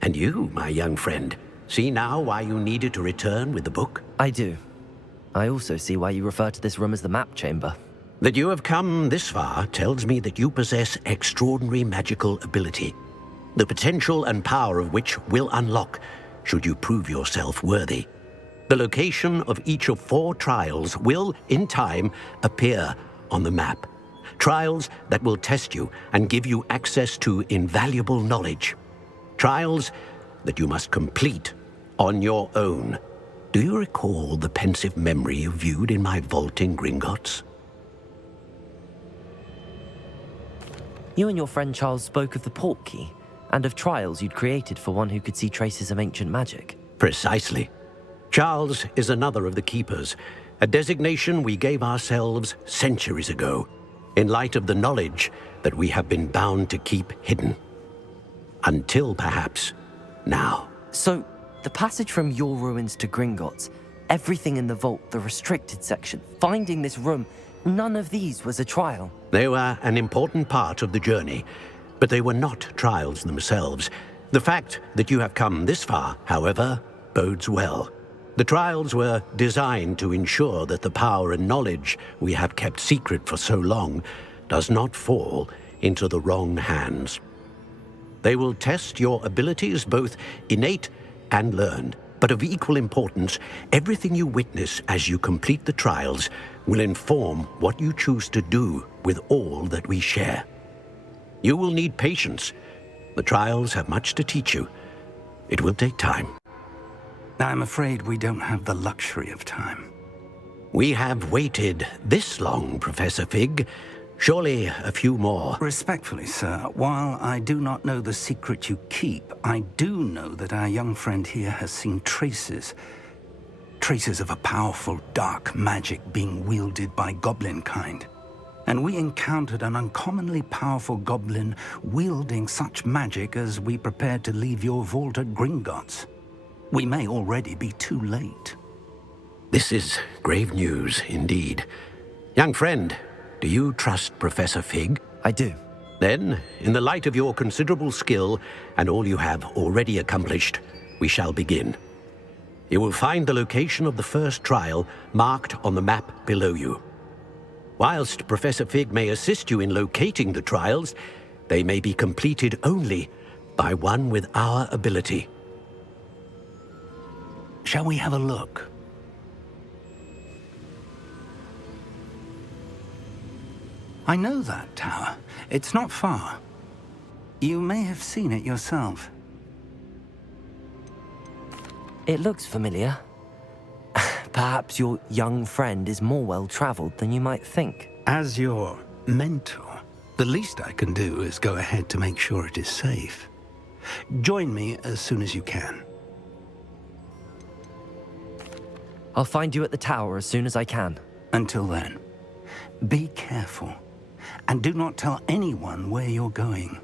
And you, my young friend, see now why you needed to return with the book? I do. I also see why you refer to this room as the map chamber. That you have come this far tells me that you possess extraordinary magical ability, the potential and power of which will unlock should you prove yourself worthy. The location of each of 4 trials will, in time, appear on the map. Trials that will test you and give you access to invaluable knowledge. Trials that you must complete on your own. Do you recall the pensive memory you viewed in my vault in Gringotts? You and your friend Charles spoke of the port key, and of trials you'd created for one who could see traces of ancient magic. Precisely. Charles is another of the Keepers, a designation we gave ourselves centuries ago, in light of the knowledge that we have been bound to keep hidden. Until, perhaps, now. So, the passage from your ruins to Gringotts, everything in the vault, the restricted section, finding this room, none of these was a trial. They were an important part of the journey, but they were not trials themselves. The fact that you have come this far, however, bodes well. The trials were designed to ensure that the power and knowledge we have kept secret for so long does not fall into the wrong hands. They will test your abilities, both innate and learned. But of equal importance, everything you witness as you complete the trials will inform what you choose to do with all that we share. You will need patience. The trials have much to teach you. It will take time. I'm afraid we don't have the luxury of time. We have waited this long, Professor Fig. Surely a few more. Respectfully, sir, while I do not know the secret you keep, I do know that our young friend here has seen traces of a powerful dark magic being wielded by goblin kind. And we encountered an uncommonly powerful goblin wielding such magic as we prepared to leave your vault at Gringotts. We may already be too late. This is grave news indeed. Young friend, do you trust Professor Fig? I do. Then, in the light of your considerable skill and all you have already accomplished, we shall begin. You will find the location of the first trial marked on the map below you. Whilst Professor Fig may assist you in locating the trials, they may be completed only by one with our ability. Shall we have a look? I know that tower. It's not far. You may have seen it yourself. It looks familiar. Perhaps your young friend is more well-traveled than you might think. As your mentor, the least I can do is go ahead to make sure it is safe. Join me as soon as you can. I'll find you at the tower as soon as I can. Until then, be careful, and do not tell anyone where you're going.